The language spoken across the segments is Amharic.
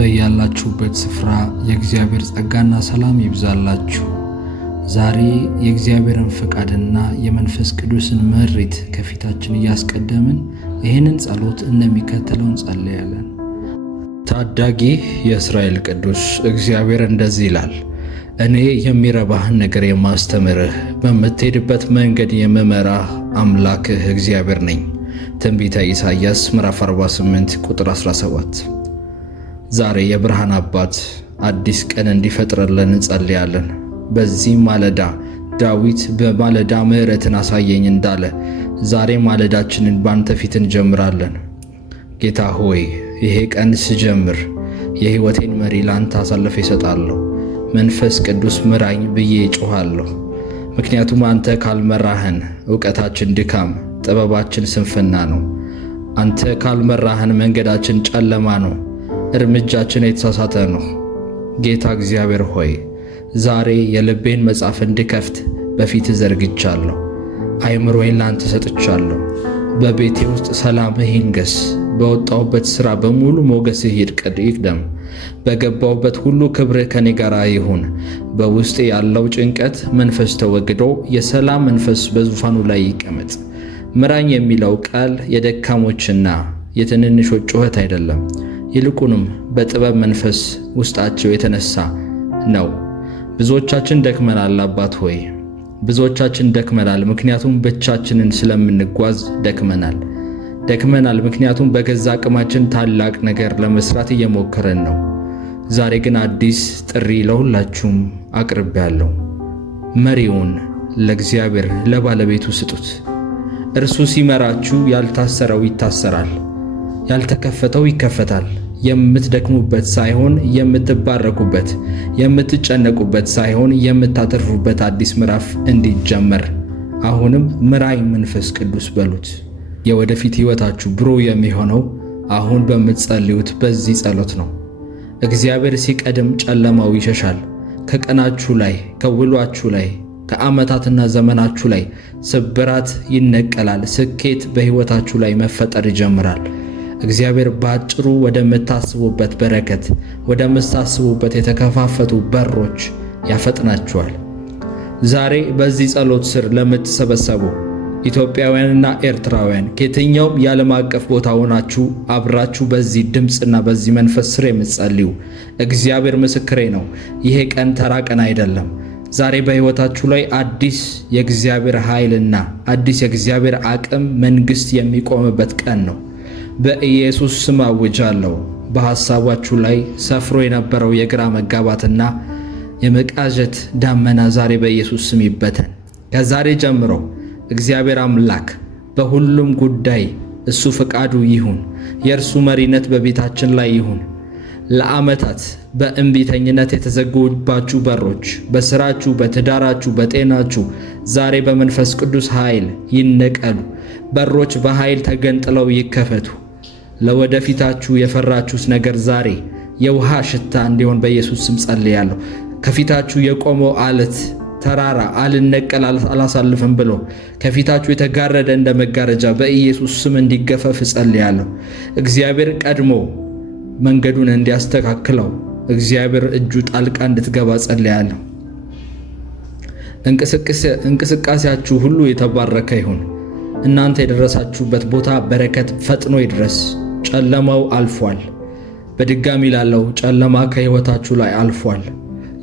በያላችሁበት ስፍራ የእግዚአብሔር ጸጋና ሰላም ይብዛላችሁ። ዛሬ የእግዚአብሔርን ፈቃድና የመንፈስ ቅዱስን መሪት ከፊታችን እያስቀደምን ይህንን ጸሎት እንደሚከተለው እንጸልያለን። ታዳጊ የእስራኤል ቅዱስ እግዚአብሔር እንደዚህ ይላል፣ እኔ የሚረባህን ነገር የማስተምርህ በምትሄድበት መንገድ የምመራህ አምላክህ እግዚአብሔር ነኝ። ትንቢተ ኢሳይያስ ምዕራፍ 48 ቁጥር 17። ዛሬ የብርሃን አባት አዲስ ቀን እንዲፈጥርልን እንጸልያለን። በዚህ ማለዳ ዳዊት በማለዳ ምሕረትን አሳየኝ እንዳለ ዛሬ ማለዳችንን ባንተ ፊት እንጀምራለን። ጌታ ሆይ ይሄ ቀን ስጀምር የሕይወቴን መሪ ላንተ አሳልፌ እሰጣለሁ። መንፈስ ቅዱስ ምራኝ ብዬ እጮኻለሁ። ምክንያቱም አንተ ካልመራህን ዕውቀታችን ድካም፣ ጥበባችን ስንፍና ነው። አንተ ካልመራህን መንገዳችን ጨለማ ነው፣ እርምጃችን የተሳሳተ ነው። ጌታ እግዚአብሔር ሆይ ዛሬ የልቤን መጽሐፍ እንድከፍት በፊት ዘርግቻለሁ። አይምሮዬን ላንተ ሰጥቻለሁ። በቤቴ ውስጥ ሰላምህ ይንገስ። በወጣሁበት ሥራ በሙሉ ሞገስህ ይቅደም። በገባሁበት ሁሉ ክብርህ ከኔ ጋር ይሁን። በውስጤ ያለው ጭንቀት መንፈስ ተወግዶ የሰላም መንፈስ በዙፋኑ ላይ ይቀመጥ። ምራኝ የሚለው ቃል የደካሞችና የትንንሾች ጩኸት አይደለም፣ ይልቁንም በጥበብ መንፈስ ውስጣቸው የተነሳ ነው። ብዙዎቻችን ደክመናል አባት ሆይ፣ ብዙዎቻችን ደክመናል። ምክንያቱም ብቻችንን ስለምንጓዝ ደክመናል። ምክንያቱም በገዛ አቅማችን ታላቅ ነገር ለመስራት እየሞከረን ነው። ዛሬ ግን አዲስ ጥሪ ለሁላችሁም አቅርቤያለሁ። መሪውን ለእግዚአብሔር ለባለቤቱ ስጡት። እርሱ ሲመራችሁ ያልታሰረው ይታሰራል፣ ያልተከፈተው ይከፈታል። የምትደክሙበት ሳይሆን የምትባረኩበት፣ የምትጨነቁበት ሳይሆን የምታተርፉበት አዲስ ምዕራፍ እንዲጀመር አሁንም ምራኝ መንፈስ ቅዱስ በሉት። የወደፊት ሕይወታችሁ ብሩህ የሚሆነው አሁን በምትጸልዩት በዚህ ጸሎት ነው። እግዚአብሔር ሲቀድም ጨለማው ይሸሻል። ከቀናችሁ ላይ፣ ከውሏችሁ ላይ፣ ከዓመታትና ዘመናችሁ ላይ ስብራት ይነቀላል። ስኬት በሕይወታችሁ ላይ መፈጠር ይጀምራል። እግዚአብሔር በአጭሩ ወደምታስቡበት በረከት፣ ወደምታስቡበት የተከፋፈቱ በሮች ያፈጥናችኋል። ዛሬ በዚህ ጸሎት ስር ለምትሰበሰቡ ኢትዮጵያውያንና ኤርትራውያን ከየትኛውም የዓለም አቀፍ ቦታ ሆናችሁ አብራችሁ በዚህ ድምፅና በዚህ መንፈስ ስር የምትጸልዩ እግዚአብሔር ምስክሬ ነው። ይሄ ቀን ተራ ቀን አይደለም። ዛሬ በሕይወታችሁ ላይ አዲስ የእግዚአብሔር ኃይልና አዲስ የእግዚአብሔር አቅም መንግሥት የሚቆምበት ቀን ነው። በኢየሱስ ስም አውጃለሁ። በሐሳባችሁ ላይ ሰፍሮ የነበረው የግራ መጋባትና የመቃዠት ዳመና ዛሬ በኢየሱስ ስም ይበተን። ከዛሬ ጀምሮ እግዚአብሔር አምላክ በሁሉም ጉዳይ እሱ ፈቃዱ ይሁን። የእርሱ መሪነት በቤታችን ላይ ይሁን። ለዓመታት በእንቢተኝነት የተዘጉባችሁ በሮች በሥራችሁ፣ በትዳራችሁ፣ በጤናችሁ ዛሬ በመንፈስ ቅዱስ ኃይል ይነቀሉ። በሮች በኃይል ተገንጥለው ይከፈቱ። ለወደፊታችሁ የፈራችሁት ነገር ዛሬ የውሃ ሽታ እንዲሆን በኢየሱስ ስም ጸልያለሁ። ከፊታችሁ የቆመው አለት ተራራ አልነቀል አላሳልፍም ብሎ ከፊታችሁ የተጋረደ እንደ መጋረጃ በኢየሱስ ስም እንዲገፈፍ ጸልያለሁ። እግዚአብሔር ቀድሞ መንገዱን እንዲያስተካክለው እግዚአብሔር እጁ ጣልቃ እንድትገባ ጸልያለሁ። እንቅስቃሴያችሁ ሁሉ የተባረከ ይሁን። እናንተ የደረሳችሁበት ቦታ በረከት ፈጥኖ ይድረስ። ጨለማው አልፏል። በድጋሚ ላለው ጨለማ ከሕይወታችሁ ላይ አልፏል።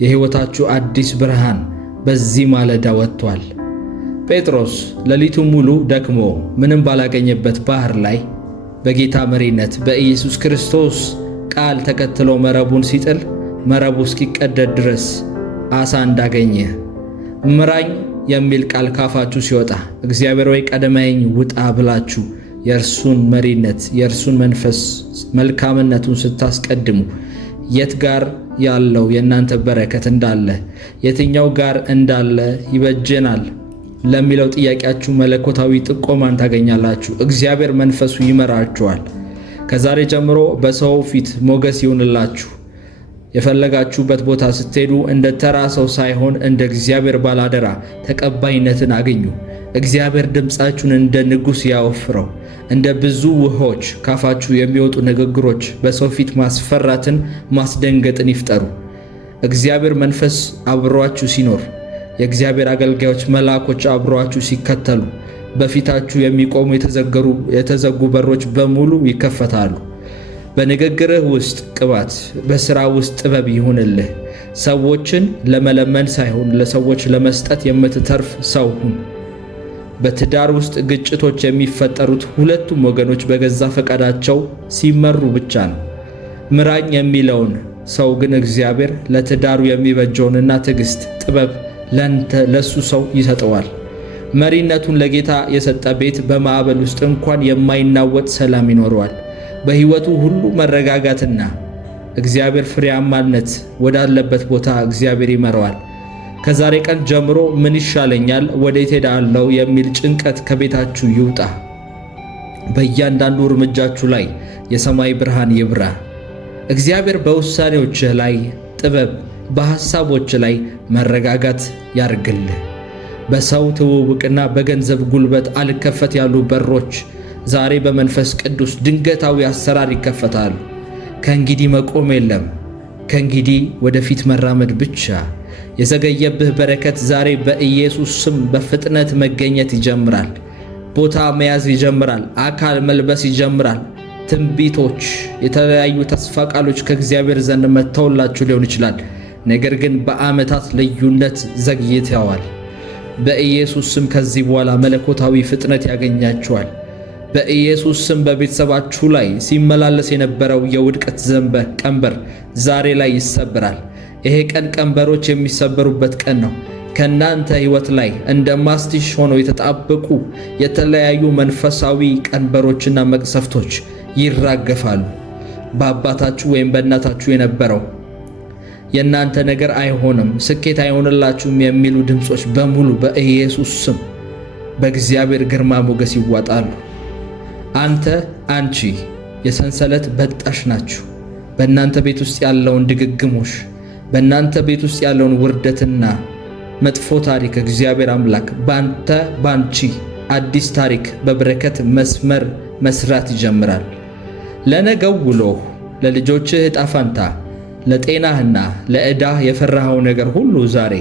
የሕይወታችሁ አዲስ ብርሃን በዚህ ማለዳ ወጥቷል። ጴጥሮስ ሌሊቱን ሙሉ ደክሞ ምንም ባላገኘበት ባህር ላይ በጌታ መሪነት በኢየሱስ ክርስቶስ ቃል ተከትሎ መረቡን ሲጥል መረቡ እስኪቀደድ ድረስ ዓሣ እንዳገኘ ምራኝ የሚል ቃል ካፋችሁ ሲወጣ እግዚአብሔር ወይ ቀደመኝ ውጣ ብላችሁ የእርሱን መሪነት የእርሱን መንፈስ መልካምነቱን ስታስቀድሙ የት ጋር ያለው የእናንተ በረከት እንዳለ የትኛው ጋር እንዳለ ይበጀናል ለሚለው ጥያቄያችሁ መለኮታዊ ጥቆማን ታገኛላችሁ። እግዚአብሔር መንፈሱ ይመራችኋል። ከዛሬ ጀምሮ በሰው ፊት ሞገስ ይሁንላችሁ። የፈለጋችሁበት ቦታ ስትሄዱ እንደ ተራ ሰው ሳይሆን እንደ እግዚአብሔር ባላደራ ተቀባይነትን አግኙ። እግዚአብሔር ድምፃችሁን እንደ ንጉሥ ያወፍረው። እንደ ብዙ ውሆች ካፋችሁ የሚወጡ ንግግሮች በሰው ፊት ማስፈራትን፣ ማስደንገጥን ይፍጠሩ። እግዚአብሔር መንፈስ አብሯችሁ ሲኖር፣ የእግዚአብሔር አገልጋዮች መልአኮች አብሯችሁ ሲከተሉ፣ በፊታችሁ የሚቆሙ የተዘጉ በሮች በሙሉ ይከፈታሉ። በንግግርህ ውስጥ ቅባት፣ በሥራ ውስጥ ጥበብ ይሁንልህ። ሰዎችን ለመለመን ሳይሆን ለሰዎች ለመስጠት የምትተርፍ ሰው ሁን። በትዳር ውስጥ ግጭቶች የሚፈጠሩት ሁለቱም ወገኖች በገዛ ፈቃዳቸው ሲመሩ ብቻ ነው። ምራኝ የሚለውን ሰው ግን እግዚአብሔር ለትዳሩ የሚበጀውንና ትዕግስት፣ ጥበብ ለሱ ሰው ይሰጠዋል። መሪነቱን ለጌታ የሰጠ ቤት በማዕበል ውስጥ እንኳን የማይናወጥ ሰላም ይኖረዋል። በሕይወቱ ሁሉ መረጋጋትና እግዚአብሔር ፍሬያማነት ወዳለበት ቦታ እግዚአብሔር ይመራዋል። ከዛሬ ቀን ጀምሮ ምን ይሻለኛል፣ ወዴት ሄዳለሁ የሚል ጭንቀት ከቤታችሁ ይውጣ። በእያንዳንዱ እርምጃችሁ ላይ የሰማይ ብርሃን ይብራ። እግዚአብሔር በውሳኔዎችህ ላይ ጥበብ፣ በሐሳቦች ላይ መረጋጋት ያርግልህ። በሰው ትውውቅና በገንዘብ ጉልበት አልከፈት ያሉ በሮች ዛሬ በመንፈስ ቅዱስ ድንገታዊ አሰራር ይከፈታሉ። ከእንግዲህ መቆም የለም። ከእንግዲህ ወደፊት መራመድ ብቻ። የዘገየብህ በረከት ዛሬ በኢየሱስ ስም በፍጥነት መገኘት ይጀምራል። ቦታ መያዝ ይጀምራል። አካል መልበስ ይጀምራል። ትንቢቶች፣ የተለያዩ ተስፋ ቃሎች ከእግዚአብሔር ዘንድ መጥተውላችሁ ሊሆን ይችላል። ነገር ግን በዓመታት ልዩነት ዘግይተዋል። በኢየሱስ ስም ከዚህ በኋላ መለኮታዊ ፍጥነት ያገኛችኋል። በኢየሱስ ስም በቤተሰባችሁ ላይ ሲመላለስ የነበረው የውድቀት ቀንበር ዛሬ ላይ ይሰበራል። ይሄ ቀን ቀንበሮች የሚሰበሩበት ቀን ነው። ከእናንተ ሕይወት ላይ እንደ ማስቲሽ ሆነው የተጣበቁ የተለያዩ መንፈሳዊ ቀንበሮችና መቅሰፍቶች ይራገፋሉ። በአባታችሁ ወይም በእናታችሁ የነበረው የእናንተ ነገር አይሆንም፣ ስኬት አይሆንላችሁም የሚሉ ድምፆች በሙሉ በኢየሱስ ስም በእግዚአብሔር ግርማ ሞገስ ይዋጣሉ። አንተ፣ አንቺ የሰንሰለት በጣሽ ናችሁ። በእናንተ ቤት ውስጥ ያለውን ድግግሞሽ፣ በእናንተ ቤት ውስጥ ያለውን ውርደትና መጥፎ ታሪክ እግዚአብሔር አምላክ ባንተ ባንቺ አዲስ ታሪክ በበረከት መስመር መስራት ይጀምራል። ለነገው ውሎህ፣ ለልጆችህ ዕጣ ፈንታ፣ ለጤናህና ለዕዳህ የፈራኸው ነገር ሁሉ ዛሬ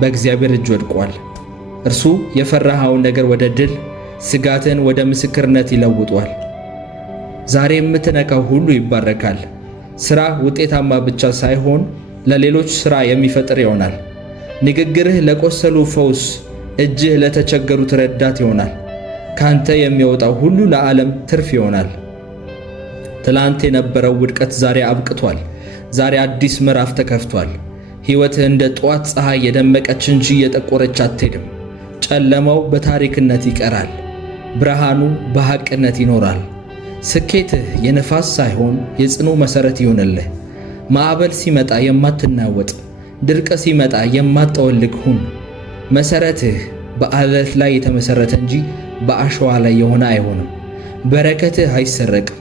በእግዚአብሔር እጅ ወድቋል። እርሱ የፈራኸውን ነገር ወደ ድል፣ ስጋትን ወደ ምስክርነት ይለውጧል። ዛሬ የምትነካው ሁሉ ይባረካል። ሥራ ውጤታማ ብቻ ሳይሆን ለሌሎች ሥራ የሚፈጥር ይሆናል። ንግግርህ ለቆሰሉ ፈውስ፣ እጅህ ለተቸገሩት ረዳት ይሆናል። ካንተ የሚወጣው ሁሉ ለዓለም ትርፍ ይሆናል። ትላንት የነበረው ውድቀት ዛሬ አብቅቷል። ዛሬ አዲስ ምዕራፍ ተከፍቷል። ሕይወትህ እንደ ጠዋት ፀሐይ የደመቀች እንጂ የጠቆረች አትሄድም። ጨለማው በታሪክነት ይቀራል፣ ብርሃኑ በሐቅነት ይኖራል። ስኬትህ የነፋስ ሳይሆን የጽኑ መሠረት ይሆንልህ። ማዕበል ሲመጣ የማትናወጥ፣ ድርቅ ሲመጣ የማትጠወልግ ሁን። መሠረትህ በዓለት ላይ የተመሠረተ እንጂ በአሸዋ ላይ የሆነ አይሆንም። በረከትህ አይሰረቅም፣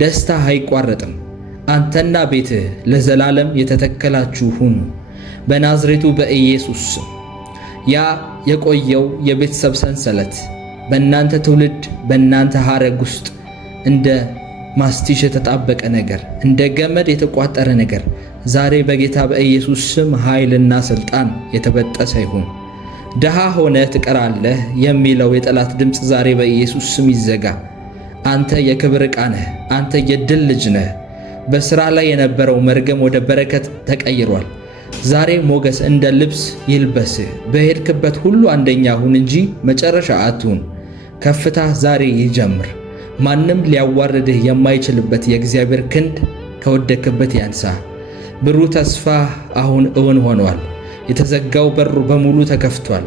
ደስታህ አይቋረጥም። አንተና ቤትህ ለዘላለም የተተከላችሁ ሁኑ በናዝሬቱ በኢየሱስ ስም። ያ የቆየው የቤተሰብ ሰንሰለት በእናንተ ትውልድ፣ በእናንተ ሐረግ ውስጥ እንደ ማስቲሽ የተጣበቀ ነገር፣ እንደ ገመድ የተቋጠረ ነገር ዛሬ በጌታ በኢየሱስ ስም ኃይልና ሥልጣን የተበጠሰ ይሁን። ድሃ ሆነህ ትቀራለህ የሚለው የጠላት ድምፅ ዛሬ በኢየሱስ ስም ይዘጋ። አንተ የክብር ዕቃ ነህ። አንተ የድል ልጅ ነህ። በሥራ ላይ የነበረው መርገም ወደ በረከት ተቀይሯል። ዛሬ ሞገስ እንደ ልብስ ይልበስህ። በሄድክበት ሁሉ አንደኛ ሁን እንጂ መጨረሻ አትሁን። ከፍታህ ዛሬ ይጀምር። ማንም ሊያዋርድህ የማይችልበት የእግዚአብሔር ክንድ ከወደክበት ያንሳ። ብሩህ ተስፋ አሁን እውን ሆኗል። የተዘጋው በር በሙሉ ተከፍቷል።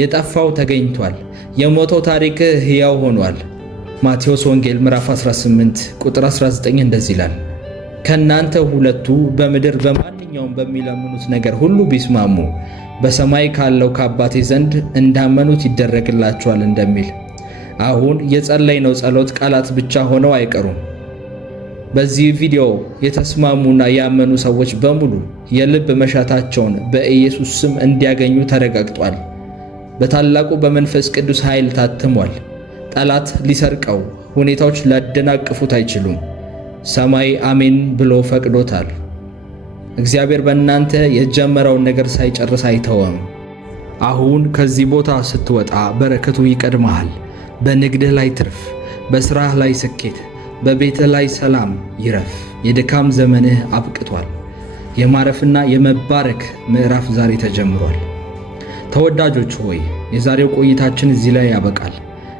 የጠፋው ተገኝቷል። የሞተው ታሪክህ ሕያው ሆኗል። ማቴዎስ ወንጌል ምዕራፍ 18 ቁጥር 19 እንደዚህ ይላል፣ ከእናንተ ሁለቱ በምድር በማንኛውም በሚለምኑት ነገር ሁሉ ቢስማሙ በሰማይ ካለው ከአባቴ ዘንድ እንዳመኑት ይደረግላቸዋል እንደሚል። አሁን የጸለይነው ጸሎት ቃላት ብቻ ሆነው አይቀሩም። በዚህ ቪዲዮ የተስማሙና ያመኑ ሰዎች በሙሉ የልብ መሻታቸውን በኢየሱስ ስም እንዲያገኙ ተረጋግጧል። በታላቁ በመንፈስ ቅዱስ ኃይል ታትሟል። ጠላት ሊሰርቀው፣ ሁኔታዎች ሊያደናቅፉት አይችሉም። ሰማይ አሜን ብሎ ፈቅዶታል። እግዚአብሔር በእናንተ የጀመረውን ነገር ሳይጨርስ አይተወም። አሁን ከዚህ ቦታ ስትወጣ በረከቱ ይቀድመሃል። በንግድህ ላይ ትርፍ፣ በሥራህ ላይ ስኬት፣ በቤትህ ላይ ሰላም ይረፍ። የድካም ዘመንህ አብቅቷል። የማረፍና የመባረክ ምዕራፍ ዛሬ ተጀምሯል። ተወዳጆች ሆይ የዛሬው ቆይታችን እዚህ ላይ ያበቃል።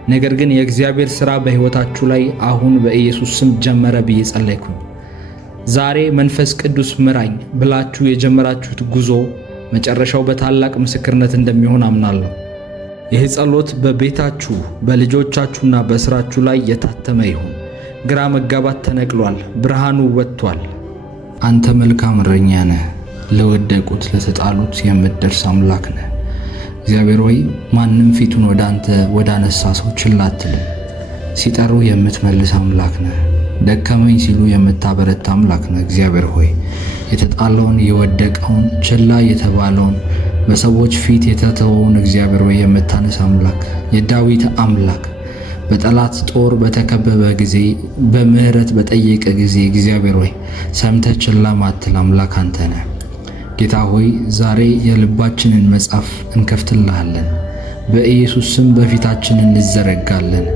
ነገር ግን የእግዚአብሔር ሥራ በሕይወታችሁ ላይ አሁን በኢየሱስ ስም ጀመረ ብዬ ጸለይኩኝ። ዛሬ መንፈስ ቅዱስ ምራኝ ብላችሁ የጀመራችሁት ጉዞ መጨረሻው በታላቅ ምስክርነት እንደሚሆን አምናለሁ። ይህ ጸሎት በቤታችሁ በልጆቻችሁና በሥራችሁ ላይ የታተመ ይሁን። ግራ መጋባት ተነቅሏል፣ ብርሃኑ ወጥቷል። አንተ መልካም እረኛ ነህ፣ ለወደቁት ለተጣሉት የምትደርስ አምላክ ነህ። እግዚአብሔር ሆይ ማንም ፊቱን ወደ አንተ ወዳነሳ ሰው ችላ አትልም። ሲጠሩ የምትመልስ አምላክ ነህ። ደከመኝ ሲሉ የምታበረታ አምላክ ነህ። እግዚአብሔር ሆይ የተጣለውን የወደቀውን ችላ የተባለውን በሰዎች ፊት የተተወውን እግዚአብሔር ሆይ የምታነሳ አምላክ፣ የዳዊት አምላክ በጠላት ጦር በተከበበ ጊዜ በምህረት በጠየቀ ጊዜ እግዚአብሔር ሆይ ሰምተህ ችላ ማትል አምላክ አንተ ነህ። ጌታ ሆይ ዛሬ የልባችንን መጽሐፍ እንከፍትልሃለን። በኢየሱስ ስም በፊታችን እንዘረጋለን።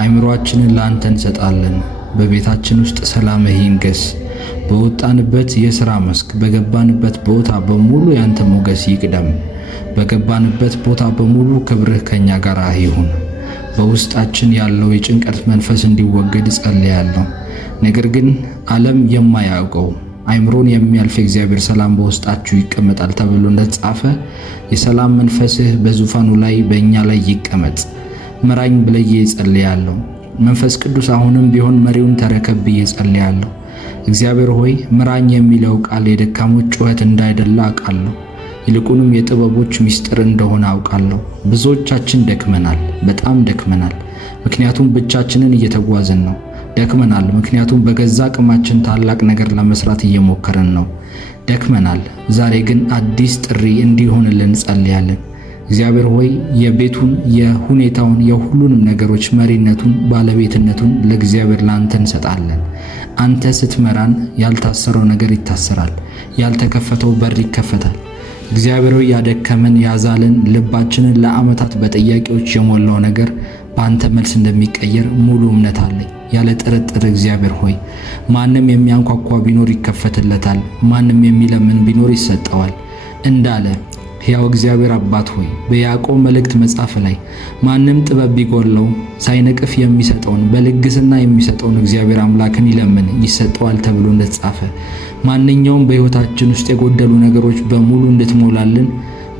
አይምሮአችንን ለአንተ እንሰጣለን። በቤታችን ውስጥ ሰላምህ ይንገስ። በወጣንበት የሥራ መስክ በገባንበት ቦታ በሙሉ ያንተ ሞገስ ይቅደም። በገባንበት ቦታ በሙሉ ክብርህ ከኛ ጋር ይሁን። በውስጣችን ያለው የጭንቀት መንፈስ እንዲወገድ ጸልያለሁ። ነገር ግን ዓለም የማያውቀው አይምሮን የሚያልፍ የእግዚአብሔር ሰላም በውስጣችሁ ይቀመጣል ተብሎ እንደተጻፈ የሰላም መንፈስህ በዙፋኑ ላይ በእኛ ላይ ይቀመጥ። ምራኝ ብለዬ ጸልያለሁ። መንፈስ ቅዱስ አሁንም ቢሆን መሪውን ተረከብ ብዬ ጸልያለሁ። እግዚአብሔር ሆይ ምራኝ የሚለው ቃል የደካሞች ጩኸት እንዳይደላ አውቃለሁ። ይልቁንም የጥበቦች ምስጢር እንደሆነ አውቃለሁ። ብዙዎቻችን ደክመናል፣ በጣም ደክመናል። ምክንያቱም ብቻችንን እየተጓዝን ነው። ደክመናል ምክንያቱም በገዛ አቅማችን ታላቅ ነገር ለመስራት እየሞከርን ነው። ደክመናል። ዛሬ ግን አዲስ ጥሪ እንዲሆንልን ጸልያለን። እግዚአብሔር ሆይ የቤቱን፣ የሁኔታውን፣ የሁሉንም ነገሮች መሪነቱን፣ ባለቤትነቱን ለእግዚአብሔር ለአንተ እንሰጣለን። አንተ ስትመራን ያልታሰረው ነገር ይታሰራል፣ ያልተከፈተው በር ይከፈታል። እግዚአብሔር ሆይ ያደከመን ያዛልን ልባችንን ለዓመታት በጥያቄዎች የሞላው ነገር በአንተ መልስ እንደሚቀየር ሙሉ እምነት አለኝ። ያለ ጥርጥር እግዚአብሔር ሆይ ማንም የሚያንኳኳ ቢኖር ይከፈትለታል፣ ማንም የሚለምን ቢኖር ይሰጠዋል እንዳለ ሕያው እግዚአብሔር አባት ሆይ በያዕቆብ መልእክት መጽሐፍ ላይ ማንም ጥበብ ቢጎለው ሳይነቅፍ የሚሰጠውን በልግስና የሚሰጠውን እግዚአብሔር አምላክን ይለምን ይሰጠዋል ተብሎ እንደተጻፈ ማንኛውም በሕይወታችን ውስጥ የጎደሉ ነገሮች በሙሉ እንድትሞላልን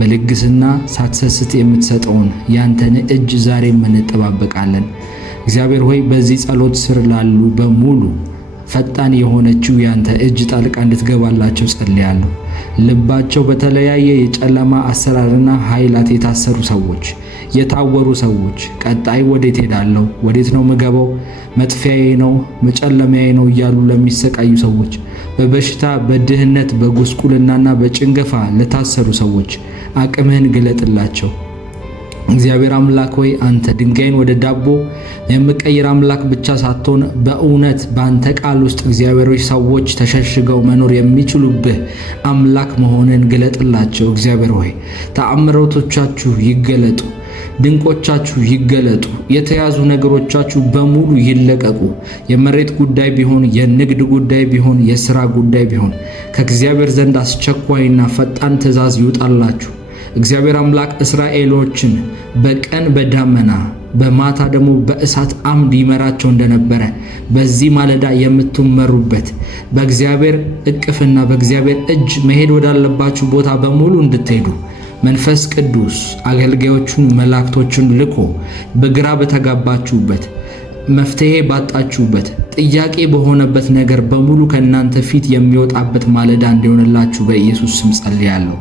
በልግስና ሳትሰስት የምትሰጠውን ያንተን እጅ ዛሬም እንጠባበቃለን። እግዚአብሔር ሆይ በዚህ ጸሎት ስር ላሉ በሙሉ ፈጣን የሆነችው ያንተ እጅ ጣልቃ እንድትገባላቸው ጸልያለሁ። ልባቸው በተለያየ የጨለማ አሰራርና ኃይላት የታሰሩ ሰዎች፣ የታወሩ ሰዎች ቀጣይ ወዴት ሄዳለሁ፣ ወዴት ነው ምገባው፣ መጥፊያዬ ነው መጨለሚያዬ ነው እያሉ ለሚሰቃዩ ሰዎች፣ በበሽታ በድህነት በጉስቁልናና በጭንገፋ ለታሰሩ ሰዎች አቅምህን ግለጥላቸው። እግዚአብሔር አምላክ ሆይ አንተ ድንጋይን ወደ ዳቦ የምቀይር አምላክ ብቻ ሳትሆን በእውነት በአንተ ቃል ውስጥ እግዚአብሔር ሆይ ሰዎች ተሸሽገው መኖር የሚችሉብህ አምላክ መሆንን ግለጥላቸው። እግዚአብሔር ሆይ ተአምራቶቻችሁ ይገለጡ፣ ድንቆቻችሁ ይገለጡ፣ የተያዙ ነገሮቻችሁ በሙሉ ይለቀቁ። የመሬት ጉዳይ ቢሆን፣ የንግድ ጉዳይ ቢሆን፣ የሥራ ጉዳይ ቢሆን ከእግዚአብሔር ዘንድ አስቸኳይና ፈጣን ትእዛዝ ይውጣላችሁ። እግዚአብሔር አምላክ እስራኤሎችን በቀን በዳመና በማታ ደግሞ በእሳት አምድ ይመራቸው እንደነበረ በዚህ ማለዳ የምትመሩበት በእግዚአብሔር እቅፍና በእግዚአብሔር እጅ መሄድ ወዳለባችሁ ቦታ በሙሉ እንድትሄዱ መንፈስ ቅዱስ አገልጋዮቹን መላእክቶቹን ልኮ በግራ በተጋባችሁበት መፍትሄ ባጣችሁበት ጥያቄ በሆነበት ነገር በሙሉ ከእናንተ ፊት የሚወጣበት ማለዳ እንዲሆንላችሁ በኢየሱስ ስም ጸልያለሁ።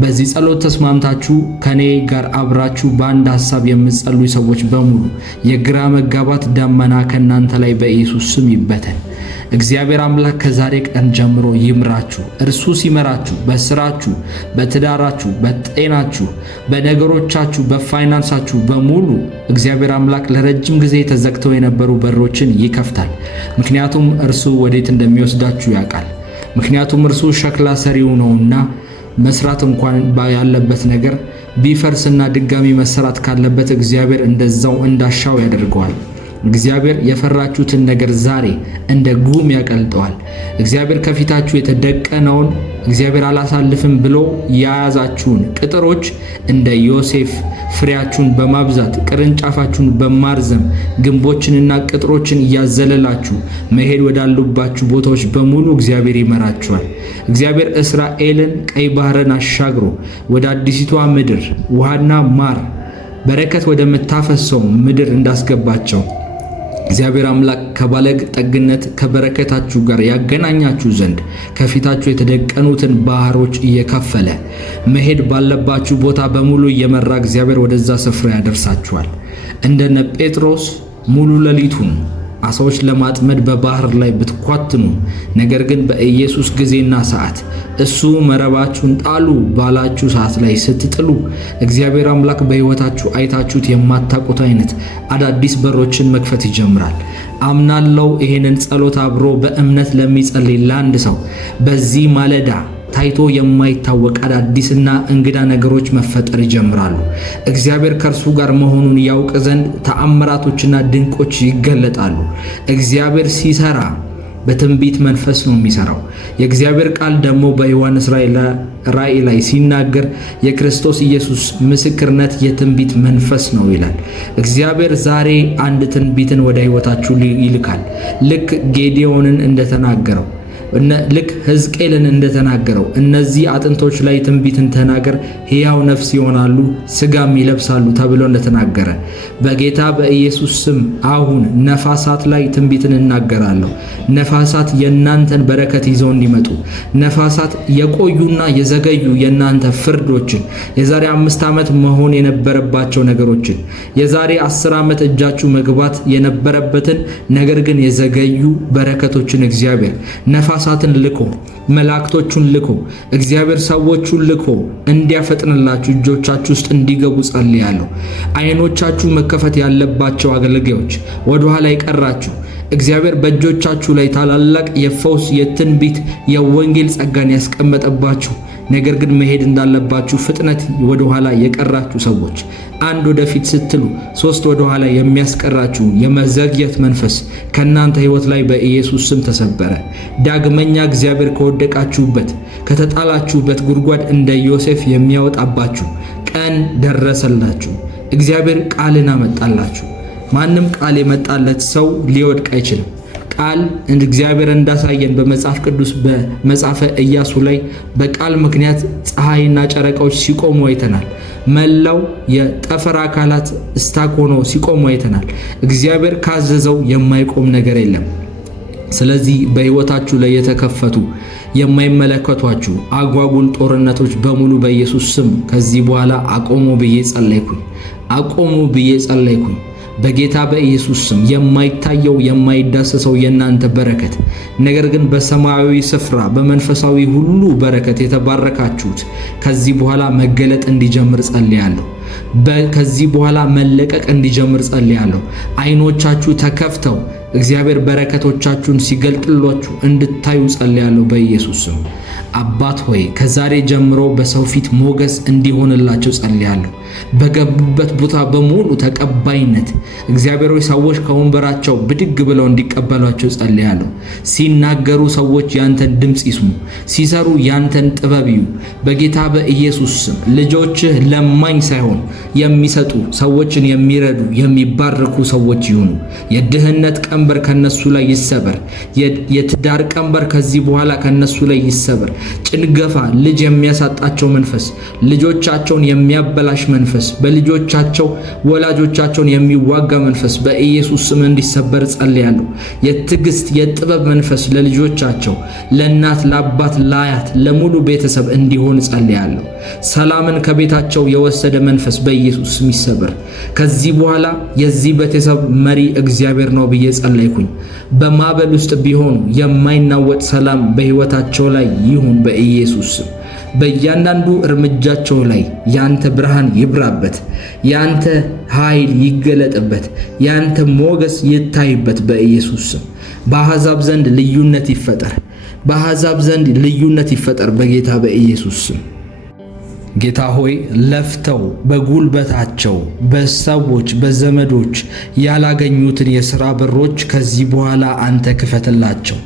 በዚህ ጸሎት ተስማምታችሁ ከኔ ጋር አብራችሁ በአንድ ሐሳብ የምትጸልዩ ሰዎች በሙሉ የግራ መጋባት ደመና ከእናንተ ላይ በኢየሱስ ስም ይበተን። እግዚአብሔር አምላክ ከዛሬ ቀን ጀምሮ ይምራችሁ። እርሱ ሲመራችሁ በስራችሁ፣ በትዳራችሁ፣ በጤናችሁ፣ በነገሮቻችሁ፣ በፋይናንሳችሁ በሙሉ እግዚአብሔር አምላክ ለረጅም ጊዜ ተዘግተው የነበሩ በሮችን ይከፍታል። ምክንያቱም እርሱ ወዴት እንደሚወስዳችሁ ያውቃል። ምክንያቱም እርሱ ሸክላ ሰሪው ነውና መስራት እንኳን ያለበት ነገር ቢፈርስና ድጋሚ መሰራት ካለበት እግዚአብሔር እንደዛው እንዳሻው ያደርገዋል። እግዚአብሔር የፈራችሁትን ነገር ዛሬ እንደ ጉም ያቀልጠዋል። እግዚአብሔር ከፊታችሁ የተደቀነውን እግዚአብሔር አላሳልፍም ብሎ የያዛችሁን ቅጥሮች እንደ ዮሴፍ ፍሬያችሁን በማብዛት ቅርንጫፋችሁን በማርዘም ግንቦችንና ቅጥሮችን እያዘለላችሁ መሄድ ወዳሉባችሁ ቦታዎች በሙሉ እግዚአብሔር ይመራችኋል። እግዚአብሔር እስራኤልን ቀይ ባህርን አሻግሮ ወደ አዲሲቷ ምድር ውሃና ማር በረከት ወደምታፈሰው ምድር እንዳስገባቸው እግዚአብሔር አምላክ ከባለግ ጠግነት ከበረከታችሁ ጋር ያገናኛችሁ ዘንድ ከፊታችሁ የተደቀኑትን ባህሮች እየከፈለ መሄድ ባለባችሁ ቦታ በሙሉ እየመራ እግዚአብሔር ወደዛ ስፍራ ያደርሳችኋል። እንደነ ጴጥሮስ ሙሉ ሌሊቱን አሳዎች ለማጥመድ በባህር ላይ ብትኳትኑ፣ ነገር ግን በኢየሱስ ጊዜና ሰዓት እሱ መረባችሁን ጣሉ ባላችሁ ሰዓት ላይ ስትጥሉ እግዚአብሔር አምላክ በሕይወታችሁ አይታችሁት የማታውቁት አይነት አዳዲስ በሮችን መክፈት ይጀምራል። አምናለሁ። ይሄንን ጸሎት አብሮ በእምነት ለሚጸልይ ለአንድ ሰው በዚህ ማለዳ ታይቶ የማይታወቅ አዳዲስና እንግዳ ነገሮች መፈጠር ይጀምራሉ። እግዚአብሔር ከእርሱ ጋር መሆኑን ያውቅ ዘንድ ተአምራቶችና ድንቆች ይገለጣሉ። እግዚአብሔር ሲሰራ በትንቢት መንፈስ ነው የሚሰራው። የእግዚአብሔር ቃል ደግሞ በዮሐንስ ራእይ ላይ ሲናገር የክርስቶስ ኢየሱስ ምስክርነት የትንቢት መንፈስ ነው ይላል። እግዚአብሔር ዛሬ አንድ ትንቢትን ወደ ሕይወታችሁ ይልካል። ልክ ጌዲዮንን እንደተናገረው ልክ ሕዝቅኤልን እንደተናገረው እነዚህ አጥንቶች ላይ ትንቢትን ተናገር፣ ሕያው ነፍስ ይሆናሉ፣ ሥጋም ይለብሳሉ ተብሎ እንደተናገረ በጌታ በኢየሱስ ስም አሁን ነፋሳት ላይ ትንቢትን እናገራለሁ። ነፋሳት የናንተን በረከት ይዘው እንዲመጡ፣ ነፋሳት የቆዩና የዘገዩ የናንተ ፍርዶችን፣ የዛሬ 5 ዓመት መሆን የነበረባቸው ነገሮችን፣ የዛሬ 10 ዓመት እጃችሁ መግባት የነበረበትን ነገር ግን የዘገዩ በረከቶችን እግዚአብሔር ነፋሳትን ልኮ መላእክቶቹን ልኮ እግዚአብሔር ሰዎቹን ልኮ እንዲያፈጥንላችሁ እጆቻችሁ ውስጥ እንዲገቡ ጸልያለሁ። አይኖቻችሁ መከፈት ያለባቸው አገልጋዮች ወደ ኋላ የቀራችሁ እግዚአብሔር በእጆቻችሁ ላይ ታላላቅ የፈውስ የትንቢት የወንጌል ጸጋን ያስቀመጠባችሁ ነገር ግን መሄድ እንዳለባችሁ ፍጥነት ወደ ኋላ የቀራችሁ ሰዎች አንድ ወደፊት ስትሉ 3 ወደ ኋላ የሚያስቀራችሁ የመዘግየት መንፈስ ከናንተ ሕይወት ላይ በኢየሱስ ስም ተሰበረ። ዳግመኛ እግዚአብሔር ከወደቃችሁበት ከተጣላችሁበት ጉድጓድ እንደ ዮሴፍ የሚያወጣባችሁ ቀን ደረሰላችሁ። እግዚአብሔር ቃልን አመጣላችሁ። ማንም ቃል የመጣለት ሰው ሊወድቅ አይችልም። ቃል እግዚአብሔር እንዳሳየን በመጽሐፍ ቅዱስ በመጽሐፈ ኢያሱ ላይ በቃል ምክንያት ፀሐይና ጨረቃዎች ሲቆሙ አይተናል። መላው የጠፈር አካላት ስታክ ሆኖ ሲቆሙ አይተናል። እግዚአብሔር ካዘዘው የማይቆም ነገር የለም። ስለዚህ በሕይወታችሁ ላይ የተከፈቱ የማይመለከቷችሁ አጓጉል ጦርነቶች በሙሉ በኢየሱስ ስም ከዚህ በኋላ አቆሙ ብዬ ጸለይኩኝ። በጌታ በኢየሱስ ስም የማይታየው የማይዳሰሰው የናንተ በረከት ነገር ግን በሰማያዊ ስፍራ በመንፈሳዊ ሁሉ በረከት የተባረካችሁት ከዚህ በኋላ መገለጥ እንዲጀምር ጸልያለሁ። ከዚህ በኋላ መለቀቅ እንዲጀምር ጸልያለሁ። አይኖቻችሁ ተከፍተው እግዚአብሔር በረከቶቻችሁን ሲገልጥላችሁ እንድታዩ ጸልያለሁ በኢየሱስ ስም። አባት ሆይ ከዛሬ ጀምሮ በሰው ፊት ሞገስ እንዲሆንላቸው ጸልያለሁ። በገቡበት ቦታ በሙሉ ተቀባይነት እግዚአብሔር ሆይ ሰዎች ከወንበራቸው ብድግ ብለው እንዲቀበሏቸው ጸልያለሁ። ሲናገሩ ሰዎች ያንተን ድምጽ ይስሙ፣ ሲሰሩ ያንተን ጥበብ ይዩ። በጌታ በኢየሱስ ስም ልጆችህ ለማኝ ሳይሆን የሚሰጡ ሰዎችን የሚረዱ የሚባረኩ ሰዎች ይሁኑ። የድህነት ቀንበር ከነሱ ላይ ይሰበር። የትዳር ቀንበር ከዚህ በኋላ ከነሱ ላይ ይሰበር። ጭንገፋ፣ ልጅ የሚያሳጣቸው መንፈስ፣ ልጆቻቸውን የሚያበላሽ መንፈስ፣ በልጆቻቸው ወላጆቻቸውን የሚዋጋ መንፈስ በኢየሱስ ስም እንዲሰበር ጸልያለሁ። የትዕግስት የጥበብ መንፈስ ለልጆቻቸው፣ ለእናት ለአባት፣ ለአያት፣ ለሙሉ ቤተሰብ እንዲሆን ጸልያለሁ። ሰላምን ከቤታቸው የወሰደ መንፈስ በኢየሱስ ስም ይሰበር። ከዚህ በኋላ የዚህ ቤተሰብ መሪ እግዚአብሔር ነው ብዬ ጸለይኩኝ። በማዕበል ውስጥ ቢሆኑ የማይናወጥ ሰላም በሕይወታቸው ላይ ይሁን በኢየሱስ ስም። በእያንዳንዱ እርምጃቸው ላይ ያንተ ብርሃን ይብራበት፣ ያንተ ኃይል ይገለጥበት፣ ያንተ ሞገስ ይታይበት በኢየሱስ ስም። በአሕዛብ ዘንድ ልዩነት ይፈጠር፣ በአሕዛብ ዘንድ ልዩነት ይፈጠር በጌታ በኢየሱስ ስም። ጌታ ሆይ ለፍተው በጉልበታቸው በሰዎች በዘመዶች ያላገኙትን የሥራ በሮች ከዚህ በኋላ አንተ ክፈትላቸው።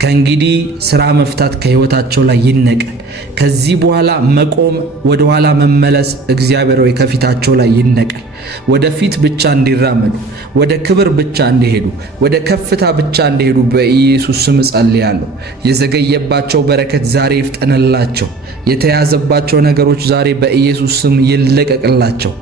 ከእንግዲህ ሥራ መፍታት ከሕይወታቸው ላይ ይነቀል። ከዚህ በኋላ መቆም፣ ወደ ኋላ መመለስ እግዚአብሔር ሆይ ከፊታቸው ላይ ይነቀል። ወደፊት ብቻ እንዲራመዱ፣ ወደ ክብር ብቻ እንዲሄዱ፣ ወደ ከፍታ ብቻ እንዲሄዱ በኢየሱስ ስም ጸልያለሁ። የዘገየባቸው በረከት ዛሬ ይፍጠንላቸው። የተያዘባቸው ነገሮች ዛሬ በኢየሱስ ስም ይለቀቅላቸው።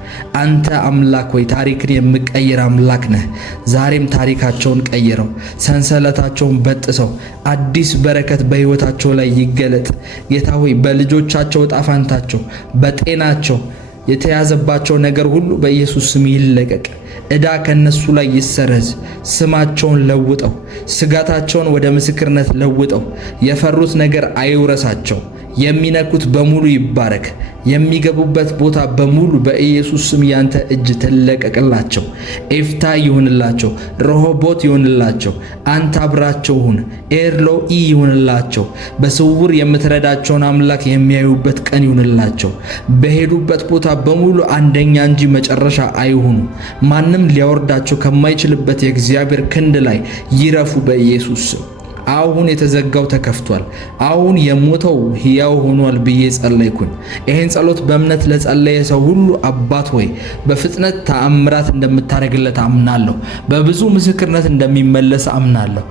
አንተ አምላክ ሆይ ታሪክን የምቀይር አምላክ ነህ። ዛሬም ታሪካቸውን ቀይረው፣ ሰንሰለታቸውን በጥሰው አዲስ በረከት በሕይወታቸው ላይ ይገለጥ። ጌታ ሆይ በልጆቻቸው ዕጣ ፈንታቸው፣ በጤናቸው የተያዘባቸው ነገር ሁሉ በኢየሱስ ስም ይለቀቅ። ዕዳ ከነሱ ላይ ይሰረዝ። ስማቸውን ለውጠው፣ ስጋታቸውን ወደ ምስክርነት ለውጠው። የፈሩት ነገር አይውረሳቸው። የሚነኩት በሙሉ ይባረክ። የሚገቡበት ቦታ በሙሉ በኢየሱስ ስም ያንተ እጅ ተለቀቅላቸው። ኤፍታ ይሁንላቸው፣ ረሆቦት ይሁንላቸው። አንተ አብራቸው ሁን፣ ኤርሎኢ ይሁንላቸው። በስውር የምትረዳቸውን አምላክ የሚያዩበት ቀን ይሁንላቸው። በሄዱበት ቦታ በሙሉ አንደኛ እንጂ መጨረሻ አይሁኑ። ማንም ሊያወርዳቸው ከማይችልበት የእግዚአብሔር ክንድ ላይ ይረፉ በኢየሱስ ስም። አሁን የተዘጋው ተከፍቷል። አሁን የሞተው ሕያው ሆኗል ብዬ ጸለይኩኝ። ይሄን ጸሎት በእምነት ለጸለየ ሰው ሁሉ አባት ሆይ በፍጥነት ተአምራት እንደምታደርግለት አምናለሁ። በብዙ ምስክርነት እንደሚመለስ አምናለሁ።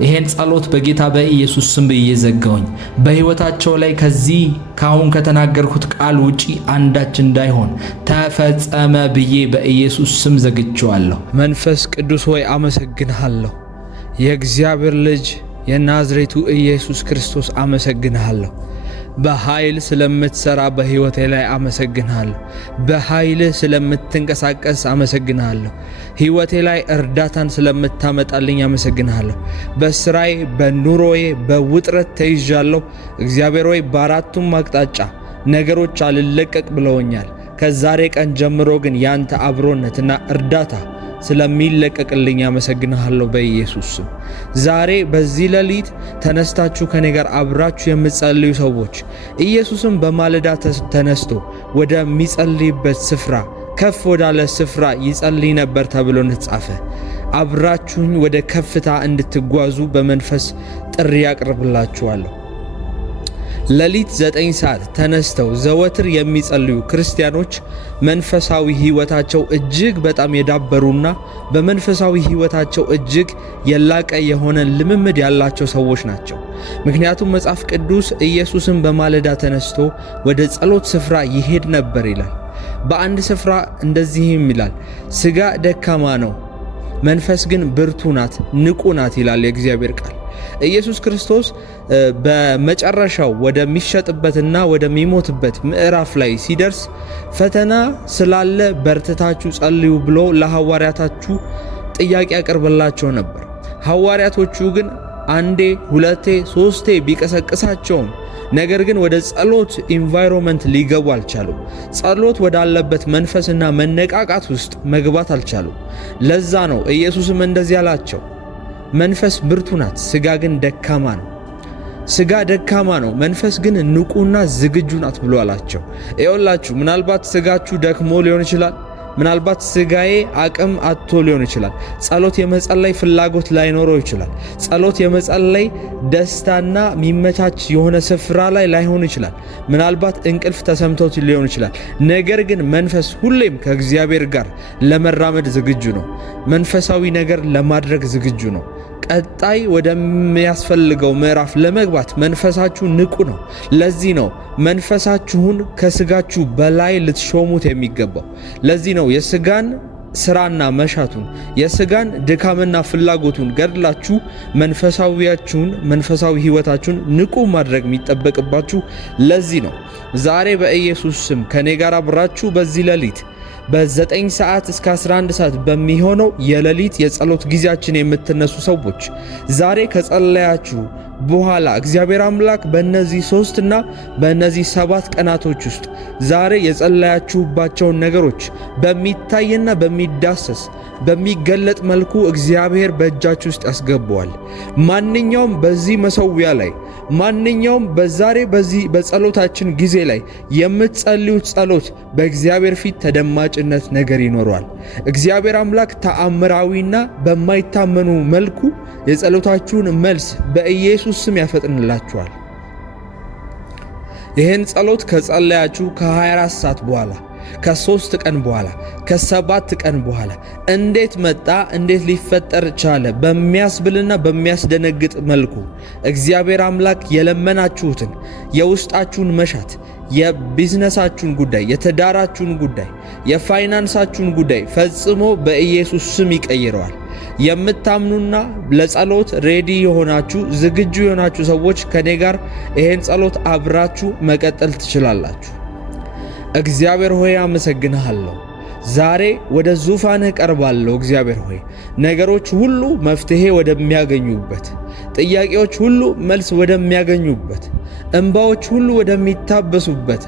ይሄን ጸሎት በጌታ በኢየሱስ ስም ብዬ ዘጋውኝ። በሕይወታቸው ላይ ከዚህ ካሁን ከተናገርኩት ቃል ውጪ አንዳች እንዳይሆን ተፈጸመ ብዬ በኢየሱስ ስም ዘግቼዋለሁ። መንፈስ ቅዱስ ሆይ አመሰግንሃለሁ። የእግዚአብሔር ልጅ የናዝሬቱ ኢየሱስ ክርስቶስ አመሰግንሃለሁ። በኃይል ስለምትሰራ በሕይወቴ ላይ አመሰግንሃለሁ። በኃይል ስለምትንቀሳቀስ አመሰግንሃለሁ። ሕይወቴ ላይ እርዳታን ስለምታመጣልኝ አመሰግንሃለሁ። በስራዬ በኑሮዬ በውጥረት ተይዣለሁ። እግዚአብሔር ሆይ በአራቱም አቅጣጫ ነገሮች አልለቀቅ ብለውኛል። ከዛሬ ቀን ጀምሮ ግን ያንተ አብሮነትና እርዳታ ስለሚለቀቅልኝ አመሰግንሃለሁ በኢየሱስ ስም። ዛሬ በዚህ ሌሊት ተነስታችሁ ከኔ ጋር አብራችሁ የምትጸልዩ ሰዎች ኢየሱስም በማለዳ ተነስቶ ወደሚጸልይበት ስፍራ ከፍ ወዳለ ስፍራ ይጸልይ ነበር ተብሎ እንደተጻፈ አብራችሁኝ ወደ ከፍታ እንድትጓዙ በመንፈስ ጥሪ ያቀርብላችኋለሁ። ሌሊት 9 ሰዓት ተነስተው ዘወትር የሚጸልዩ ክርስቲያኖች መንፈሳዊ ሕይወታቸው እጅግ በጣም የዳበሩና በመንፈሳዊ ሕይወታቸው እጅግ የላቀ የሆነ ልምምድ ያላቸው ሰዎች ናቸው። ምክንያቱም መጽሐፍ ቅዱስ ኢየሱስን በማለዳ ተነስቶ ወደ ጸሎት ስፍራ ይሄድ ነበር ይላል። በአንድ ስፍራ እንደዚህም ይላል፣ ሥጋ ደካማ ነው፣ መንፈስ ግን ብርቱ ናት፣ ንቁ ናት ይላል የእግዚአብሔር ቃል። ኢየሱስ ክርስቶስ በመጨረሻው ወደሚሸጥበትና ወደሚሞትበት ምዕራፍ ላይ ሲደርስ ፈተና ስላለ በርትታችሁ ጸልዩ ብሎ ለሐዋርያታችሁ ጥያቄ ያቀርብላቸው ነበር። ሐዋርያቶቹ ግን አንዴ ሁለቴ ሶስቴ ቢቀሰቅሳቸውም ነገር ግን ወደ ጸሎት ኢንቫይሮንመንት ሊገቡ አልቻሉም። ጸሎት ወዳለበት መንፈስና መነቃቃት ውስጥ መግባት አልቻሉም። ለዛ ነው ኢየሱስም እንደዚህ አላቸው፣ መንፈስ ብርቱ ናት፣ ሥጋ ግን ደካማ ነው። ሥጋ ደካማ ነው፣ መንፈስ ግን ንቁና ዝግጁ ናት ብሎ አላቸው። ይኸውላችሁ ምናልባት ሥጋችሁ ደክሞ ሊሆን ይችላል። ምናልባት ሥጋዬ አቅም አጥቶ ሊሆን ይችላል። ጸሎት የመጸለይ ፍላጎት ላይኖረው ይችላል። ጸሎት የመጸለይ ደስታና ሚመቻች የሆነ ስፍራ ላይ ላይሆን ይችላል። ምናልባት እንቅልፍ ተሰምቶት ሊሆን ይችላል። ነገር ግን መንፈስ ሁሌም ከእግዚአብሔር ጋር ለመራመድ ዝግጁ ነው። መንፈሳዊ ነገር ለማድረግ ዝግጁ ነው። ቀጣይ ወደሚያስፈልገው ምዕራፍ ለመግባት መንፈሳችሁ ንቁ ነው። ለዚህ ነው መንፈሳችሁን ከስጋችሁ በላይ ልትሾሙት የሚገባው። ለዚህ ነው የስጋን ስራና መሻቱን የስጋን ድካምና ፍላጎቱን ገድላችሁ መንፈሳዊ ህይወታችሁን ንቁ ማድረግ የሚጠበቅባችሁ። ለዚህ ነው ዛሬ በኢየሱስ ስም ከኔ ጋር አብራችሁ በዚህ ሌሊት በ9 ሰዓት እስከ 11 ሰዓት በሚሆነው የሌሊት የጸሎት ጊዜያችን የምትነሱ ሰዎች ዛሬ ከጸለያችሁ በኋላ እግዚአብሔር አምላክ በእነዚህ 3 እና በእነዚህ 7 ቀናቶች ውስጥ ዛሬ የጸለያችሁባቸውን ነገሮች በሚታይና በሚዳሰስ በሚገለጥ መልኩ እግዚአብሔር በእጃችሁ ውስጥ ያስገባዋል። ማንኛውም በዚህ መሰዊያ ላይ ማንኛውም በዚህ በጸሎታችን ጊዜ ላይ የምትጸልዩት ጸሎት በእግዚአብሔር ፊት ተደማጭነት ነገር ይኖረዋል። እግዚአብሔር አምላክ ተአምራዊና በማይታመኑ መልኩ የጸሎታችሁን መልስ በኢየሱስ ስም ያፈጥንላችኋል። ይህን ጸሎት ከጸለያችሁ ከ24 ሰዓት በኋላ ከ3 ቀን በኋላ ከ7 ቀን በኋላ እንዴት መጣ እንዴት ሊፈጠር ቻለ በሚያስብልና በሚያስደነግጥ መልኩ እግዚአብሔር አምላክ የለመናችሁትን የውስጣችሁን መሻት የቢዝነሳችሁን ጉዳይ የትዳራችሁን ጉዳይ የፋይናንሳችሁን ጉዳይ ፈጽሞ በኢየሱስ ስም ይቀይረዋል። የምታምኑና ለጸሎት ሬዲ የሆናችሁ ዝግጁ የሆናችሁ ሰዎች ከኔ ጋር ይሄን ጸሎት አብራችሁ መቀጠል ትችላላችሁ። እግዚአብሔር ሆይ አመሰግንሃለሁ። ዛሬ ወደ ዙፋንህ ቀርባለሁ። እግዚአብሔር ሆይ ነገሮች ሁሉ መፍትሄ ወደሚያገኙበት፣ ጥያቄዎች ሁሉ መልስ ወደሚያገኙበት፣ እንባዎች ሁሉ ወደሚታበሱበት፣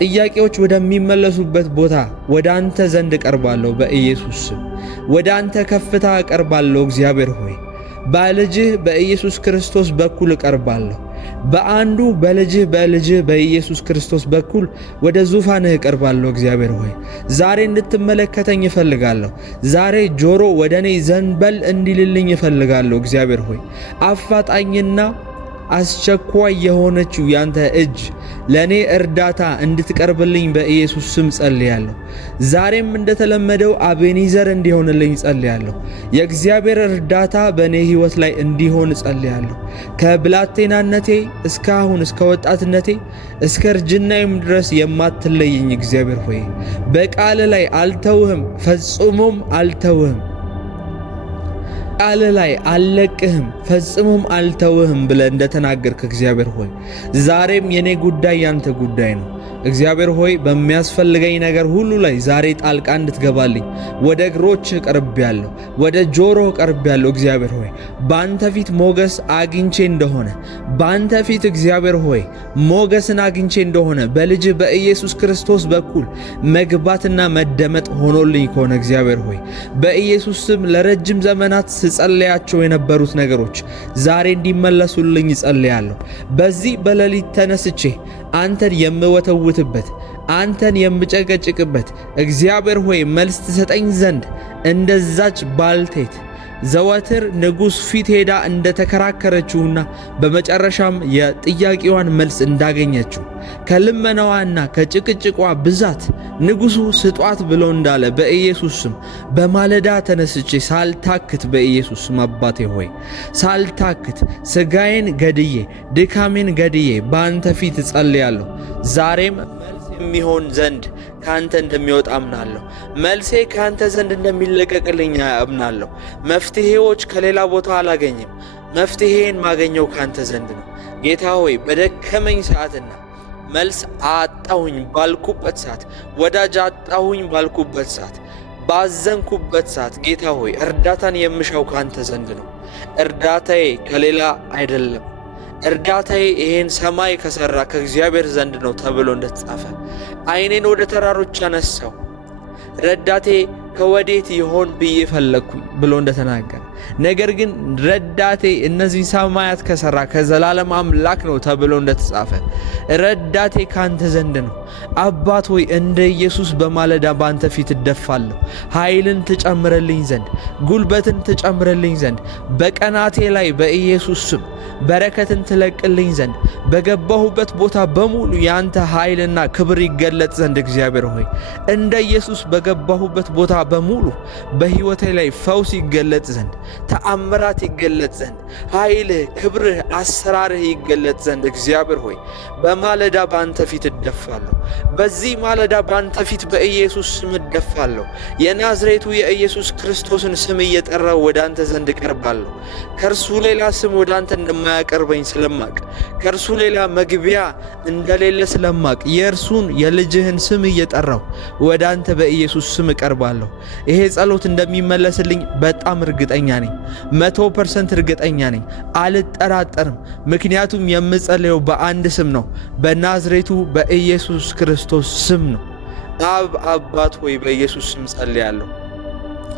ጥያቄዎች ወደሚመለሱበት ቦታ ወደ አንተ ዘንድ ቀርባለሁ። በኢየሱስ ስም ወደ አንተ ከፍታ ቀርባለሁ። እግዚአብሔር ሆይ በልጅህ በኢየሱስ ክርስቶስ በኩል ቀርባለሁ። በአንዱ በልጅህ በኢየሱስ ክርስቶስ በኩል ወደ ዙፋንህ ቀርባለሁ። እግዚአብሔር ሆይ ዛሬ እንድትመለከተኝ እፈልጋለሁ። ዛሬ ጆሮ ወደ እኔ ዘንበል እንዲልልኝ እፈልጋለሁ። እግዚአብሔር ሆይ አፋጣኝና አስቸኳይ የሆነችው ያንተ እጅ ለኔ እርዳታ እንድትቀርብልኝ በኢየሱስ ስም ጸልያለሁ። ዛሬም እንደተለመደው አቤኒዘር እንዲሆንልኝ ጸልያለሁ። የእግዚአብሔር እርዳታ በእኔ ሕይወት ላይ እንዲሆን ጸልያለሁ። ከብላቴናነቴ እስካሁን እስከ ወጣትነቴ እስከ እርጅናዬም ድረስ የማትለይኝ እግዚአብሔር ሆይ በቃል ላይ አልተውህም፣ ፈጽሞም አልተውህም። ቃል ላይ አልለቅህም ፈጽሞም አልተውህም ብለህ እንደተናገርክ እግዚአብሔር ሆይ ዛሬም የኔ ጉዳይ ያንተ ጉዳይ ነው። እግዚአብሔር ሆይ በሚያስፈልገኝ ነገር ሁሉ ላይ ዛሬ ጣልቃ እንድትገባልኝ ወደ እግሮችህ ቀርቤያለሁ፣ ወደ ጆሮህ ቀርቤያለሁ። እግዚአብሔር ሆይ በአንተ ፊት ሞገስ አግኝቼ እንደሆነ በአንተ ፊት እግዚአብሔር ሆይ ሞገስን አግኝቼ እንደሆነ በልጅህ በኢየሱስ ክርስቶስ በኩል መግባትና መደመጥ ሆኖልኝ ከሆነ እግዚአብሔር ሆይ በኢየሱስ ስም ለረጅም ዘመናት ስጸልያቸው የነበሩት ነገሮች ዛሬ እንዲመለሱልኝ ጸልያለሁ። በዚህ በሌሊት ተነስቼ አንተን የምወተውትበት አንተን የምጨቀጭቅበት እግዚአብሔር ሆይ መልስ ትሰጠኝ ዘንድ እንደዛች ባልቴት ዘወትር ንጉሥ ፊት ሄዳ እንደተከራከረችውና በመጨረሻም የጥያቄዋን መልስ እንዳገኘችው ከልመናዋና ከጭቅጭቋ ብዛት ንጉሡ ስጧት ብሎ እንዳለ በኢየሱስ ስም በማለዳ ተነስቼ ሳልታክት በኢየሱስ ስም አባቴ ሆይ ሳልታክት ሥጋዬን ገድዬ ድካሜን ገድዬ በአንተ ፊት እጸልያለሁ። ዛሬም መልስ የሚሆን ዘንድ ካንተ እንደሚወጣ አምናለሁ። መልሴ ካንተ ዘንድ እንደሚለቀቅልኝ አምናለሁ። መፍትሄዎች ከሌላ ቦታ አላገኝም። መፍትሄን ማገኘው ካንተ ዘንድ ነው። ጌታ ሆይ በደከመኝ ሰዓትና መልስ አጣሁኝ ባልኩበት ሰዓት፣ ወዳጅ አጣሁኝ ባልኩበት ሰዓት፣ ባዘንኩበት ሰዓት ጌታ ሆይ እርዳታን የምሻው ካንተ ዘንድ ነው። እርዳታዬ ከሌላ አይደለም። እርዳታዬ ይሄን ሰማይ ከሰራ ከእግዚአብሔር ዘንድ ነው ተብሎ እንደተጻፈ ዓይኔን ወደ ተራሮች አነሳው፣ ረዳቴ ከወዴት ይሆን ብዬ ፈለግኩኝ ብሎ እንደተናገረ፣ ነገር ግን ረዳቴ እነዚህ ሰማያት ከሰራ ከዘላለም አምላክ ነው ተብሎ እንደተጻፈ ረዳቴ ካንተ ዘንድ ነው። አባት ሆይ እንደ ኢየሱስ በማለዳ ባንተ ፊት እደፋለሁ። ኃይልን ትጨምርልኝ ዘንድ ጉልበትን ትጨምርልኝ ዘንድ በቀናቴ ላይ በኢየሱስ ስም በረከትን ትለቅልኝ ዘንድ በገባሁበት ቦታ በሙሉ ያንተ ኃይልና ክብር ይገለጥ ዘንድ እግዚአብሔር ሆይ እንደ ኢየሱስ በገባሁበት ቦታ በሙሉ በሕይወቴ ላይ ፈውስ ይገለጥ ዘንድ ተአምራት ይገለጥ ዘንድ ኃይልህ፣ ክብርህ፣ አሰራርህ ይገለጥ ዘንድ እግዚአብሔር ሆይ በማለዳ በአንተ ፊት እደፋለሁ። በዚህ ማለዳ በአንተ ፊት በኢየሱስ ስም እደፋለሁ። የናዝሬቱ የኢየሱስ ክርስቶስን ስም እየጠራው ወደ አንተ ዘንድ እቀርባለሁ። ከእርሱ ሌላ ስም ወደ አንተ እንደማያቀርበኝ ስለማቅ፣ ከእርሱ ሌላ መግቢያ እንደሌለ ስለማቅ የእርሱን የልጅህን ስም እየጠራው ወደ አንተ በኢየሱስ ስም እቀርባለሁ። ይሄ ጸሎት እንደሚመለስልኝ በጣም እርግጠኛ ነኝ። 100% እርግጠኛ ነኝ። አልጠራጠርም። ምክንያቱም የምጸልየው በአንድ ስም ነው፣ በናዝሬቱ በኢየሱስ ክርስቶስ ስም ነው። አባት ሆይ በኢየሱስ ስም ጸልያለሁ።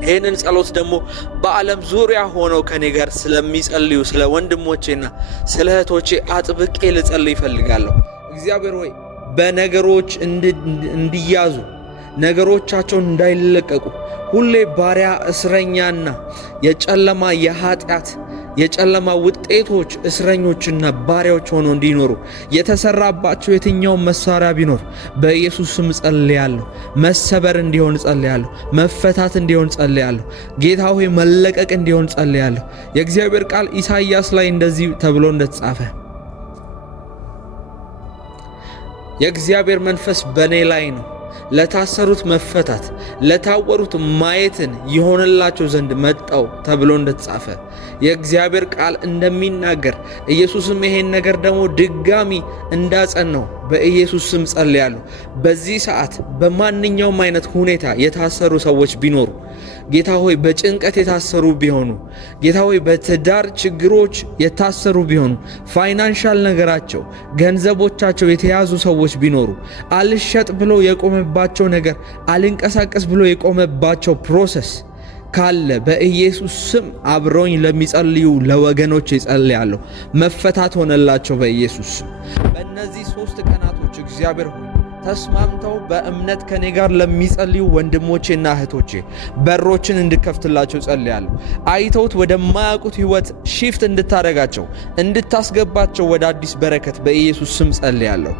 ይህንን ጸሎት ደግሞ በዓለም ዙሪያ ሆነው ከኔ ጋር ስለሚጸልዩ ስለ ወንድሞቼና ስለ እህቶቼ አጥብቄ ልጸልይ ይፈልጋለሁ። እግዚአብሔር ሆይ በነገሮች እንዲያዙ፣ ነገሮቻቸውን እንዳይለቀቁ፣ ሁሌ ባሪያ እስረኛና የጨለማ የኃጢአት የጨለማ ውጤቶች እስረኞችና ባሪያዎች ሆነው እንዲኖሩ የተሰራባቸው የትኛውም መሳሪያ ቢኖር በኢየሱስ ስም ጸልያለሁ። መሰበር እንዲሆን ጸልያለሁ። መፈታት እንዲሆን ጸልያለሁ። ጌታ ሆይ መለቀቅ እንዲሆን ጸልያለሁ። የእግዚአብሔር ቃል ኢሳይያስ ላይ እንደዚህ ተብሎ እንደተጻፈ የእግዚአብሔር መንፈስ በእኔ ላይ ነው፣ ለታሰሩት መፈታት፣ ለታወሩት ማየትን ይሆንላቸው ዘንድ መጣው ተብሎ እንደተጻፈ የእግዚአብሔር ቃል እንደሚናገር ኢየሱስም ይሄን ነገር ደግሞ ድጋሚ እንዳጸናው በኢየሱስ ስም ጸልያለሁ። በዚህ ሰዓት በማንኛውም አይነት ሁኔታ የታሰሩ ሰዎች ቢኖሩ ጌታ ሆይ በጭንቀት የታሰሩ ቢሆኑ፣ ጌታ ሆይ በትዳር ችግሮች የታሰሩ ቢሆኑ፣ ፋይናንሻል ነገራቸው ገንዘቦቻቸው የተያዙ ሰዎች ቢኖሩ፣ አልሸጥ ብሎ የቆመባቸው ነገር፣ አልንቀሳቀስ ብሎ የቆመባቸው ፕሮሰስ ካለ በኢየሱስ ስም አብረውኝ ለሚጸልዩ ለወገኖች ይጸልያለሁ። መፈታት ሆነላቸው በኢየሱስ ስም። በእነዚህ 3 ቀናቶች እግዚአብሔር ሆይ ተስማምተው በእምነት ከኔ ጋር ለሚጸልዩ ወንድሞቼና እህቶቼ በሮችን እንድከፍትላቸው ጸልያለሁ። አይተውት ወደማያውቁት ሕይወት ሺፍት እንድታረጋቸው፣ እንድታስገባቸው ወደ አዲስ በረከት በኢየሱስ ስም ጸልያለሁ።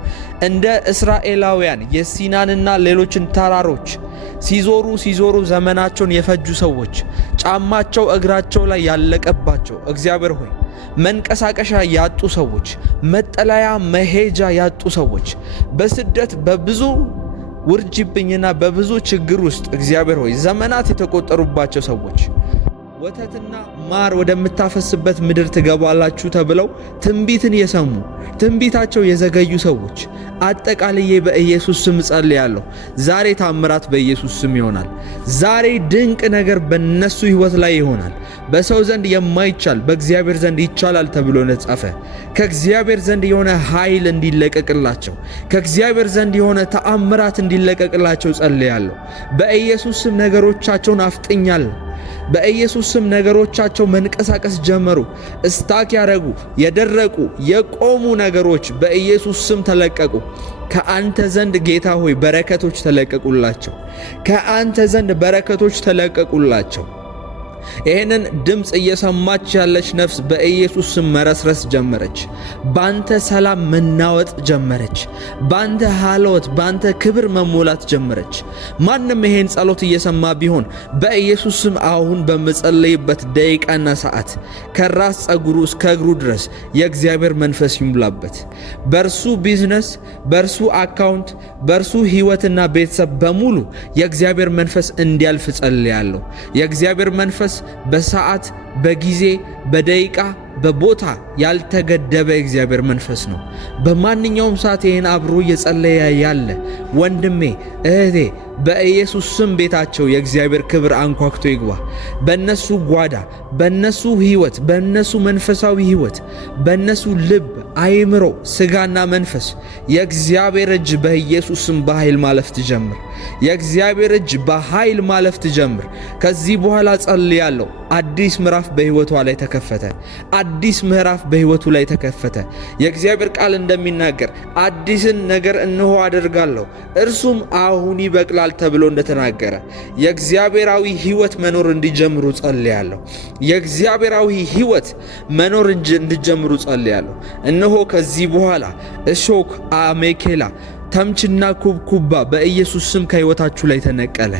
እንደ እስራኤላውያን የሲናንና ሌሎችን ተራሮች ሲዞሩ ዘመናቸውን የፈጁ ሰዎች፣ ጫማቸው እግራቸው ላይ ያለቀባቸው እግዚአብሔር ሆይ መንቀሳቀሻ ያጡ ሰዎች፣ መጠለያ መሄጃ ያጡ ሰዎች፣ በስደት በብዙ ውርጅብኝና በብዙ ችግር ውስጥ እግዚአብሔር ሆይ ዘመናት የተቆጠሩባቸው ሰዎች ወተትና ማር ወደምታፈስበት ምድር ትገባላችሁ ተብለው ትንቢትን የሰሙ ትንቢታቸው የዘገዩ ሰዎች አጠቃልዬ በኢየሱስ ስም ጸልያለሁ። ዛሬ ታምራት በኢየሱስ ስም ይሆናል። ዛሬ ድንቅ ነገር በነሱ ሕይወት ላይ ይሆናል። በሰው ዘንድ የማይቻል በእግዚአብሔር ዘንድ ይቻላል ተብሎ እንደተጻፈ ከእግዚአብሔር ዘንድ የሆነ ኃይል እንዲለቀቅላቸው፣ ከእግዚአብሔር ዘንድ የሆነ ተአምራት እንዲለቀቅላቸው ጸልያለሁ። በኢየሱስ ስም ነገሮቻቸውን አፍጥኛለሁ። በኢየሱስ ስም ነገሮቻቸው መንቀሳቀስ ጀመሩ። እስታክ ያረጉ የደረቁ የቆሙ ነገሮች በኢየሱስ ስም ተለቀቁ። ከአንተ ዘንድ ጌታ ሆይ በረከቶች ተለቀቁላቸው። ከአንተ ዘንድ በረከቶች ተለቀቁላቸው። ይህንን ድምፅ እየሰማች ያለች ነፍስ በኢየሱስ ስም መረስረስ ጀመረች። ባንተ ሰላም መናወጥ ጀመረች። ባንተ ሃልወት፣ ባንተ ክብር መሞላት ጀመረች። ማንም ይሄን ጸሎት እየሰማ ቢሆን በኢየሱስ ስም አሁን በመጸለይበት ደቂቃና ሰዓት ከራስ ጸጉሩ እስከ እግሩ ድረስ የእግዚአብሔር መንፈስ ይሙላበት። በርሱ ቢዝነስ፣ በርሱ አካውንት፣ በርሱ ሕይወትና ቤተሰብ በሙሉ የእግዚአብሔር መንፈስ እንዲያልፍ ጸልያለሁ። የእግዚአብሔር መንፈስ በሰዓት፣ በጊዜ፣ በደቂቃ፣ በቦታ ያልተገደበ እግዚአብሔር መንፈስ ነው። በማንኛውም ሰዓት ይህን አብሮ እየጸለየ ያለ ወንድሜ እህቴ በኢየሱስ ስም ቤታቸው የእግዚአብሔር ክብር አንኳኩቶ ይግባ። በነሱ ጓዳ፣ በነሱ ሕይወት፣ በነሱ መንፈሳዊ ሕይወት፣ በነሱ ልብ፣ አይምሮ፣ ስጋና መንፈስ የእግዚአብሔር እጅ በኢየሱስ ስም በኃይል ማለፍ ትጀምር። የእግዚአብሔር እጅ በኃይል ማለፍ ትጀምር። ከዚህ በኋላ ጸልያለሁ። አዲስ ምዕራፍ በሕይወቷ ላይ ተከፈተ። አዲስ ምዕራፍ በሕይወቱ ላይ ተከፈተ። የእግዚአብሔር ቃል እንደሚናገር አዲስን ነገር እነሆ አደርጋለሁ እርሱም አሁን ይበቅላል ተብሎ እንደተናገረ የእግዚአብሔራዊ ሕይወት መኖር እንዲጀምሩ ጸልያለሁ። የእግዚአብሔራዊ ሕይወት መኖር እንዲጀምሩ ጸልያለሁ። እነሆ ከዚህ በኋላ እሾክ፣ አሜኬላ፣ ተምችና ኩብኩባ በኢየሱስ ስም ከሕይወታችሁ ላይ ተነቀለ።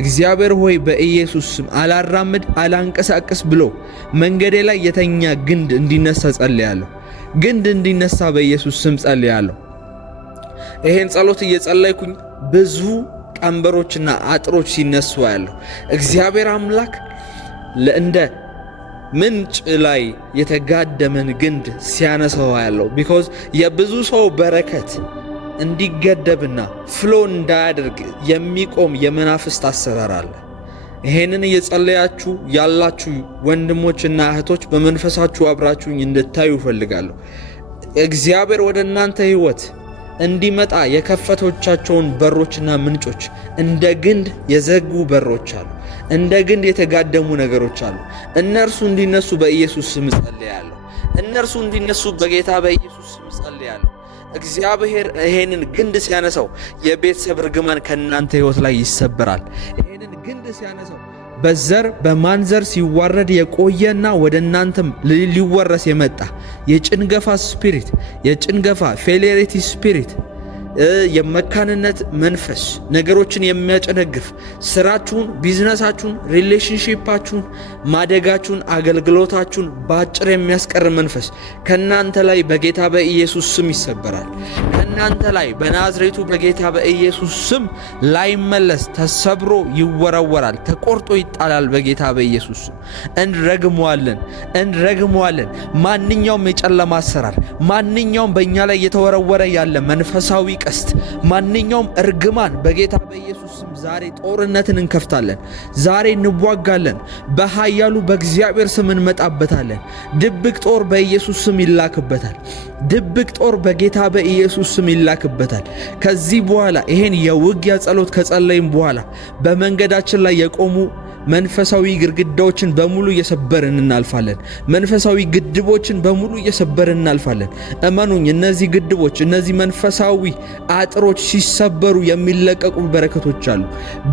እግዚአብሔር ሆይ በኢየሱስ ስም አላራምድ አላንቀሳቀስ ብሎ መንገዴ ላይ የተኛ ግንድ እንዲነሳ ጸልያለሁ። ግንድ እንዲነሳ በኢየሱስ ስም ጸልያለሁ። ይሄን ጸሎት እየጸለይኩኝ ብዙ ቀንበሮችና አጥሮች ሲነሱ ያለው እግዚአብሔር አምላክ እንደ ምንጭ ላይ የተጋደመን ግንድ ሲያነሳው ያለው ቢኮዝ የብዙ ሰው በረከት እንዲገደብና ፍሎ እንዳያደርግ የሚቆም የመናፍስት አሰራር አለ። ይሄንን እየጸለያችሁ ያላችሁ ወንድሞችና እህቶች በመንፈሳችሁ አብራችሁኝ እንድታዩ እፈልጋለሁ። እግዚአብሔር ወደ እናንተ ሕይወት እንዲመጣ የከፈቶቻቸውን በሮችና ምንጮች እንደ ግንድ የዘጉ በሮች አሉ። እንደ ግንድ የተጋደሙ ነገሮች አሉ። እነርሱ እንዲነሱ በኢየሱስ ስም ጸልያለሁ። እነርሱ እንዲነሱ በጌታ በኢየሱስ ስም ጸልያለሁ። እግዚአብሔር ይሄንን ግንድ ሲያነሳው የቤተሰብ ርግማን ከእናንተ ሕይወት ላይ ይሰበራል። ይሄንን ግንድ ሲያነሳው በዘር በማንዘር ሲዋረድ የቆየና ወደ እናንተም ሊወረስ የመጣ የጭንገፋ ስፒሪት፣ የጭንገፋ ፌሌሪቲ ስፒሪት፣ የመካንነት መንፈስ ነገሮችን የሚያጨነግፍ ስራችሁን፣ ቢዝነሳችሁን፣ ሪሌሽንሺፓችሁን፣ ማደጋችሁን፣ አገልግሎታችሁን ባጭር የሚያስቀር መንፈስ ከናንተ ላይ በጌታ በኢየሱስ ስም ይሰበራል። ከናንተ ላይ በናዝሬቱ በጌታ በኢየሱስ ስም ላይመለስ ተሰብሮ ይወረወራል፣ ተቆርጦ ይጣላል። በጌታ በኢየሱስ ስም እንረግመዋለን። ማንኛውም የጨለማ አሰራር፣ ማንኛውም በእኛ ላይ የተወረወረ ያለ መንፈሳዊ ቀስት፣ ማንኛውም እርግማን በጌታ በኢየሱስ ስም ዛሬ ጦርነትን እንከፍታለን። ዛሬ እንዋጋለን። በኃያሉ በእግዚአብሔር ስም እንመጣበታለን። ድብቅ ጦር በኢየሱስ ስም ይላክበታል። ድብቅ ጦር በጌታ በኢየሱስ ስም ይላክበታል። ከዚህ በኋላ ይሄን የውጊያ ጸሎት ከጸለይም በኋላ በመንገዳችን ላይ የቆሙ መንፈሳዊ ግድግዳዎችን በሙሉ እየሰበርን እናልፋለን። መንፈሳዊ ግድቦችን በሙሉ እየሰበርን እናልፋለን። እመኑኝ፣ እነዚህ ግድቦች፣ እነዚህ መንፈሳዊ አጥሮች ሲሰበሩ የሚለቀቁ በረከቶች አሉ።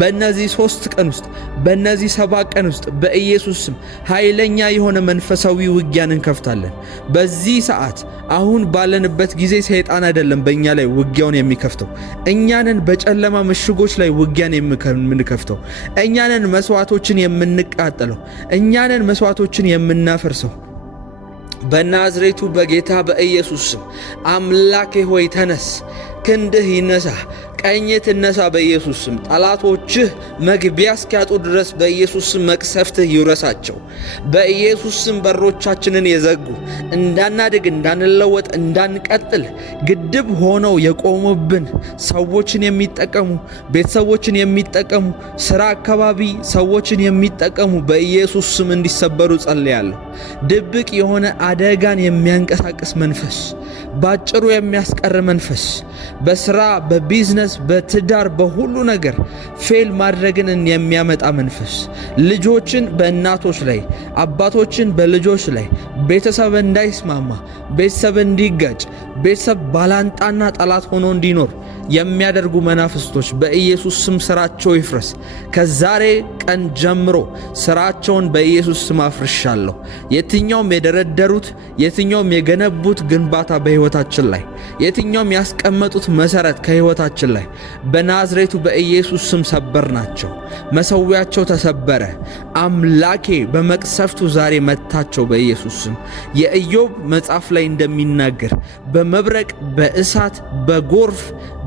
በእነዚህ 3 ቀን ውስጥ፣ በእነዚህ 7 ቀን ውስጥ በኢየሱስ ስም ኃይለኛ የሆነ መንፈሳዊ ውጊያን እንከፍታለን። በዚህ ሰዓት አሁን ባለንበት ጊዜ ሰይጣን አይደለም በእኛ ላይ ውጊያውን የሚከፍተው። እኛንን በጨለማ ምሽጎች ላይ ውጊያን የምንከፍተው። እኛንን መስዋዕቶችን የምንቃጠለው። እኛንን መስዋዕቶችን የምናፈርሰው። በናዝሬቱ በጌታ በኢየሱስ ስም አምላኬ ሆይ ተነስ፣ ክንድህ ይነሳ፣ ቀኝህ ትነሳ። በኢየሱስ ስም ጠላቶችህ መግቢያ እስኪያጡ ድረስ በኢየሱስ ስም መቅሰፍትህ ይውረሳቸው። በኢየሱስ ስም በሮቻችንን የዘጉ እንዳናድግ፣ እንዳንለወጥ፣ እንዳንቀጥል ግድብ ሆነው የቆሙብን ሰዎችን የሚጠቀሙ፣ ቤተሰቦችን የሚጠቀሙ፣ ስራ አካባቢ ሰዎችን የሚጠቀሙ በኢየሱስ ስም እንዲሰበሩ ጸልያለሁ። ድብቅ የሆነ አደጋን የሚያንቀሳቅስ መንፈስ፣ ባጭሩ የሚያስቀር መንፈስ፣ በስራ በቢዝነስ በትዳር በሁሉ ነገር ፌል ማድረግን የሚያመጣ መንፈስ፣ ልጆችን በእናቶች ላይ፣ አባቶችን በልጆች ላይ፣ ቤተሰብ እንዳይስማማ፣ ቤተሰብ እንዲጋጭ፣ ቤተሰብ ባላንጣና ጠላት ሆኖ እንዲኖር የሚያደርጉ መናፍስቶች በኢየሱስ ስም ስራቸው ይፍረስ። ከዛሬ ቀን ጀምሮ ስራቸውን በኢየሱስ ስም አፍርሻለሁ። የትኛውም የደረደሩት፣ የትኛውም የገነቡት ግንባታ በሕይወታችን ላይ፣ የትኛውም ያስቀመጡት መሰረት ከሕይወታችን ላይ በናዝሬቱ በኢየሱስ ስም ሰበር ናቸው። መሠዊያቸው ተሰበረ። አምላኬ በመቅሰፍቱ ዛሬ መታቸው በኢየሱስ ስም። የኢዮብ መጽሐፍ ላይ እንደሚናገር በመብረቅ በእሳት በጎርፍ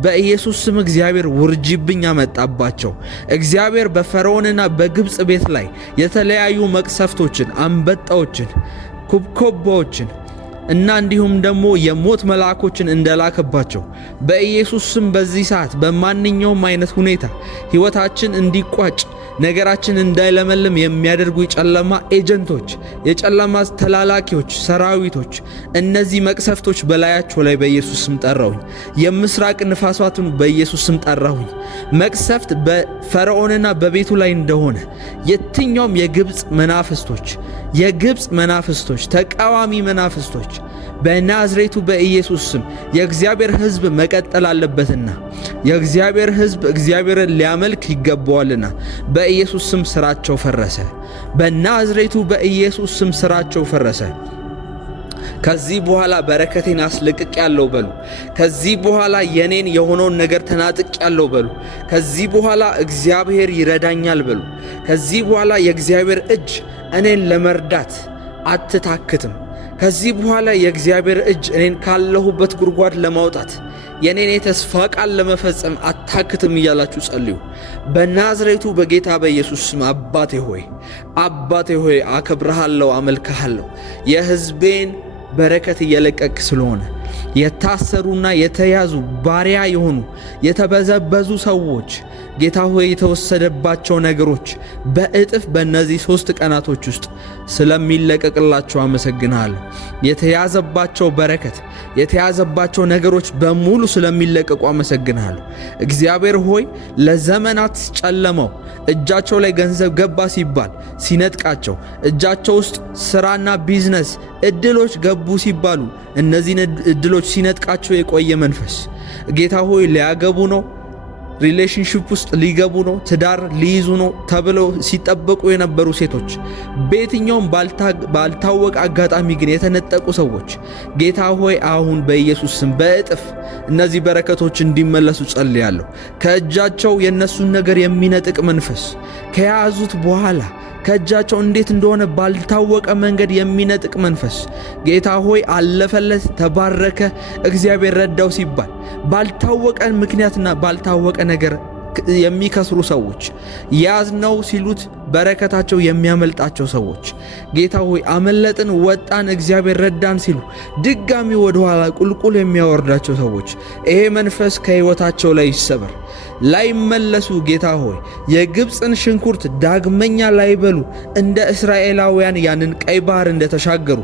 በኢየሱስ ስም እግዚአብሔር ውርጅብኝ አመጣባቸው። እግዚአብሔር በፈርዖንና በግብፅ ቤት ላይ የተለያዩ መቅሰፍቶችን፣ አንበጣዎችን፣ ኩብኩባዎችን እና እንዲሁም ደግሞ የሞት መልአኮችን እንደላከባቸው በኢየሱስ ስም በዚህ ሰዓት በማንኛውም አይነት ሁኔታ ሕይወታችን እንዲቋጭ፣ ነገራችን እንዳይለመልም የሚያደርጉ የጨለማ ኤጀንቶች፣ የጨለማ ተላላኪዎች፣ ሰራዊቶች፣ እነዚህ መቅሰፍቶች በላያቸው ላይ በኢየሱስ ስም ጠራሁኝ። የምስራቅ ንፋሳቱን በኢየሱስ ስም ጠራሁኝ። መቅሰፍት በፈርዖንና በቤቱ ላይ እንደሆነ የትኛውም የግብፅ መናፍስቶች፣ ተቃዋሚ መናፍስቶች በናዝሬቱ በኢየሱስ ስም የእግዚአብሔር ሕዝብ መቀጠል አለበትና የእግዚአብሔር ሕዝብ እግዚአብሔርን ሊያመልክ ይገባዋልና በኢየሱስ ስም ስራቸው ፈረሰ። በናዝሬቱ በኢየሱስ ስም ስራቸው ፈረሰ። ከዚህ በኋላ በረከቴን አስለቅቄያለሁ በሉ። ከዚህ በኋላ የኔን የሆነውን ነገር ተናጥቄያለሁ በሉ። ከዚህ በኋላ እግዚአብሔር ይረዳኛል በሉ። ከዚህ በኋላ የእግዚአብሔር እጅ እኔን ለመርዳት አትታክትም። ከዚህ በኋላ የእግዚአብሔር እጅ እኔን ካለሁበት ጉድጓድ ለማውጣት የኔን የተስፋ ቃል ለመፈጸም አታክትም እያላችሁ ጸልዩ። በናዝሬቱ በጌታ በኢየሱስ ስም አባቴ ሆይ አከብርሃለሁ፣ አመልክሃለሁ። የሕዝቤን በረከት እየለቀቅ ስለሆነ የታሰሩና የተያዙ ባሪያ የሆኑ የተበዘበዙ ሰዎች ጌታ ሆይ የተወሰደባቸው ነገሮች በእጥፍ በእነዚህ 3 ቀናቶች ውስጥ ስለሚለቀቅላቸው አመሰግናለሁ። የተያዘባቸው በረከት የተያዘባቸው ነገሮች በሙሉ ስለሚለቀቁ አመሰግናለሁ። እግዚአብሔር ሆይ ለዘመናት ጨለመው እጃቸው ላይ ገንዘብ ገባ ሲባል ሲነጥቃቸው፣ እጃቸው ውስጥ ስራና ቢዝነስ እድሎች ገቡ ሲባሉ እነዚህን እድሎች ሲነጥቃቸው የቆየ መንፈስ ጌታ ሆይ ሊያገቡ ነው፣ ሪሌሽንሺፕ ውስጥ ሊገቡ ነው፣ ትዳር ሊይዙ ነው ተብለው ሲጠበቁ የነበሩ ሴቶች በየትኛውም ባልታወቀ አጋጣሚ ግን የተነጠቁ ሰዎች ጌታ ሆይ አሁን በኢየሱስ ስም በእጥፍ እነዚህ በረከቶች እንዲመለሱ ጸልያለሁ። ከእጃቸው የነሱን ነገር የሚነጥቅ መንፈስ ከያዙት በኋላ ከእጃቸው እንዴት እንደሆነ ባልታወቀ መንገድ የሚነጥቅ መንፈስ ጌታ ሆይ አለፈለት፣ ተባረከ፣ እግዚአብሔር ረዳው ሲባል ባልታወቀ ምክንያትና ባልታወቀ ነገር የሚከስሩ ሰዎች ያዝነው ሲሉት በረከታቸው የሚያመልጣቸው ሰዎች ጌታ ሆይ አመለጥን፣ ወጣን፣ እግዚአብሔር ረዳን ሲሉ ድጋሚ ወደ ኋላ ቁልቁል የሚያወርዳቸው ሰዎች ይሄ መንፈስ ከሕይወታቸው ላይ ይሰበር። ላይመለሱ ጌታ ሆይ የግብፅን ሽንኩርት ዳግመኛ ላይበሉ እንደ እስራኤላውያን ያንን ቀይ ባህር እንደተሻገሩ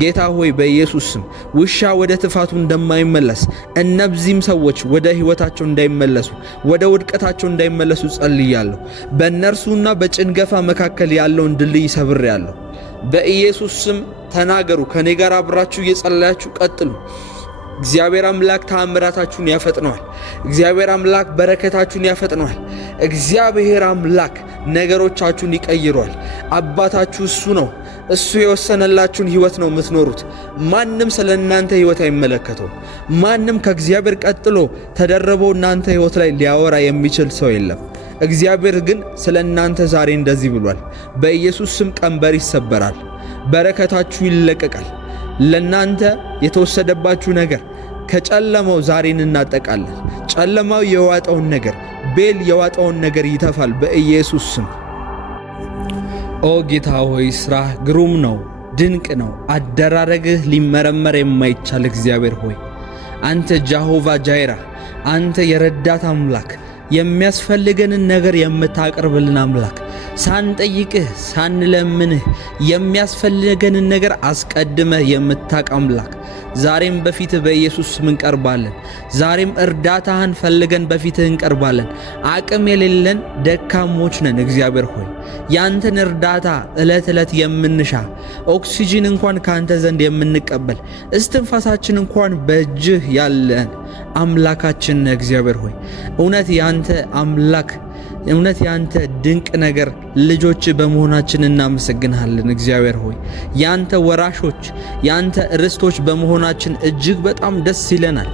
ጌታ ሆይ በኢየሱስ ስም ውሻ ወደ ትፋቱ እንደማይመለስ እነዚህም ሰዎች ወደ ሕይወታቸው እንዳይመለሱ ወደ ውድቀታቸው እንዳይመለሱ ጸልያለሁ። በእነርሱና በጭንገፋ መካከል ያለውን ድልድይ ሰብሬያለሁ። በኢየሱስ ስም ተናገሩ። ከኔ ጋር አብራችሁ እየጸለያችሁ ቀጥሉ። እግዚአብሔር አምላክ ተአምራታችሁን ያፈጥነዋል። እግዚአብሔር አምላክ በረከታችሁን ያፈጥነዋል። እግዚአብሔር አምላክ ነገሮቻችሁን ይቀይረዋል። አባታችሁ እሱ ነው። እሱ የወሰነላችሁን ሕይወት ነው የምትኖሩት። ማንም ስለ እናንተ ሕይወት አይመለከተው። ማንም ከእግዚአብሔር ቀጥሎ ተደርቦ እናንተ ሕይወት ላይ ሊያወራ የሚችል ሰው የለም። እግዚአብሔር ግን ስለ እናንተ ዛሬ እንደዚህ ብሏል። በኢየሱስ ስም ቀንበር ይሰበራል። በረከታችሁ ይለቀቃል። ለናንተ የተወሰደባችሁ ነገር ከጨለማው ዛሬን እናጠቃለን። ጨለማው የዋጠውን ነገር ቤል የዋጠውን ነገር ይተፋል በኢየሱስ ስም። ኦ ጌታ ሆይ ስራህ ግሩም ነው፣ ድንቅ ነው። አደራረግህ ሊመረመር የማይቻል እግዚአብሔር ሆይ አንተ ጃሆቫ ጃይራ፣ አንተ የረዳት አምላክ፣ የሚያስፈልገንን ነገር የምታቀርብልን አምላክ፣ ሳንጠይቅህ ሳንለምንህ የሚያስፈልገንን ነገር አስቀድመህ የምታውቅ አምላክ ዛሬም በፊትህ በኢየሱስ ስም እንቀርባለን። ዛሬም እርዳታህን ፈልገን በፊትህ እንቀርባለን። አቅም የሌለን ደካሞች ነን። እግዚአብሔር ሆይ ያንተን እርዳታ ዕለት ዕለት የምንሻ ኦክሲጅን እንኳን ካንተ ዘንድ የምንቀበል እስትንፋሳችን እንኳን በእጅህ ያለን አምላካችን ነህ። እግዚአብሔር ሆይ እውነት ያንተ አምላክ እውነት ያንተ ድንቅ ነገር ልጆች በመሆናችን እናመሰግንሃለን። እግዚአብሔር ሆይ ያንተ ወራሾች ያንተ ርስቶች በመሆናችን እጅግ በጣም ደስ ይለናል።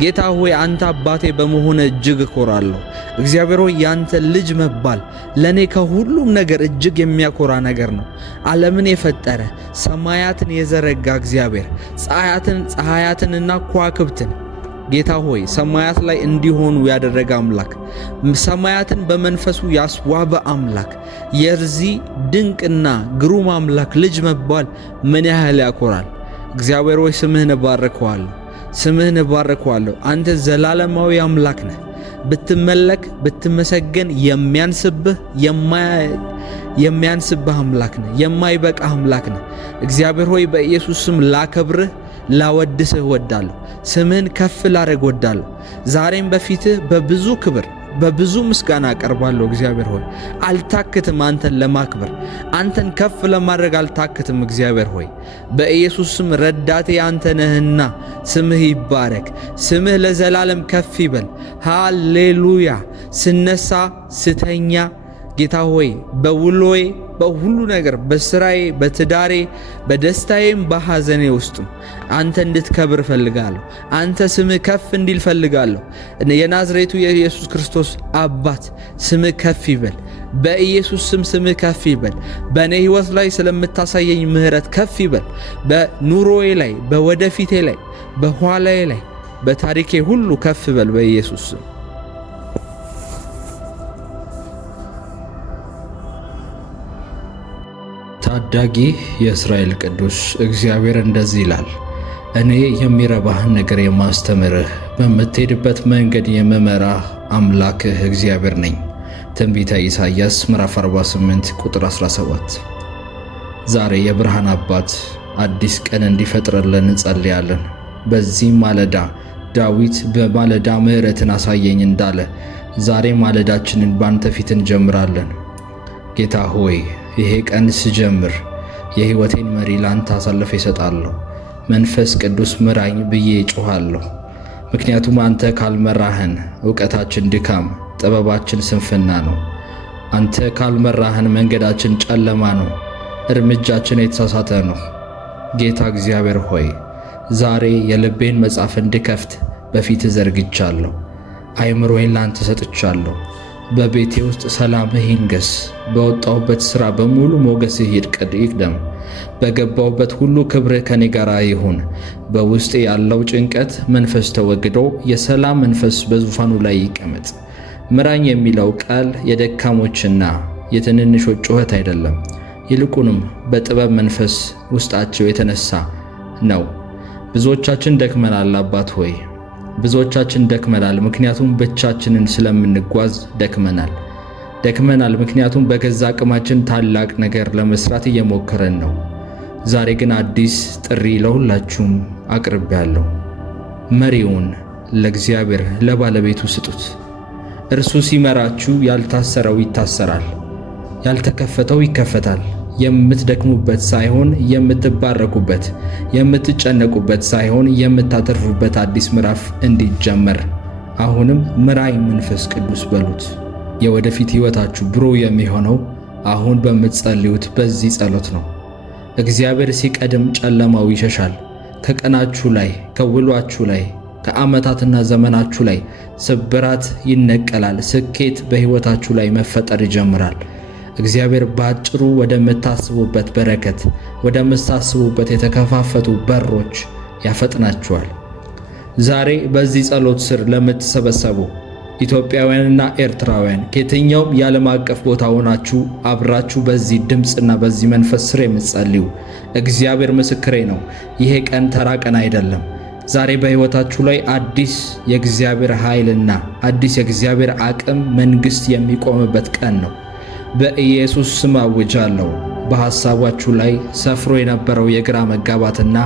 ጌታ ሆይ አንተ አባቴ በመሆነ እጅግ እኮራለሁ። እግዚአብሔር ሆይ ያንተ ልጅ መባል ለኔ ከሁሉም ነገር እጅግ የሚያኮራ ነገር ነው። ዓለምን የፈጠረ ሰማያትን የዘረጋ እግዚአብሔር ፀሐያትንና ከዋክብትን ጌታ ሆይ ሰማያት ላይ እንዲሆኑ ያደረገ አምላክ፣ ሰማያትን በመንፈሱ ያስዋበ አምላክ፣ የዚህ ድንቅና ግሩም አምላክ ልጅ መባል ምን ያህል ያኮራል። እግዚአብሔር ሆይ ስምህን እባርከዋለሁ። አንተ ዘላለማዊ አምላክ ነህ። ብትመለክ ብትመሰገን የሚያንስብህ አምላክ ነህ። የማይበቃ አምላክ ነህ። እግዚአብሔር ሆይ በኢየሱስ ስም ላከብርህ ላወድስህ ወዳለሁ። ስምህን ከፍ ላደርግ ወዳለሁ። ዛሬም በፊትህ በብዙ ክብር በብዙ ምስጋና አቀርባለሁ። እግዚአብሔር ሆይ አልታክትም። አንተን ለማክበር አንተን ከፍ ለማድረግ አልታክትም። እግዚአብሔር ሆይ በኢየሱስ ስም ረዳቴ አንተ ነህና ስምህ ይባረክ። ስምህ ለዘላለም ከፍ ይበል። ሃሌሉያ። ስነሳ ስተኛ ጌታ ሆይ በውሎዬ በሁሉ ነገር በስራዬ፣ በትዳሬ፣ በደስታዬም በሐዘኔ ውስጥም አንተ እንድትከብር ፈልጋለሁ። አንተ ስምህ ከፍ እንዲል ፈልጋለሁ። የናዝሬቱ የኢየሱስ ክርስቶስ አባት ስምህ ከፍ ይበል። በኢየሱስ ስም ስምህ ከፍ ይበል። በእኔ ሕይወት ላይ ስለምታሳየኝ ምሕረት ከፍ ይበል። በኑሮዬ ላይ፣ በወደፊቴ ላይ፣ በኋላዬ ላይ፣ በታሪኬ ሁሉ ከፍ በል በኢየሱስ ስም። ታዳጊ የእስራኤል ቅዱስ እግዚአብሔር እንደዚህ ይላል፣ እኔ የሚረባህን ነገር የማስተምርህ በምትሄድበት መንገድ የምመራህ አምላክህ እግዚአብሔር ነኝ። ትንቢተ ኢሳይያስ ምዕራፍ 48 ቁጥር 17። ዛሬ የብርሃን አባት አዲስ ቀን እንዲፈጥርልን እንጸልያለን። በዚህ ማለዳ ዳዊት በማለዳ ምሕረትን አሳየኝ እንዳለ ዛሬ ማለዳችንን ባንተ ፊት እንጀምራለን። ጌታ ሆይ ይሄ ቀን ስጀምር የሕይወቴን መሪ ላንተ አሳልፌ እሰጣለሁ። መንፈስ ቅዱስ ምራኝ ብዬ እጮኻለሁ። ምክንያቱም አንተ ካልመራህን ዕውቀታችን ድካም፣ ጥበባችን ስንፍና ነው። አንተ ካልመራህን መንገዳችን ጨለማ ነው፣ እርምጃችን የተሳሳተ ነው። ጌታ እግዚአብሔር ሆይ ዛሬ የልቤን መጽሐፍ እንድከፍት በፊት ዘርግቻለሁ። አይምሮዬን ላንተ ሰጥቻለሁ። በቤቴ ውስጥ ሰላምህ ይንገስ። በወጣሁበት ሥራ በሙሉ ሞገስህ ይቅደም። በገባሁበት ሁሉ ክብርህ ከኔ ጋር ይሁን። በውስጤ ያለው ጭንቀት መንፈስ ተወግዶ የሰላም መንፈስ በዙፋኑ ላይ ይቀመጥ። ምራኝ የሚለው ቃል የደካሞችና የትንንሾች ጩኸት አይደለም፣ ይልቁንም በጥበብ መንፈስ ውስጣቸው የተነሳ ነው። ብዙዎቻችን ደክመናል አባት ሆይ፣ ብዙዎቻችን ደክመናል። ምክንያቱም ብቻችንን ስለምንጓዝ ደክመናል። ምክንያቱም በገዛ አቅማችን ታላቅ ነገር ለመስራት እየሞከረን ነው። ዛሬ ግን አዲስ ጥሪ ለሁላችሁም አቅርቤያለሁ። መሪውን ለእግዚአብሔር ለባለቤቱ ስጡት። እርሱ ሲመራችሁ ያልታሰረው ይታሰራል፣ ያልተከፈተው ይከፈታል። የምትደክሙበት ሳይሆን የምትባረኩበት፣ የምትጨነቁበት ሳይሆን የምታተርፉበት አዲስ ምዕራፍ እንዲጀመር አሁንም ምራኝ መንፈስ ቅዱስ በሉት። የወደፊት ሕይወታችሁ ብሩህ የሚሆነው አሁን በምትጸልዩት በዚህ ጸሎት ነው። እግዚአብሔር ሲቀድም ጨለማው ይሸሻል። ከቀናችሁ ላይ፣ ከውሏችሁ ላይ፣ ከዓመታትና ዘመናችሁ ላይ ስብራት ይነቀላል። ስኬት በሕይወታችሁ ላይ መፈጠር ይጀምራል። እግዚአብሔር በአጭሩ ወደምታስቡበት በረከት፣ ወደምታስቡበት የተከፋፈቱ በሮች ያፈጥናችኋል። ዛሬ በዚህ ጸሎት ስር ለምትሰበሰቡ ኢትዮጵያውያንና ኤርትራውያን ከየትኛውም የዓለም አቀፍ ቦታ ሆናችሁ አብራችሁ በዚህ ድምፅና በዚህ መንፈስ ስር የምትጸልዩ እግዚአብሔር ምስክሬ ነው። ይሄ ቀን ተራ ቀን አይደለም። ዛሬ በሕይወታችሁ ላይ አዲስ የእግዚአብሔር ኃይልና አዲስ የእግዚአብሔር አቅም መንግሥት የሚቆምበት ቀን ነው። በኢየሱስ ስም አውጃለሁ። በሐሳባችሁ ላይ ሰፍሮ የነበረው የግራ መጋባትና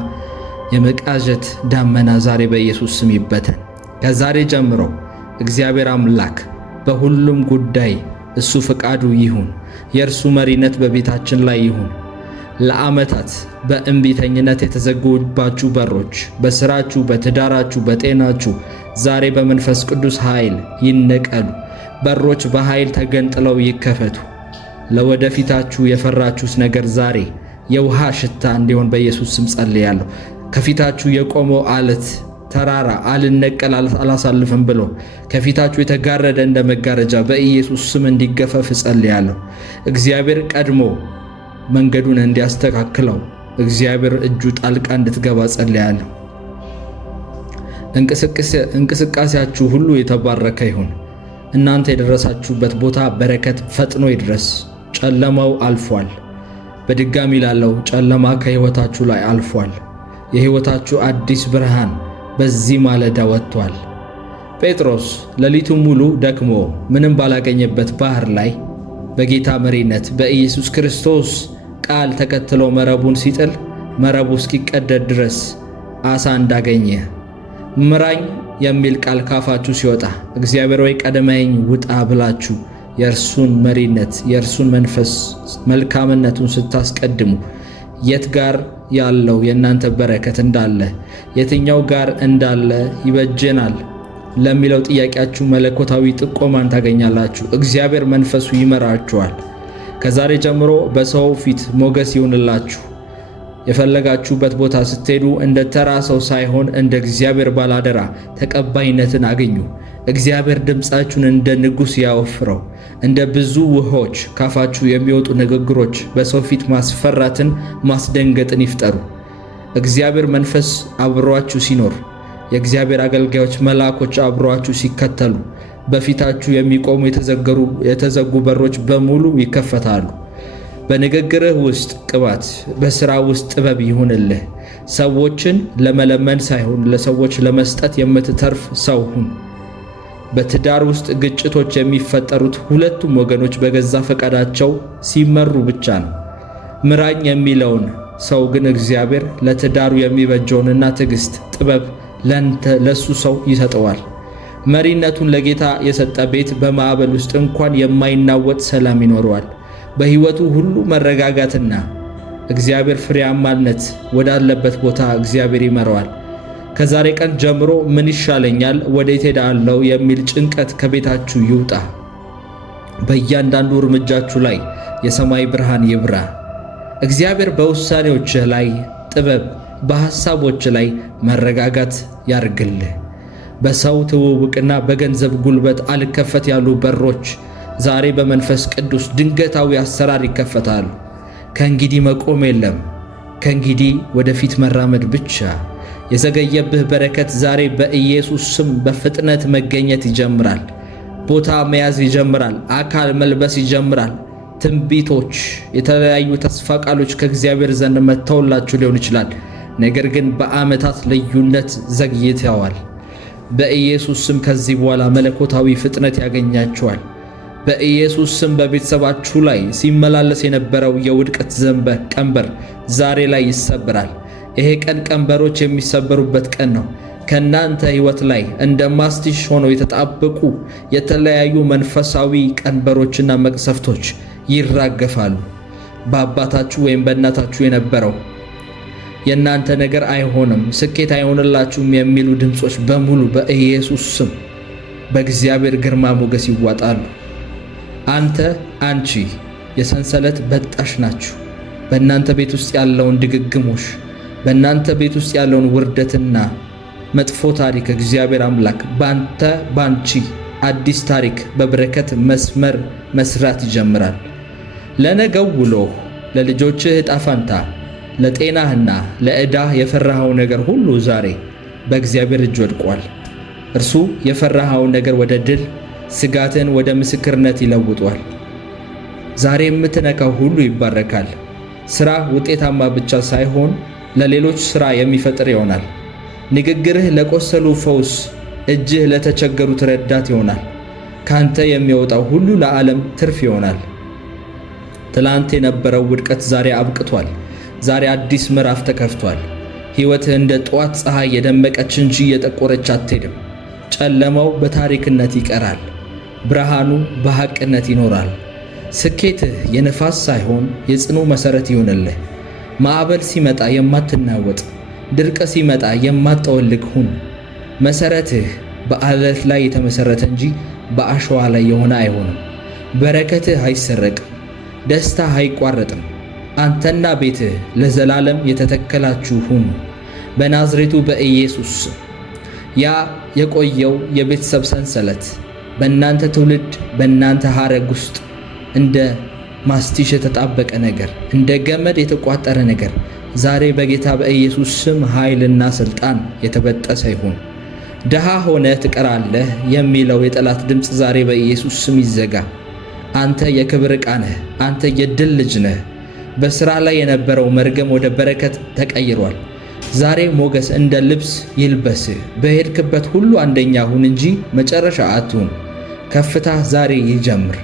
የመቃዠት ደመና ዛሬ በኢየሱስ ስም ይበተን። ከዛሬ ጀምሮ እግዚአብሔር አምላክ በሁሉም ጉዳይ እሱ ፈቃዱ ይሁን። የእርሱ መሪነት በቤታችን ላይ ይሁን። ለዓመታት በእንቢተኝነት የተዘጉባችሁ በሮች በሥራችሁ፣ በትዳራችሁ፣ በጤናችሁ ዛሬ በመንፈስ ቅዱስ ኃይል ይነቀሉ። በሮች በኃይል ተገንጥለው ይከፈቱ። ለወደፊታችሁ የፈራችሁት ነገር ዛሬ የውሃ ሽታ እንዲሆን በኢየሱስ ስም ጸልያለሁ። ከፊታችሁ የቆመው አለት ተራራ አልነቀል አላሳልፍም ብሎ ከፊታችሁ የተጋረደ እንደ መጋረጃ በኢየሱስ ስም እንዲገፈፍ ጸልያለሁ። እግዚአብሔር ቀድሞ መንገዱን እንዲያስተካክለው እግዚአብሔር እጁ ጣልቃ እንድትገባ ጸልያለሁ። እንቅስቃሴያችሁ ሁሉ የተባረከ ይሁን። እናንተ የደረሳችሁበት ቦታ በረከት ፈጥኖ ይድረስ። ጨለማው አልፏል። በድጋሚ ላለው ጨለማ ከሕይወታችሁ ላይ አልፏል። የሕይወታችሁ አዲስ ብርሃን በዚህ ማለዳ ወጥቷል። ጴጥሮስ ሌሊቱን ሙሉ ደክሞ ምንም ባላገኘበት ባህር ላይ በጌታ መሪነት በኢየሱስ ክርስቶስ ቃል ተከትሎ መረቡን ሲጥል መረቡ እስኪቀደድ ድረስ ዓሣ እንዳገኘ ምራኝ የሚል ቃል ካፋችሁ ሲወጣ እግዚአብሔር ወይ ቀድመኝ ውጣ ብላችሁ የእርሱን መሪነት የእርሱን መንፈስ መልካምነቱን ስታስቀድሙ የት ጋር ያለው የእናንተ በረከት እንዳለ የትኛው ጋር እንዳለ ይበጀናል። ለሚለው ጥያቄያችሁ መለኮታዊ ጥቆማን ታገኛላችሁ። እግዚአብሔር መንፈሱ ይመራችኋል። ከዛሬ ጀምሮ በሰው ፊት ሞገስ ይሁንላችሁ። የፈለጋችሁበት ቦታ ስትሄዱ እንደ ተራ ሰው ሳይሆን እንደ እግዚአብሔር ባላደራ ተቀባይነትን አገኙ። እግዚአብሔር ድምፃችሁን እንደ ንጉሥ ያወፍረው። እንደ ብዙ ውሆች ካፋችሁ የሚወጡ ንግግሮች በሰው ፊት ማስፈራትን፣ ማስደንገጥን ይፍጠሩ። እግዚአብሔር መንፈስ አብሯችሁ ሲኖር፣ የእግዚአብሔር አገልጋዮች መልአኮች አብሯችሁ ሲከተሉ፣ በፊታችሁ የሚቆሙ የተዘጉ በሮች በሙሉ ይከፈታሉ። በንግግርህ ውስጥ ቅባት፣ በሥራ ውስጥ ጥበብ ይሁንልህ። ሰዎችን ለመለመን ሳይሆን ለሰዎች ለመስጠት የምትተርፍ ሰው ሁን። በትዳር ውስጥ ግጭቶች የሚፈጠሩት ሁለቱም ወገኖች በገዛ ፈቃዳቸው ሲመሩ ብቻ ነው። ምራኝ የሚለውን ሰው ግን እግዚአብሔር ለትዳሩ የሚበጀውንና ትዕግስት፣ ጥበብ ለሱ ሰው ይሰጠዋል። መሪነቱን ለጌታ የሰጠ ቤት በማዕበል ውስጥ እንኳን የማይናወጥ ሰላም ይኖረዋል። በሕይወቱ ሁሉ መረጋጋትና እግዚአብሔር ፍሬያማነት ወዳለበት ቦታ እግዚአብሔር ይመራዋል። ከዛሬ ቀን ጀምሮ ምን ይሻለኛል፣ ወዴት ሄዳለሁ የሚል ጭንቀት ከቤታችሁ ይውጣ። በእያንዳንዱ እርምጃችሁ ላይ የሰማይ ብርሃን ይብራ። እግዚአብሔር በውሳኔዎችህ ላይ ጥበብ፣ በሐሳቦች ላይ መረጋጋት ያርግልህ። በሰው ትውውቅና በገንዘብ ጉልበት አልከፈት ያሉ በሮች ዛሬ በመንፈስ ቅዱስ ድንገታዊ አሰራር ይከፈታሉ። ከእንግዲህ መቆም የለም። ከእንግዲህ ወደፊት መራመድ ብቻ። የዘገየብህ በረከት ዛሬ በኢየሱስ ስም በፍጥነት መገኘት ይጀምራል። ቦታ መያዝ ይጀምራል። አካል መልበስ ይጀምራል። ትንቢቶች፣ የተለያዩ ተስፋ ቃሎች ከእግዚአብሔር ዘንድ መጥተውላችሁ ሊሆን ይችላል። ነገር ግን በዓመታት ልዩነት ዘግይተዋል። በኢየሱስ ስም ከዚህ በኋላ መለኮታዊ ፍጥነት ያገኛችኋል። በኢየሱስ ስም በቤተሰባችሁ ላይ ሲመላለስ የነበረው የውድቀት ቀንበር ዛሬ ላይ ይሰበራል። ይሄ ቀን ቀንበሮች የሚሰበሩበት ቀን ነው። ከእናንተ ሕይወት ላይ እንደ ማስቲሽ ሆነው የተጣበቁ የተለያዩ መንፈሳዊ ቀንበሮችና መቅሰፍቶች ይራገፋሉ። በአባታችሁ ወይም በእናታችሁ የነበረው የእናንተ ነገር አይሆንም፣ ስኬት አይሆንላችሁም የሚሉ ድምፆች በሙሉ በኢየሱስ ስም በእግዚአብሔር ግርማ ሞገስ ይዋጣሉ። አንተ፣ አንቺ የሰንሰለት በጣሽ ናችሁ። በእናንተ ቤት ውስጥ ያለውን ድግግሞሽ፣ በእናንተ ቤት ውስጥ ያለውን ውርደትና መጥፎ ታሪክ እግዚአብሔር አምላክ ባንቺ አዲስ ታሪክ በበረከት መስመር መስራት ይጀምራል። ለነገው ውሎ፣ ለልጆችህ ዕጣ ፈንታ፣ ለጤናህና ለዕዳህ የፈራኸው ነገር ሁሉ ዛሬ በእግዚአብሔር እጅ ወድቋል። እርሱ የፈራኸውን ነገር ወደ ድል፣ ስጋትን ወደ ምስክርነት ይለውጧል። ዛሬ የምትነካው ሁሉ ይባረካል። ሥራ ውጤታማ ብቻ ሳይሆን ለሌሎች ሥራ የሚፈጥር ይሆናል። ንግግርህ ለቆሰሉ ፈውስ፣ እጅህ ለተቸገሩት ረዳት ይሆናል። ካንተ የሚወጣው ሁሉ ለዓለም ትርፍ ይሆናል። ትላንት የነበረው ውድቀት ዛሬ አብቅቷል። ዛሬ አዲስ ምዕራፍ ተከፍቷል። ሕይወትህ እንደ ጠዋት ፀሐይ የደመቀች እንጂ የጠቆረች አትሄድም። ጨለማው በታሪክነት ይቀራል፣ ብርሃኑ በሐቅነት ይኖራል። ስኬትህ የነፋስ ሳይሆን የጽኑ መሠረት ይሁንልህ። ማዕበል ሲመጣ የማትናወጥ፣ ድርቅ ሲመጣ የማትጠወልግ ሁን። መሠረትህ በዓለት ላይ የተመሠረተ እንጂ በአሸዋ ላይ የሆነ አይሆንም። በረከትህ አይሰረቅም፣ ደስታህ አይቋረጥም። አንተና ቤትህ ለዘላለም የተተከላችሁ ሁኑ በናዝሬቱ በኢየሱስ። ያ የቆየው የቤተሰብ ሰንሰለት በእናንተ ትውልድ፣ በእናንተ ሐረግ ውስጥ እንደ ማስቲሽ የተጣበቀ ነገር፣ እንደ ገመድ የተቋጠረ ነገር ዛሬ በጌታ በኢየሱስ ስም ኃይልና ሥልጣን የተበጠሰ ይሁን። ድሃ ሆነ ትቀራለህ የሚለው የጠላት ድምፅ ዛሬ በኢየሱስ ስም ይዘጋ። አንተ የክብር ዕቃ ነህ። አንተ የድል ልጅ ነህ። በሥራ ላይ የነበረው መርገም ወደ በረከት ተቀይሯል። ዛሬ ሞገስ እንደ ልብስ ይልበስህ። በሄድክበት ሁሉ አንደኛ ሁን እንጂ መጨረሻ አትሁን። ከፍታህ ዛሬ ይጀምር።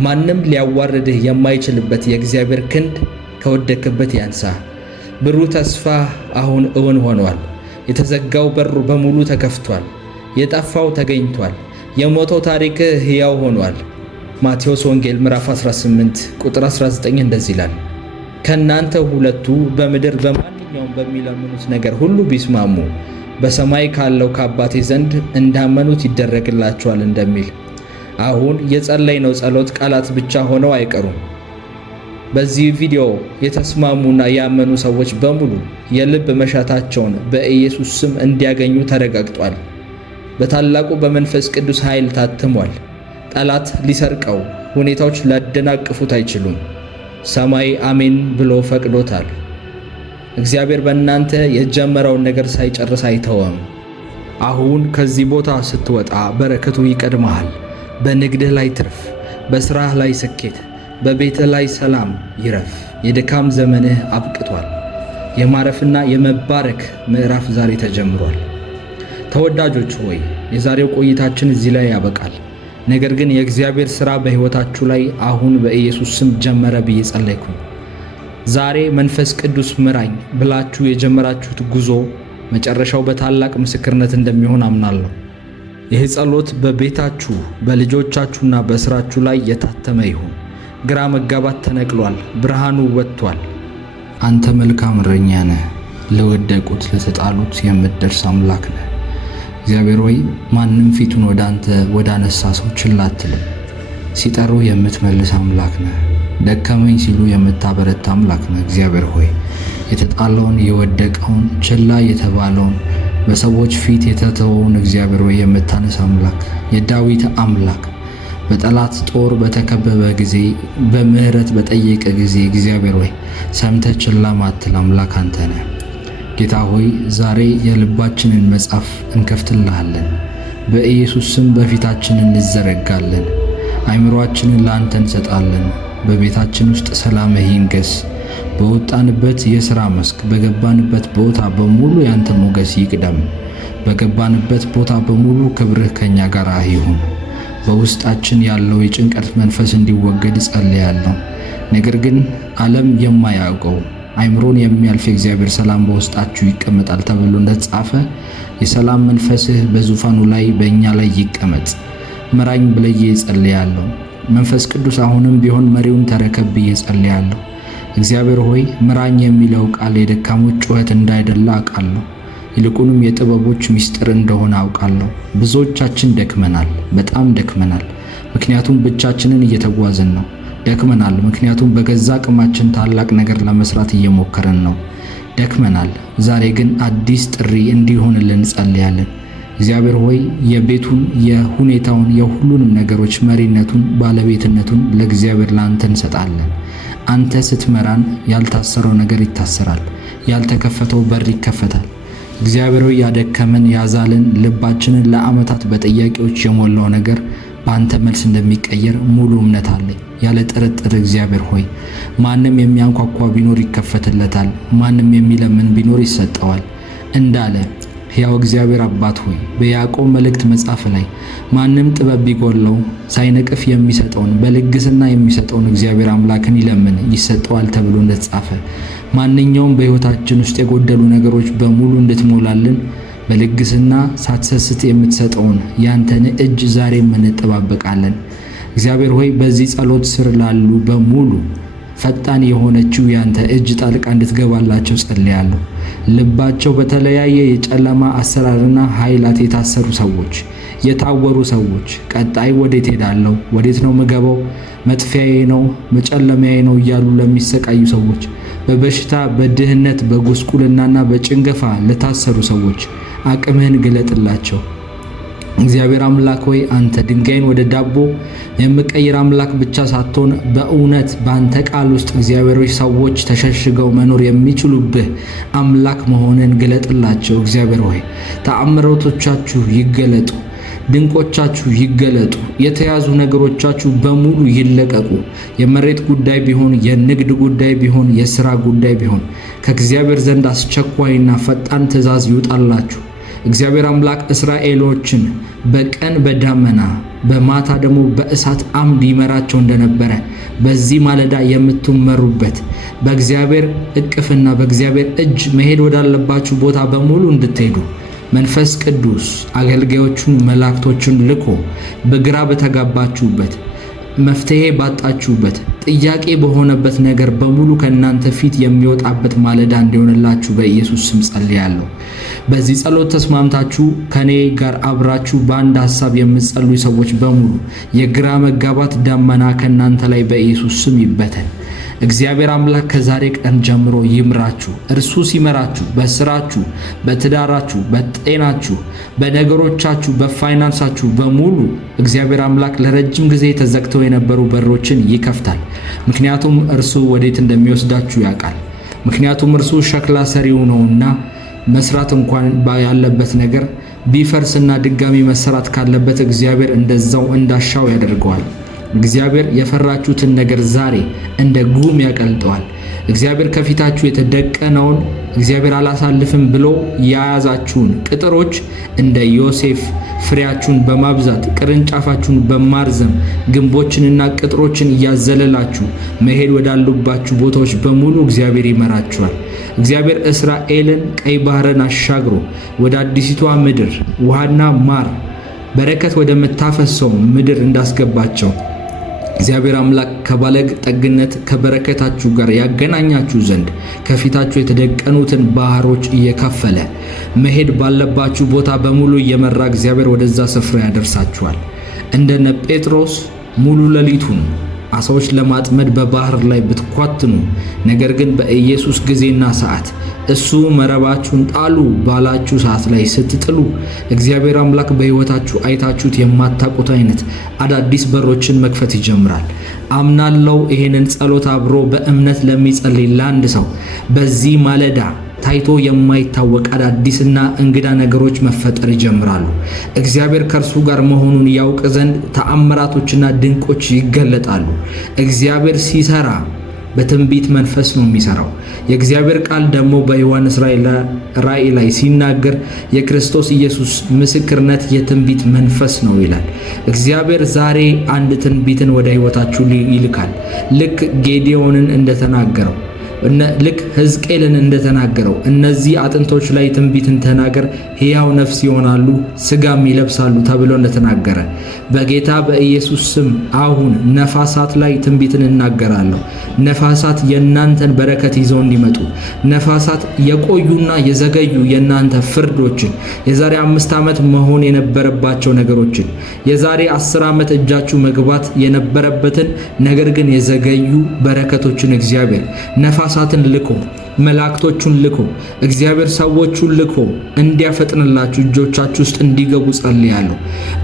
ማንም ሊያዋርድህ የማይችልበት የእግዚአብሔር ክንድ ከወደክበት ያንሳ። ብሩህ ተስፋ አሁን እውን ሆኗል። የተዘጋው በር በሙሉ ተከፍቷል። የጠፋው ተገኝቷል። የሞተው ታሪክህ ሕያው ሆኗል። ማቴዎስ ወንጌል ምዕራፍ 18 ቁጥር 19 እንደዚህ ይላል፣ ከእናንተ ሁለቱ በምድር በማንኛውም በሚለምኑት ነገር ሁሉ ቢስማሙ በሰማይ ካለው ከአባቴ ዘንድ እንዳመኑት ይደረግላቸዋል እንደሚል አሁን የጸለይነው ጸሎት ቃላት ብቻ ሆነው አይቀሩም። በዚህ ቪዲዮ የተስማሙና ያመኑ ሰዎች በሙሉ የልብ መሻታቸውን በኢየሱስ ስም እንዲያገኙ ተረጋግጧል። በታላቁ በመንፈስ ቅዱስ ኃይል ታትሟል። ጠላት ሊሰርቀው፣ ሁኔታዎች ሊያደናቅፉት አይችሉም። ሰማይ አሜን ብሎ ፈቅዶታል። እግዚአብሔር በእናንተ የጀመረውን ነገር ሳይጨርስ አይተወም። አሁን ከዚህ ቦታ ስትወጣ በረከቱ ይቀድመሃል። በንግድህ ላይ ትርፍ፣ በሥራህ ላይ ስኬት፣ በቤትህ ላይ ሰላም ይረፍ። የድካም ዘመንህ አብቅቷል። የማረፍና የመባረክ ምዕራፍ ዛሬ ተጀምሯል። ተወዳጆች ሆይ የዛሬው ቆይታችን እዚህ ላይ ያበቃል። ነገር ግን የእግዚአብሔር ሥራ በሕይወታችሁ ላይ አሁን በኢየሱስ ስም ጀመረ ብዬ ጸለይኩኝ። ዛሬ መንፈስ ቅዱስ ምራኝ ብላችሁ የጀመራችሁት ጉዞ መጨረሻው በታላቅ ምስክርነት እንደሚሆን አምናለሁ። ይህ ጸሎት በቤታችሁ በልጆቻችሁና በሥራችሁ ላይ የታተመ ይሁን። ግራ መጋባት ተነቅሏል፣ ብርሃኑ ወጥቷል። አንተ መልካም እረኛ ነህ፣ ለወደቁት ለተጣሉት የምትደርስ አምላክ ነህ። እግዚአብሔር ሆይ ማንም ፊቱን ወደ አንተ ወደ አነሳ ሰው ችላ አትልም። ሲጠሩ የምትመልስ አምላክ ነህ። ደከመኝ ሲሉ የምታበረታ አምላክ ነህ። እግዚአብሔር ሆይ የተጣለውን የወደቀውን ችላ የተባለውን በሰዎች ፊት የተተወውን እግዚአብሔር ሆይ የምታነሳ አምላክ፣ የዳዊት አምላክ በጠላት ጦር በተከበበ ጊዜ በምህረት በጠየቀ ጊዜ እግዚአብሔር ሆይ ሰምተህ ችላ ማትል አምላክ አንተ ነህ። ጌታ ሆይ ዛሬ የልባችንን መጽሐፍ እንከፍትልሃለን። በኢየሱስ ስም በፊታችን እንዘረጋለን። አይምሮአችንን ለአንተ እንሰጣለን። በቤታችን ውስጥ ሰላምህ ይንገስ። በወጣንበት የሥራ መስክ በገባንበት ቦታ በሙሉ ያንተ ሞገስ ይቅደም። በገባንበት ቦታ በሙሉ ክብርህ ከኛ ጋር ይሁን። በውስጣችን ያለው የጭንቀት መንፈስ እንዲወገድ ጸልያለሁ። ነገር ግን ዓለም የማያውቀው አይምሮን የሚያልፍ የእግዚአብሔር ሰላም በውስጣችሁ ይቀመጣል ተብሎ እንደተጻፈ የሰላም መንፈስህ በዙፋኑ ላይ በእኛ ላይ ይቀመጥ። ምራኝ ብለዬ ጸልያለሁ። መንፈስ ቅዱስ አሁንም ቢሆን መሪውን ተረከብ ብዬ ጸልያለሁ። እግዚአብሔር ሆይ ምራኝ የሚለው ቃል የደካሞች ጩኸት እንዳይደላ አውቃለሁ። ይልቁንም የጥበቦች ምስጢር እንደሆነ አውቃለሁ። ብዙዎቻችን ደክመናል፣ በጣም ደክመናል። ምክንያቱም ብቻችንን እየተጓዝን ነው። ደክመናል ምክንያቱም በገዛ አቅማችን ታላቅ ነገር ለመስራት እየሞከርን ነው። ደክመናል። ዛሬ ግን አዲስ ጥሪ እንዲሆንልን ጸልያለን። እግዚአብሔር ሆይ የቤቱን፣ የሁኔታውን፣ የሁሉንም ነገሮች መሪነቱን፣ ባለቤትነቱን ለእግዚአብሔር ለአንተ እንሰጣለን። አንተ ስትመራን ያልታሰረው ነገር ይታሰራል፣ ያልተከፈተው በር ይከፈታል። እግዚአብሔር ሆይ ያደከመን ያዛልን ልባችንን ለዓመታት በጥያቄዎች የሞላው ነገር በአንተ መልስ እንደሚቀየር ሙሉ እምነት አለኝ። ያለ ጥርጥር እግዚአብሔር ሆይ ማንም የሚያንኳኳ ቢኖር ይከፈትለታል፣ ማንም የሚለምን ቢኖር ይሰጠዋል እንዳለ ሕያው እግዚአብሔር አባት ሆይ በያዕቆብ መልእክት መጽሐፍ ላይ ማንም ጥበብ ቢጎለው ሳይነቅፍ የሚሰጠውን በልግስና የሚሰጠውን እግዚአብሔር አምላክን ይለምን ይሰጠዋል ተብሎ እንደተጻፈ ማንኛውም በሕይወታችን ውስጥ የጎደሉ ነገሮች በሙሉ እንድትሞላልን በልግስና ሳትሰስት የምትሰጠውን ያንተን እጅ ዛሬም እንጠባበቃለን። እግዚአብሔር ሆይ በዚህ ጸሎት ስር ላሉ በሙሉ ፈጣን የሆነችው ያንተ እጅ ጣልቃ እንድትገባላቸው ጸልያለሁ። ልባቸው በተለያየ የጨለማ አሰራርና ኃይላት የታሰሩ ሰዎች፣ የታወሩ ሰዎች ቀጣይ ወዴት ሄዳለሁ፣ ወዴት ነው ምገባው፣ መጥፊያዬ ነው መጨለሚያዬ ነው እያሉ ለሚሰቃዩ ሰዎች፣ በበሽታ በድህነት በጉስቁልናና በጭንገፋ ለታሰሩ ሰዎች አቅምህን ግለጥላቸው። እግዚአብሔር አምላክ ሆይ አንተ ድንጋይን ወደ ዳቦ የምቀይር አምላክ ብቻ ሳትሆን በእውነት በአንተ ቃል ውስጥ እግዚአብሔር ሆይ ሰዎች ተሸሽገው መኖር የሚችሉብህ አምላክ መሆንን ግለጥላቸው። እግዚአብሔር ሆይ ተአምራቶቻችሁ ይገለጡ፣ ድንቆቻችሁ ይገለጡ፣ የተያዙ ነገሮቻችሁ በሙሉ ይለቀቁ። የመሬት ጉዳይ ቢሆን፣ የንግድ ጉዳይ ቢሆን፣ የሥራ ጉዳይ ቢሆን ከእግዚአብሔር ዘንድ አስቸኳይና ፈጣን ትእዛዝ ይውጣላችሁ። እግዚአብሔር አምላክ እስራኤሎችን በቀን በደመና በማታ ደግሞ በእሳት አምድ ይመራቸው እንደነበረ በዚህ ማለዳ የምትመሩበት በእግዚአብሔር እቅፍና በእግዚአብሔር እጅ መሄድ ወዳለባችሁ ቦታ በሙሉ እንድትሄዱ መንፈስ ቅዱስ አገልጋዮቹን መላእክቶቹን ልኮ በግራ በተጋባችሁበት መፍትሄ ባጣችሁበት ጥያቄ በሆነበት ነገር በሙሉ ከእናንተ ፊት የሚወጣበት ማለዳ እንዲሆንላችሁ በኢየሱስ ስም ጸልያለሁ። በዚህ ጸሎት ተስማምታችሁ ከኔ ጋር አብራችሁ በአንድ ሐሳብ የምትጸልዩ ሰዎች በሙሉ የግራ መጋባት ደመና ከእናንተ ላይ በኢየሱስ ስም ይበተን። እግዚአብሔር አምላክ ከዛሬ ቀን ጀምሮ ይምራችሁ። እርሱ ሲመራችሁ በስራችሁ፣ በትዳራችሁ፣ በጤናችሁ፣ በነገሮቻችሁ፣ በፋይናንሳችሁ በሙሉ እግዚአብሔር አምላክ ለረጅም ጊዜ ተዘግተው የነበሩ በሮችን ይከፍታል። ምክንያቱም እርሱ ወዴት እንደሚወስዳችሁ ያውቃል። ምክንያቱም እርሱ ሸክላ ሰሪው ነውና መስራት እንኳን ያለበት ነገር ቢፈርስና ድጋሚ መሰራት ካለበት እግዚአብሔር እንደዛው እንዳሻው ያደርገዋል። እግዚአብሔር የፈራችሁትን ነገር ዛሬ እንደ ጉም ያቀልጠዋል። እግዚአብሔር ከፊታችሁ የተደቀነውን እግዚአብሔር አላሳልፍም ብሎ የያዛችሁን ቅጥሮች እንደ ዮሴፍ ፍሬያችሁን በማብዛት ቅርንጫፋችሁን በማርዘም ግንቦችንና ቅጥሮችን እያዘለላችሁ መሄድ ወዳሉባችሁ ቦታዎች በሙሉ እግዚአብሔር ይመራችኋል። እግዚአብሔር እስራኤልን ቀይ ባህርን አሻግሮ ወደ አዲሲቷ ምድር ውሃና ማር በረከት ወደምታፈሰው ምድር እንዳስገባቸው እግዚአብሔር አምላክ ከባለጠግነት ከበረከታችሁ ጋር ያገናኛችሁ ዘንድ ከፊታችሁ የተደቀኑትን ባህሮች እየከፈለ መሄድ ባለባችሁ ቦታ በሙሉ እየመራ እግዚአብሔር ወደዛ ስፍራ ያደርሳችኋል። እንደነ ጴጥሮስ ሙሉ ሌሊቱን አሳዎች ለማጥመድ በባህር ላይ ብትኳትኑ፣ ነገር ግን በኢየሱስ ጊዜና ሰዓት እሱ መረባችሁን ጣሉ ባላችሁ ሰዓት ላይ ስትጥሉ እግዚአብሔር አምላክ በሕይወታችሁ አይታችሁት የማታውቁት አይነት አዳዲስ በሮችን መክፈት ይጀምራል። አምናለሁ። ይሄንን ጸሎት አብሮ በእምነት ለሚጸልይ ለአንድ ሰው በዚህ ማለዳ ታይቶ የማይታወቅ አዳዲስና እንግዳ ነገሮች መፈጠር ይጀምራሉ። እግዚአብሔር ከእርሱ ጋር መሆኑን ያውቅ ዘንድ ተአምራቶችና ድንቆች ይገለጣሉ። እግዚአብሔር ሲሰራ በትንቢት መንፈስ ነው የሚሰራው። የእግዚአብሔር ቃል ደግሞ በዮሐንስ ራእይ ላይ ሲናገር የክርስቶስ ኢየሱስ ምስክርነት የትንቢት መንፈስ ነው ይላል። እግዚአብሔር ዛሬ አንድ ትንቢትን ወደ ሕይወታችሁ ይልካል። ልክ ጌዲዮንን እንደተናገረው ልክ ሕዝቅኤልን እንደተናገረው እነዚህ አጥንቶች ላይ ትንቢትን ተናገር፣ ሕያው ነፍስ ይሆናሉ፣ ሥጋም ይለብሳሉ ተብሎ እንደተናገረ በጌታ በኢየሱስ ስም አሁን ነፋሳት ላይ ትንቢትን እናገራለሁ። ነፋሳት የእናንተን በረከት ይዘው እንዲመጡ፣ ነፋሳት የቆዩና የዘገዩ የእናንተ ፍርዶችን፣ የዛሬ 5 ዓመት መሆን የነበረባቸው ነገሮችን፣ የዛሬ 10 ዓመት እጃችሁ መግባት የነበረበትን ነገር ግን የዘገዩ በረከቶችን እግዚአብሔር ነፋሳትን ልኮ መላእክቶቹን ልኮ እግዚአብሔር ሰዎቹን ልኮ እንዲያፈጥንላችሁ እጆቻችሁ ውስጥ እንዲገቡ ጸልያለሁ።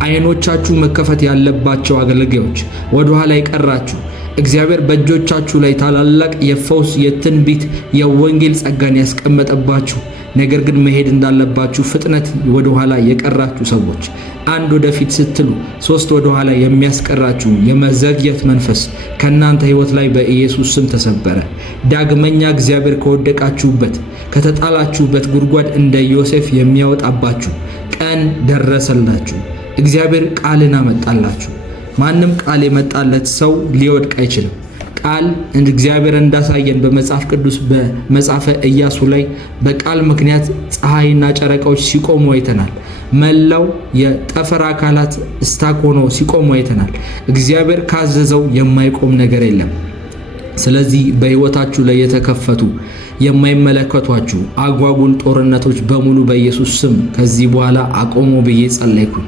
አይኖቻችሁ መከፈት ያለባቸው አገልጋዮች፣ ወደ ኋላ የቀራችሁ እግዚአብሔር በእጆቻችሁ ላይ ታላላቅ የፈውስ የትንቢት የወንጌል ጸጋን ያስቀመጠባችሁ ነገር ግን መሄድ እንዳለባችሁ ፍጥነት ወደ ኋላ የቀራችሁ ሰዎች፣ አንድ ወደፊት ስትሉ 3 ወደ ኋላ የሚያስቀራችሁ የመዘግየት መንፈስ ከናንተ ሕይወት ላይ በኢየሱስ ስም ተሰበረ። ዳግመኛ እግዚአብሔር ከወደቃችሁበት ከተጣላችሁበት ጉድጓድ እንደ ዮሴፍ የሚያወጣባችሁ ቀን ደረሰላችሁ። እግዚአብሔር ቃልን አመጣላችሁ። ማንም ቃል የመጣለት ሰው ሊወድቅ አይችልም። ቃል እግዚአብሔር እንዳሳየን በመጽሐፍ ቅዱስ በመጽሐፈ ኢያሱ ላይ በቃል ምክንያት ፀሐይና ጨረቃዎች ሲቆሙ አይተናል። መላው የጠፈር አካላት ስታክ ሆነው ሲቆሙ አይተናል። እግዚአብሔር ካዘዘው የማይቆም ነገር የለም። ስለዚህ በሕይወታችሁ ላይ የተከፈቱ የማይመለከቷችሁ አጓጉል ጦርነቶች በሙሉ በኢየሱስ ስም ከዚህ በኋላ አቆሙ ብዬ ጸለይኩኝ።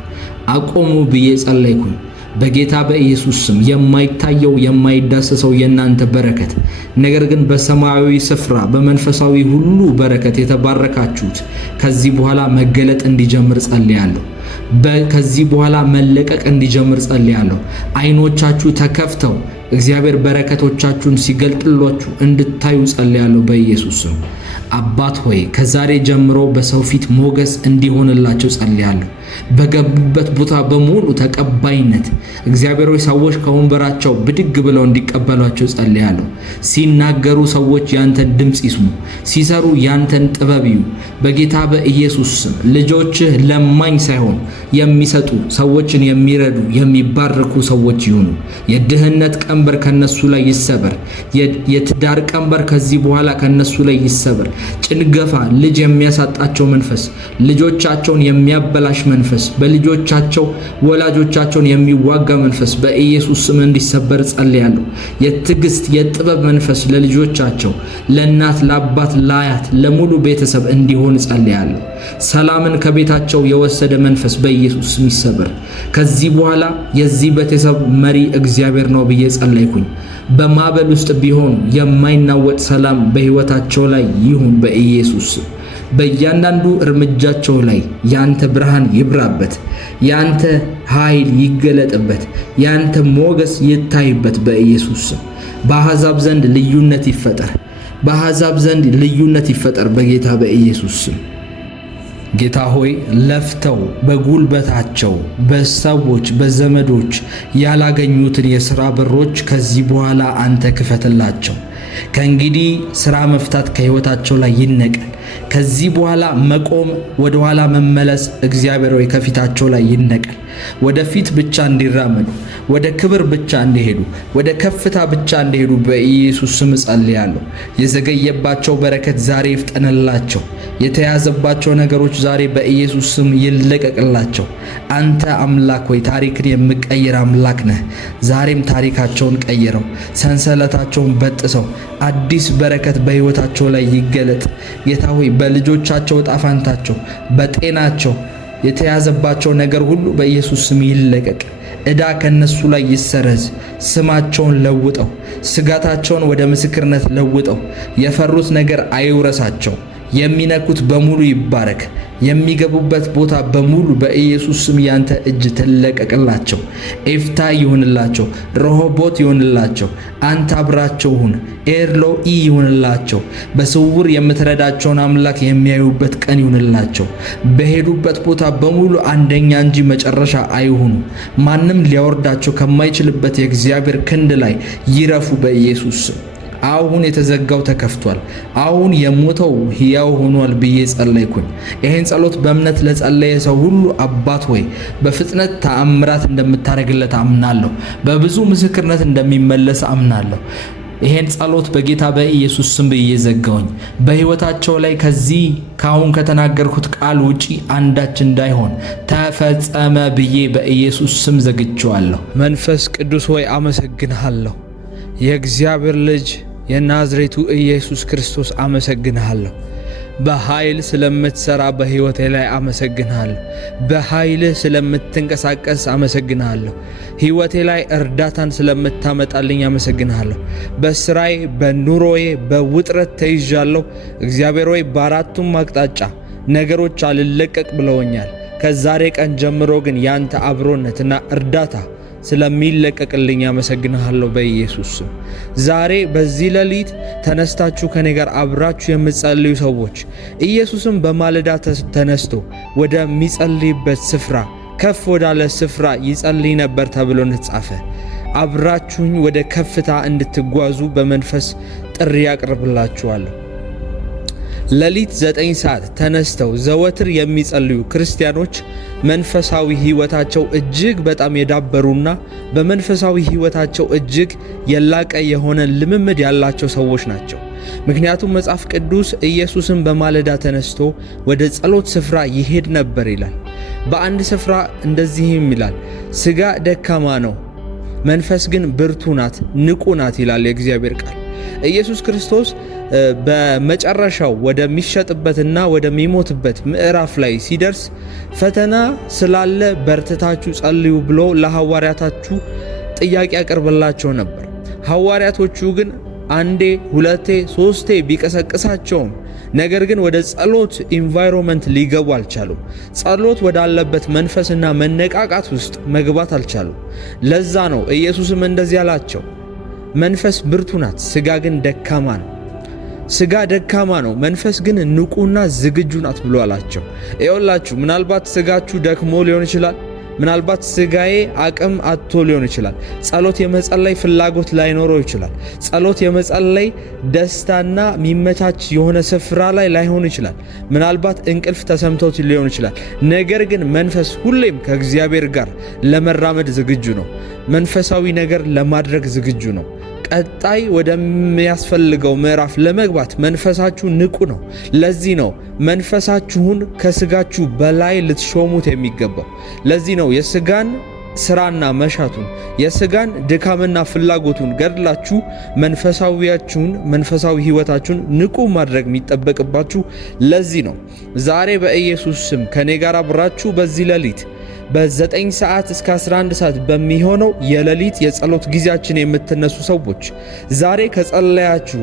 አቆሙ ብዬ ጸለይኩኝ። በጌታ በኢየሱስ ስም የማይታየው የማይዳሰሰው የእናንተ በረከት ነገር ግን በሰማያዊ ስፍራ በመንፈሳዊ ሁሉ በረከት የተባረካችሁት ከዚህ በኋላ መገለጥ እንዲጀምር ጸልያለሁ። ከዚህ በኋላ መለቀቅ እንዲጀምር ጸልያለሁ። አይኖቻችሁ ተከፍተው እግዚአብሔር በረከቶቻችሁን ሲገልጥላችሁ እንድታዩ ጸልያለሁ በኢየሱስ ስም። አባት ሆይ ከዛሬ ጀምሮ በሰው ፊት ሞገስ እንዲሆንላቸው ጸልያለሁ። በገቡበት ቦታ በሙሉ ተቀባይነት እግዚአብሔር ሆይ ሰዎች ከወንበራቸው ብድግ ብለው እንዲቀበሏቸው ጸልያለሁ። ሲናገሩ ሰዎች ያንተን ድምጽ ይስሙ፣ ሲሰሩ ያንተን ጥበብ ይዩ። በጌታ በኢየሱስ ስም ልጆችህ ለማኝ ሳይሆን የሚሰጡ ሰዎችን የሚረዱ የሚባርኩ ሰዎች ይሁኑ። የድህነት ቀንበር ከነሱ ላይ ይሰበር። የትዳር ቀንበር ከዚህ በኋላ ከነሱ ላይ ይሰበር። ጭንገፋ፣ ልጅ የሚያሳጣቸው መንፈስ፣ ልጆቻቸውን የሚያበላሽ መንፈስ፣ በልጆቻቸው ወላጆቻቸውን የሚዋጋ መንፈስ በኢየሱስ ስም እንዲሰበር ጸልያለሁ። የትዕግስት የጥበብ መንፈስ ለልጆቻቸው፣ ለእናት ለአባት፣ ለአያት፣ ለሙሉ ቤተሰብ እንዲሆን ጸልያለሁ። ሰላምን ከቤታቸው የወሰደ መንፈስ በኢየሱስ ስም ይሰበር። ከዚህ በኋላ የዚህ ቤተሰብ መሪ እግዚአብሔር ነው ብዬ ጸለይኩኝ። በማዕበል ውስጥ ቢሆኑ የማይናወጥ ሰላም በሕይወታቸው ላይ ይሁን በኢየሱስ ስም። በእያንዳንዱ እርምጃቸው ላይ ያንተ ብርሃን ይብራበት፣ ያንተ ኃይል ይገለጥበት፣ ያንተ ሞገስ ይታይበት በኢየሱስ ስም። በአሕዛብ ዘንድ ልዩነት ይፈጠር፣ በአሕዛብ ዘንድ ልዩነት ይፈጠር በጌታ በኢየሱስ ስም። ጌታ ሆይ ለፍተው በጉልበታቸው በሰዎች በዘመዶች ያላገኙትን የሥራ በሮች ከዚህ በኋላ አንተ ክፈትላቸው። ከእንግዲህ ሥራ መፍታት ከሕይወታቸው ላይ ይነቀል። ከዚህ በኋላ መቆም፣ ወደ ኋላ መመለስ እግዚአብሔር ሆይ ከፊታቸው ላይ ይነቀል። ወደፊት ብቻ እንዲራመዱ፣ ወደ ክብር ብቻ እንዲሄዱ፣ ወደ ከፍታ ብቻ እንዲሄዱ በኢየሱስ ስም ጸልያለሁ። የዘገየባቸው በረከት ዛሬ ይፍጠንላቸው። የተያዘባቸው ነገሮች ዛሬ በኢየሱስ ስም ይለቀቅላቸው። አንተ አምላክ ሆይ ታሪክን የምቀይር አምላክ ነህ። ዛሬም ታሪካቸውን ቀይረው፣ ሰንሰለታቸውን በጥሰው አዲስ በረከት በሕይወታቸው ላይ ይገለጥ። ጌታ ሆይ በልጆቻቸው ዕጣ ፈንታቸው፣ በጤናቸው የተያዘባቸው ነገር ሁሉ በኢየሱስ ስም ይለቀቅ። ዕዳ ከነሱ ላይ ይሰረዝ። ስማቸውን ለውጠው፣ ስጋታቸውን ወደ ምስክርነት ለውጠው። የፈሩት ነገር አይውረሳቸው። የሚነኩት በሙሉ ይባረክ። የሚገቡበት ቦታ በሙሉ በኢየሱስ ስም ያንተ እጅ ትለቀቅላቸው። ኤፍታ ይሁንላቸው፣ ረሆቦት ይሁንላቸው። አንተ አብራቸው ሁን፣ ኤርሎኢ ይሁንላቸው። በስውር የምትረዳቸውን አምላክ የሚያዩበት ቀን ይሁንላቸው። በሄዱበት ቦታ በሙሉ አንደኛ እንጂ መጨረሻ አይሁኑ። ማንም ሊያወርዳቸው ከማይችልበት የእግዚአብሔር ክንድ ላይ ይረፉ በኢየሱስ ስም። አሁን የተዘጋው ተከፍቷል። አሁን የሞተው ሕያው ሆኗል ብዬ ጸለይኩኝ። ይሄን ጸሎት በእምነት ለጸለየ ሰው ሁሉ አባት ሆይ በፍጥነት ተአምራት እንደምታደርግለት አምናለሁ። በብዙ ምስክርነት እንደሚመለስ አምናለሁ። ይሄን ጸሎት በጌታ በኢየሱስ ስም ብዬ ዘጋውኝ። በሕይወታቸው ላይ ከዚህ ካሁን ከተናገርኩት ቃል ውጪ አንዳች እንዳይሆን ተፈጸመ ብዬ በኢየሱስ ስም ዘግቼዋለሁ። መንፈስ ቅዱስ ሆይ አመሰግንሃለሁ። የእግዚአብሔር ልጅ የናዝሬቱ ኢየሱስ ክርስቶስ አመሰግንሃለሁ። በኃይል ስለምትሰራ በሕይወቴ ላይ አመሰግንሃለሁ። በኃይልህ ስለምትንቀሳቀስ አመሰግንሃለሁ። ሕይወቴ ላይ እርዳታን ስለምታመጣልኝ አመሰግንሃለሁ። በስራዬ በኑሮዬ በውጥረት ተይዣለሁ። እግዚአብሔር ሆይ በአራቱም አቅጣጫ ነገሮች አልለቀቅ ብለውኛል። ከዛሬ ቀን ጀምሮ ግን ያንተ አብሮነትና እርዳታ ስለሚለቀቅልኝ አመሰግንሃለሁ በኢየሱስ ስም። ዛሬ በዚህ ሌሊት ተነስታችሁ ከኔ ጋር አብራችሁ የምትጸልዩ ሰዎች ኢየሱስም በማለዳ ተነስቶ ወደሚጸልይበት ስፍራ ከፍ ወዳለ ስፍራ ይጸልይ ነበር ተብሎ እንደተጻፈ አብራችሁኝ ወደ ከፍታ እንድትጓዙ በመንፈስ ጥሪ ያቀርብላችኋለሁ። ሌሊት 9 ሰዓት ተነስተው ዘወትር የሚጸልዩ ክርስቲያኖች መንፈሳዊ ሕይወታቸው እጅግ በጣም የዳበሩና በመንፈሳዊ ሕይወታቸው እጅግ የላቀ የሆነ ልምምድ ያላቸው ሰዎች ናቸው። ምክንያቱም መጽሐፍ ቅዱስ ኢየሱስን በማለዳ ተነስቶ ወደ ጸሎት ስፍራ ይሄድ ነበር ይላል። በአንድ ስፍራ እንደዚህም ይላል፣ ሥጋ ደካማ ነው፣ መንፈስ ግን ብርቱ ናት፣ ንቁ ናት ይላል የእግዚአብሔር ቃል። ኢየሱስ ክርስቶስ በመጨረሻው ወደሚሸጥበትና ወደሚሞትበት ምዕራፍ ላይ ሲደርስ ፈተና ስላለ በርትታችሁ ጸልዩ ብሎ ለሐዋርያታችሁ ጥያቄ ያቀርብላቸው ነበር። ሐዋርያቶቹ ግን አንዴ ሁለቴ ሶስቴ ቢቀሰቅሳቸውም ነገር ግን ወደ ጸሎት ኢንቫይሮንመንት ሊገቡ አልቻሉም። ጸሎት ወዳለበት መንፈስና መነቃቃት ውስጥ መግባት አልቻሉም። ለዛ ነው ኢየሱስም እንደዚህ አላቸው፣ መንፈስ ብርቱ ናት፣ ሥጋ ግን ደካማ ነው። ሥጋ ደካማ ነው፣ መንፈስ ግን ንቁና ዝግጁ ናት ብሎ አላቸው። ይኸውላችሁ ምናልባት ሥጋችሁ ደክሞ ሊሆን ይችላል፣ ምናልባት ስጋዬ አቅም አጥቶ ሊሆን ይችላል። ጸሎት የመጸለይ ፍላጎት ላይኖረው ይችላል። ጸሎት የመጸለይ ደስታና የሚመቻች የሆነ ስፍራ ላይ ላይሆን ይችላል። ምናልባት እንቅልፍ ተሰምቶት ሊሆን ይችላል። ነገር ግን መንፈስ ሁሌም ከእግዚአብሔር ጋር ለመራመድ ዝግጁ ነው። መንፈሳዊ ነገር ለማድረግ ዝግጁ ነው። ቀጣይ ወደሚያስፈልገው ምዕራፍ ለመግባት መንፈሳችሁ ንቁ ነው። ለዚህ ነው መንፈሳችሁን ከስጋችሁ በላይ ልትሾሙት የሚገባው። ለዚህ ነው የስጋን ስራና መሻቱን የስጋን ድካምና ፍላጎቱን ገድላችሁ መንፈሳዊ ህይወታችሁን ንቁ ማድረግ የሚጠበቅባችሁ። ለዚህ ነው ዛሬ በኢየሱስ ስም ከኔ ጋር አብራችሁ በዚህ ሌሊት በ9 ሰዓት እስከ 11 ሰዓት በሚሆነው የሌሊት የጸሎት ጊዜያችን የምትነሱ ሰዎች ዛሬ ከጸለያችሁ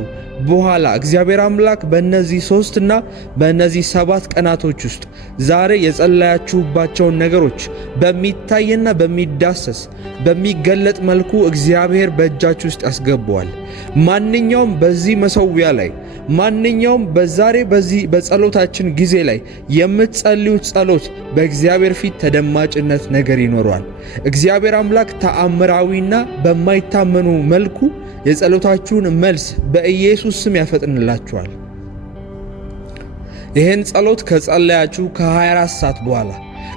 በኋላ እግዚአብሔር አምላክ በእነዚህ 3 እና በእነዚህ 7 ቀናቶች ውስጥ ዛሬ የጸለያችሁባቸውን ነገሮች በሚታይና በሚዳሰስ በሚገለጥ መልኩ እግዚአብሔር በእጃችሁ ውስጥ ያስገባዋል። ማንኛውም በዚህ መሰዊያ ላይ ማንኛውም በዛሬ በዚህ በጸሎታችን ጊዜ ላይ የምትጸልዩት ጸሎት በእግዚአብሔር ፊት ተደማጭነት ነገር ይኖረዋል። እግዚአብሔር አምላክ ተአምራዊና በማይታመኑ መልኩ የጸሎታችሁን መልስ በኢየሱስ ስም ያፈጥንላችኋል። ይህን ጸሎት ከጸለያችሁ ከ24 ሰዓት በኋላ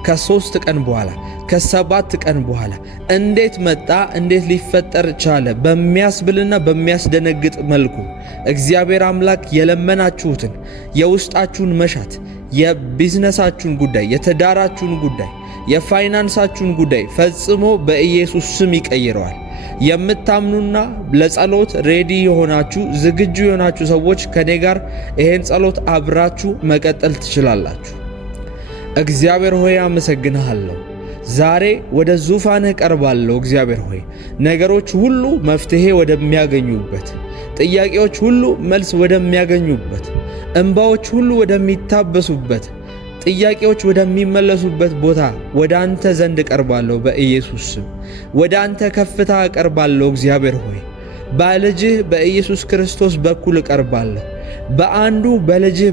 ከ3 ቀን በኋላ ከ7 ቀን በኋላ እንዴት መጣ እንዴት ሊፈጠር ቻለ በሚያስብልና በሚያስደነግጥ መልኩ እግዚአብሔር አምላክ የለመናችሁትን የውስጣችሁን መሻት፣ የቢዝነሳችሁን ጉዳይ፣ የትዳራችሁን ጉዳይ፣ የፋይናንሳችሁን ጉዳይ ፈጽሞ በኢየሱስ ስም ይቀይረዋል። የምታምኑና ለጸሎት ሬዲ የሆናችሁ ዝግጁ የሆናችሁ ሰዎች ከኔ ጋር ይሄን ጸሎት አብራችሁ መቀጠል ትችላላችሁ። እግዚአብሔር ሆይ አመሰግንሃለሁ። ዛሬ ወደ ዙፋንህ ቀርባለሁ። እግዚአብሔር ሆይ ነገሮች ሁሉ መፍትሄ ወደሚያገኙበት፣ ጥያቄዎች ሁሉ መልስ ወደሚያገኙበት፣ እንባዎች ሁሉ ወደሚታበሱበት፣ ጥያቄዎች ወደሚመለሱበት ቦታ ወደ አንተ ዘንድ ቀርባለሁ። በኢየሱስ ስም ወደ አንተ ከፍታ ቀርባለሁ። እግዚአብሔር ሆይ በልጅህ በኢየሱስ ክርስቶስ በኩል ቀርባለሁ። በአንዱ በልጅህ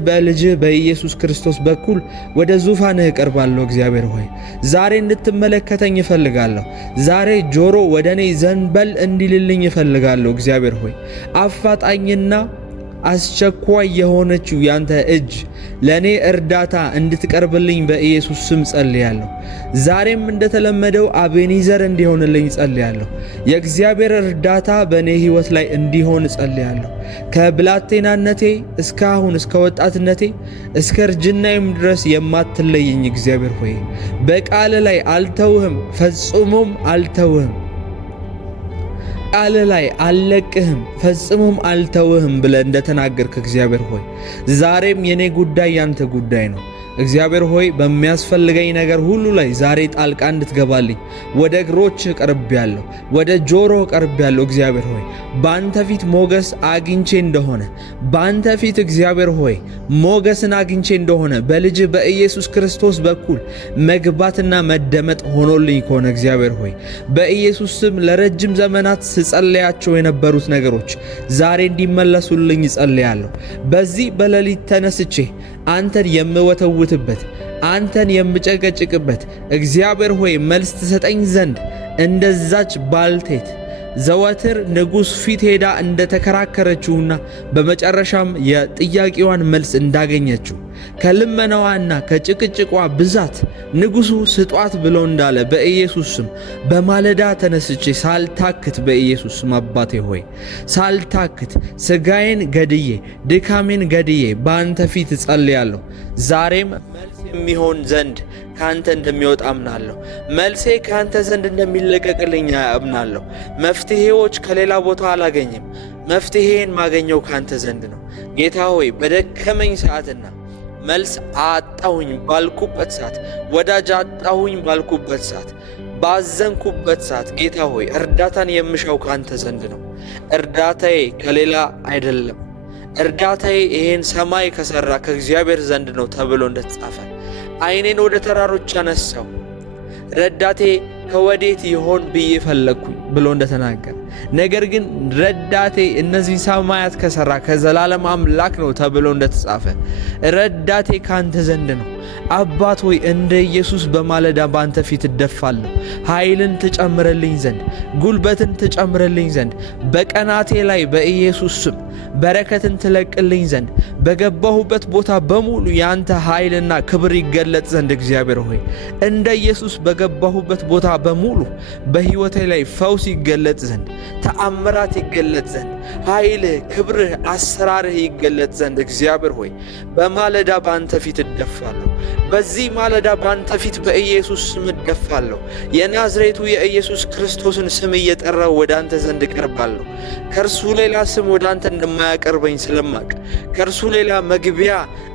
በኢየሱስ ክርስቶስ በኩል ወደ ዙፋንህ ቀርባለሁ። እግዚአብሔር ሆይ ዛሬ እንድትመለከተኝ እፈልጋለሁ። ዛሬ ጆሮ ወደ እኔ ዘንበል እንዲልልኝ እፈልጋለሁ። እግዚአብሔር ሆይ አፋጣኝና አስቸኳይ የሆነችው ያንተ እጅ ለእኔ እርዳታ እንድትቀርብልኝ በኢየሱስ ስም ጸልያለሁ። ዛሬም እንደተለመደው አቤኒዘር እንዲሆንልኝ ጸልያለሁ። የእግዚአብሔር እርዳታ በእኔ ሕይወት ላይ እንዲሆን ጸልያለሁ። ከብላቴናነቴ እስካሁን እስከ ወጣትነቴ እስከ እርጅናዬም ድረስ የማትለየኝ እግዚአብሔር ሆይ በቃል ላይ አልተውህም፣ ፈጽሞም አልተውህም። ቃል ላይ አልለቅህም ፈጽሞም አልተውህም ብለህ እንደተናገርክ እግዚአብሔር ሆይ ዛሬም የኔ ጉዳይ ያንተ ጉዳይ ነው። እግዚአብሔር ሆይ በሚያስፈልገኝ ነገር ሁሉ ላይ ዛሬ ጣልቃ እንድትገባልኝ ወደ እግሮችህ ቀርቤያለሁ፣ ወደ ጆሮህ ቀርቤያለሁ። እግዚአብሔር ሆይ በአንተ ፊት ሞገስ አግኝቼ እንደሆነ በአንተ ፊት እግዚአብሔር ሆይ ሞገስን አግኝቼ እንደሆነ በልጅህ በኢየሱስ ክርስቶስ በኩል መግባትና መደመጥ ሆኖልኝ ከሆነ እግዚአብሔር ሆይ በኢየሱስ ስም ለረጅም ዘመናት ስጸለያቸው የነበሩት ነገሮች ዛሬ እንዲመለሱልኝ ጸልያለሁ። በዚህ በሌሊት ተነስቼ አንተን የምወተውትበት አንተን የምጨቀጭቅበት እግዚአብሔር ሆይ መልስ ትሰጠኝ ዘንድ እንደዛች ባልቴት ዘወትር ንጉሥ ፊት ሄዳ እንደተከራከረችውና በመጨረሻም የጥያቄዋን መልስ እንዳገኘችው ከልመናዋና ከጭቅጭቋ ብዛት ንጉሡ ስጧት ብሎ እንዳለ በኢየሱስ ስም በማለዳ ተነስቼ ሳልታክት በኢየሱስ ስም አባቴ ሆይ ሳልታክት ሥጋዬን ገድዬ ድካሜን ገድዬ በአንተ ፊት እጸልያለሁ። ዛሬም መልስ የሚሆን ዘንድ ካንተ እንደሚወጣ አምናለሁ። መልሴ ካንተ ዘንድ እንደሚለቀቅልኝ አምናለሁ። መፍትሄዎች ከሌላ ቦታ አላገኝም። መፍትሄን ማገኘው ካንተ ዘንድ ነው። ጌታ ሆይ በደከመኝ ሰዓትና መልስ አጣሁኝ ባልኩበት ሰዓት፣ ወዳጅ አጣሁኝ ባልኩበት ሰዓት፣ ባዘንኩበት ሰዓት ጌታ ሆይ እርዳታን የምሻው ካንተ ዘንድ ነው። እርዳታዬ ከሌላ አይደለም። እርዳታዬ ይሄን ሰማይ ከሰራ ከእግዚአብሔር ዘንድ ነው ተብሎ እንደተጻፈ ዓይኔን ወደ ተራሮች አነሳው፣ ረዳቴ ከወዴት ይሆን ብዬ ፈለግኩኝ ብሎ እንደተናገረ፣ ነገር ግን ረዳቴ እነዚህ ሰማያት ከሰራ ከዘላለም አምላክ ነው ተብሎ እንደተጻፈ ረዳቴ ካንተ ዘንድ ነው። አባት ሆይ እንደ ኢየሱስ በማለዳ ባንተ ፊት እደፋለሁ። ኃይልን ትጨምርልኝ ዘንድ፣ ጉልበትን ትጨምርልኝ ዘንድ፣ በቀናቴ ላይ በኢየሱስ ስም በረከትን ትለቅልኝ ዘንድ፣ በገባሁበት ቦታ በሙሉ ያንተ ኃይልና ክብር ይገለጥ ዘንድ እግዚአብሔር ሆይ እንደ ኢየሱስ በገባሁበት ቦታ በሙሉ በሕይወቴ ላይ ፈውስ ይገለጥ ዘንድ፣ ተአምራት ይገለጥ ዘንድ፣ ኃይልህ፣ ክብርህ፣ አሰራርህ ይገለጥ ዘንድ እግዚአብሔር ሆይ በማለዳ ባንተ ፊት እደፋለሁ። በዚህ ማለዳ ባንተ ፊት በኢየሱስ ስም እደፋለሁ። የናዝሬቱ የኢየሱስ ክርስቶስን ስም እየጠራው ወደ አንተ ዘንድ እቀርባለሁ። ከእርሱ ሌላ ስም ወደ አንተ እንደማያቀርበኝ ስለማቅ፣ ከእርሱ ሌላ መግቢያ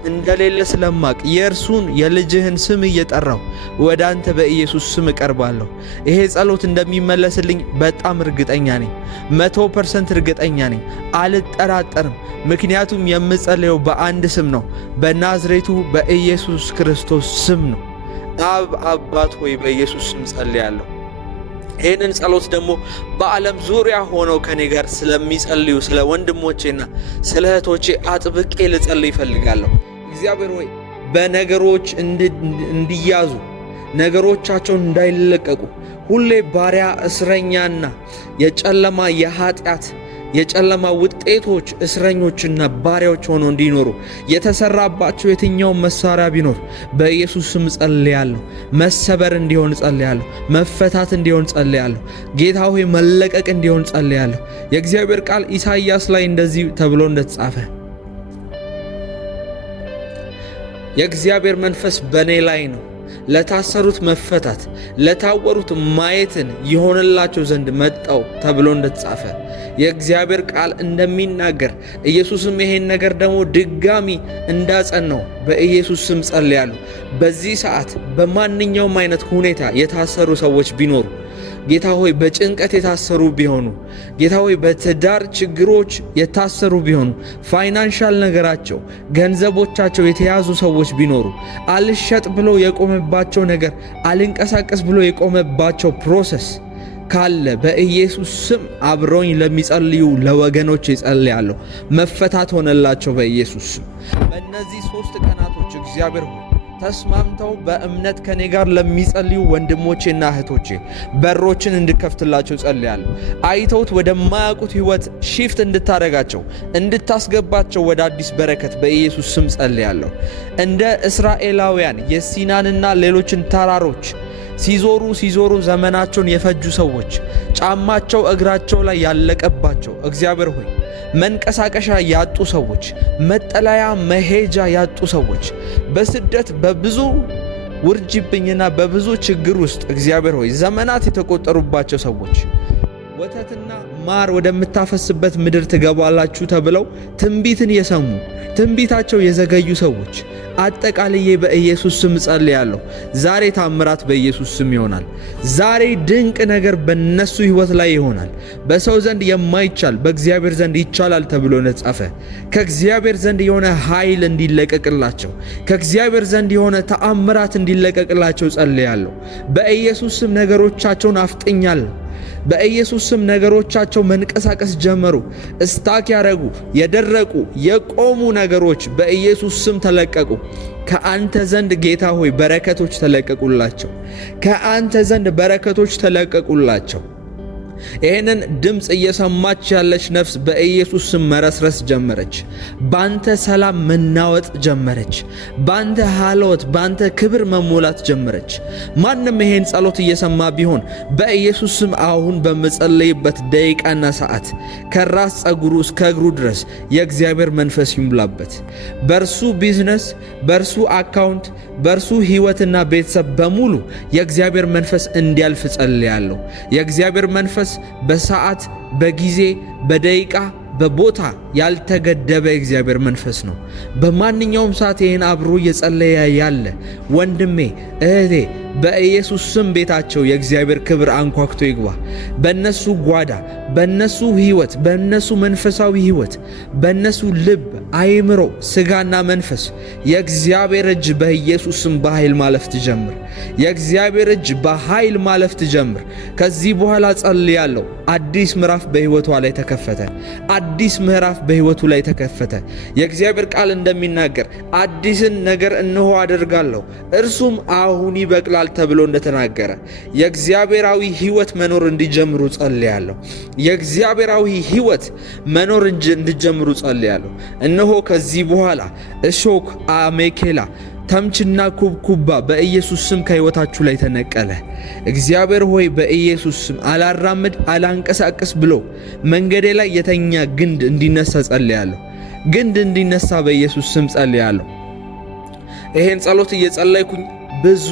እንደሌለ ስለማቅ የእርሱን የልጅህን ስም እየጠራው ወደ አንተ በኢየሱስ ስም እቀርባለሁ። ይሄ ጸሎት እንደሚመለስልኝ በጣም እርግጠኛ ነኝ። 100% እርግጠኛ ነኝ። አልጠራጠርም። ምክንያቱም የምጸልየው በአንድ ስም ነው፣ በናዝሬቱ በኢየሱስ ክርስቶስ ስም ነው። አባት ሆይ በኢየሱስ ስም ጸልያለሁ። ይህንን ጸሎት ደግሞ በዓለም ዙሪያ ሆነው ከኔ ጋር ስለሚጸልዩ ስለ ወንድሞቼና ስለ እህቶቼ አጥብቄ ልጸልይ ይፈልጋለሁ። እግዚአብሔር ሆይ በነገሮች እንዲያዙ፣ ነገሮቻቸውን እንዳይለቀቁ፣ ሁሌ ባሪያ እስረኛና የጨለማ የኃጢአት የጨለማ ውጤቶች እስረኞችና ባሪያዎች ሆነው እንዲኖሩ የተሰራባቸው የትኛውም መሳሪያ ቢኖር በኢየሱስ ስም ጸልያለሁ። መሰበር እንዲሆን ጸልያለሁ። መፈታት እንዲሆን ጸልያለሁ። ጌታ ሆይ መለቀቅ እንዲሆን ጸልያለሁ። የእግዚአብሔር ቃል ኢሳይያስ ላይ እንደዚህ ተብሎ እንደተጻፈ የእግዚአብሔር መንፈስ በእኔ ላይ ነው፣ ለታሰሩት መፈታት፣ ለታወሩት ማየትን ይሆንላቸው ዘንድ መጣው ተብሎ እንደተጻፈ የእግዚአብሔር ቃል እንደሚናገር ኢየሱስም ይሄን ነገር ደግሞ ድጋሚ እንዳጸናው በኢየሱስ ስም ጸልያለሁ። በዚህ ሰዓት በማንኛውም አይነት ሁኔታ የታሰሩ ሰዎች ቢኖሩ ጌታ ሆይ በጭንቀት የታሰሩ ቢሆኑ፣ ጌታ ሆይ በትዳር ችግሮች የታሰሩ ቢሆኑ፣ ፋይናንሻል ነገራቸው ገንዘቦቻቸው የተያዙ ሰዎች ቢኖሩ፣ አልሸጥ ብሎ የቆመባቸው ነገር፣ አልንቀሳቀስ ብሎ የቆመባቸው ፕሮሰስ ካለ በኢየሱስ ስም አብሮኝ ለሚጸልዩ ለወገኖች ይጸልያለሁ። መፈታት ሆነላቸው በኢየሱስ ስም። በእነዚህ 3 ቀናቶች እግዚአብሔር ሆይ ተስማምተው በእምነት ከኔ ጋር ለሚጸልዩ ወንድሞቼና እህቶቼ በሮችን እንድከፍትላቸው ጸልያለሁ። አይተውት ወደማያውቁት ሕይወት ሺፍት እንድታረጋቸው፣ እንድታስገባቸው ወደ አዲስ በረከት በኢየሱስ ስም ጸልያለሁ። እንደ እስራኤላውያን የሲናንና ሌሎችን ተራሮች ሲዞሩ ዘመናቸውን የፈጁ ሰዎች፣ ጫማቸው እግራቸው ላይ ያለቀባቸው እግዚአብሔር ሆይ መንቀሳቀሻ ያጡ ሰዎች፣ መጠለያ መሄጃ ያጡ ሰዎች፣ በስደት በብዙ ውርጅብኝና በብዙ ችግር ውስጥ እግዚአብሔር ሆይ ዘመናት የተቆጠሩባቸው ሰዎች ወተትና ማር ወደምታፈስበት ምድር ትገባላችሁ ተብለው ትንቢትን የሰሙ ትንቢታቸው የዘገዩ ሰዎች አጠቃልዬ በኢየሱስ ስም ጸልያለሁ። ዛሬ ታምራት በኢየሱስ ስም ይሆናል። ዛሬ ድንቅ ነገር በነሱ ሕይወት ላይ ይሆናል። በሰው ዘንድ የማይቻል በእግዚአብሔር ዘንድ ይቻላል ተብሎ እንደተጻፈ ከእግዚአብሔር ዘንድ የሆነ ኃይል እንዲለቀቅላቸው፣ ከእግዚአብሔር ዘንድ የሆነ ተአምራት እንዲለቀቅላቸው ጸልያለሁ። በኢየሱስ ስም ነገሮቻቸውን አፍጥኛለሁ። በኢየሱስ ስም ነገሮቻቸው መንቀሳቀስ ጀመሩ። እስታክ ያረጉ የደረቁ የቆሙ ነገሮች በኢየሱስ ስም ተለቀቁ። ከአንተ ዘንድ ጌታ ሆይ በረከቶች ተለቀቁላቸው። ከአንተ ዘንድ በረከቶች ተለቀቁላቸው። ይህንን ድምፅ እየሰማች ያለች ነፍስ በኢየሱስ ስም መረስረስ ጀመረች። ባንተ ሰላም መናወጥ ጀመረች። ባንተ ሃልወት፣ ባንተ ክብር መሞላት ጀመረች። ማንም ይሄን ጸሎት እየሰማ ቢሆን በኢየሱስ ስም አሁን በመጸለይበት ደቂቃና ሰዓት ከራስ ጸጉሩ እስከ እግሩ ድረስ የእግዚአብሔር መንፈስ ይሙላበት። በርሱ ቢዝነስ፣ በርሱ አካውንት፣ በርሱ ሕይወትና ቤተሰብ በሙሉ የእግዚአብሔር መንፈስ እንዲያልፍ ጸልያለሁ። የእግዚአብሔር መንፈስ በሰዓት፣ በጊዜ፣ በደቂቃ፣ በቦታ ያልተገደበ እግዚአብሔር መንፈስ ነው። በማንኛውም ሰዓት ይህን አብሮ እየጸለየ ያለ ወንድሜ፣ እህቴ፣ በኢየሱስ ስም ቤታቸው የእግዚአብሔር ክብር አንኳኩቶ ይግባ። በእነሱ ጓዳ፣ በእነሱ ሕይወት፣ በእነሱ መንፈሳዊ ሕይወት፣ በእነሱ ልብ፣ አይምሮ፣ ሥጋና መንፈስ የእግዚአብሔር እጅ በኢየሱስ ስም በኃይል ማለፍ ትጀምር። የእግዚአብሔር እጅ በኃይል ማለፍ ትጀምር። ከዚህ በኋላ ጸልያለሁ። አዲስ ምዕራፍ በሕይወቷ ላይ ተከፈተ። አዲስ ምዕራፍ በሕይወቱ ላይ ተከፈተ። የእግዚአብሔር ቃል እንደሚናገር አዲስን ነገር እነሆ አደርጋለሁ እርሱም አሁን ይበቅላል ተብሎ እንደተናገረ የእግዚአብሔራዊ ሕይወት መኖር እንዲጀምሩ ጸልያለሁ። የእግዚአብሔራዊ ሕይወት መኖር እንዲጀምሩ ጸልያለሁ። እነሆ ከዚህ በኋላ እሾክ፣ አሜኬላ፣ ተምችና ኩብኩባ በኢየሱስ ስም ከሕይወታችሁ ላይ ተነቀለ። እግዚአብሔር ሆይ በኢየሱስ ስም አላራምድ አላንቀሳቀስ ብሎ መንገዴ ላይ የተኛ ግንድ እንዲነሳ ጸልያለሁ። ግንድ እንዲነሳ በኢየሱስ ስም ጸልያለሁ። ይሄን ጸሎት እየጸለይኩኝ ብዙ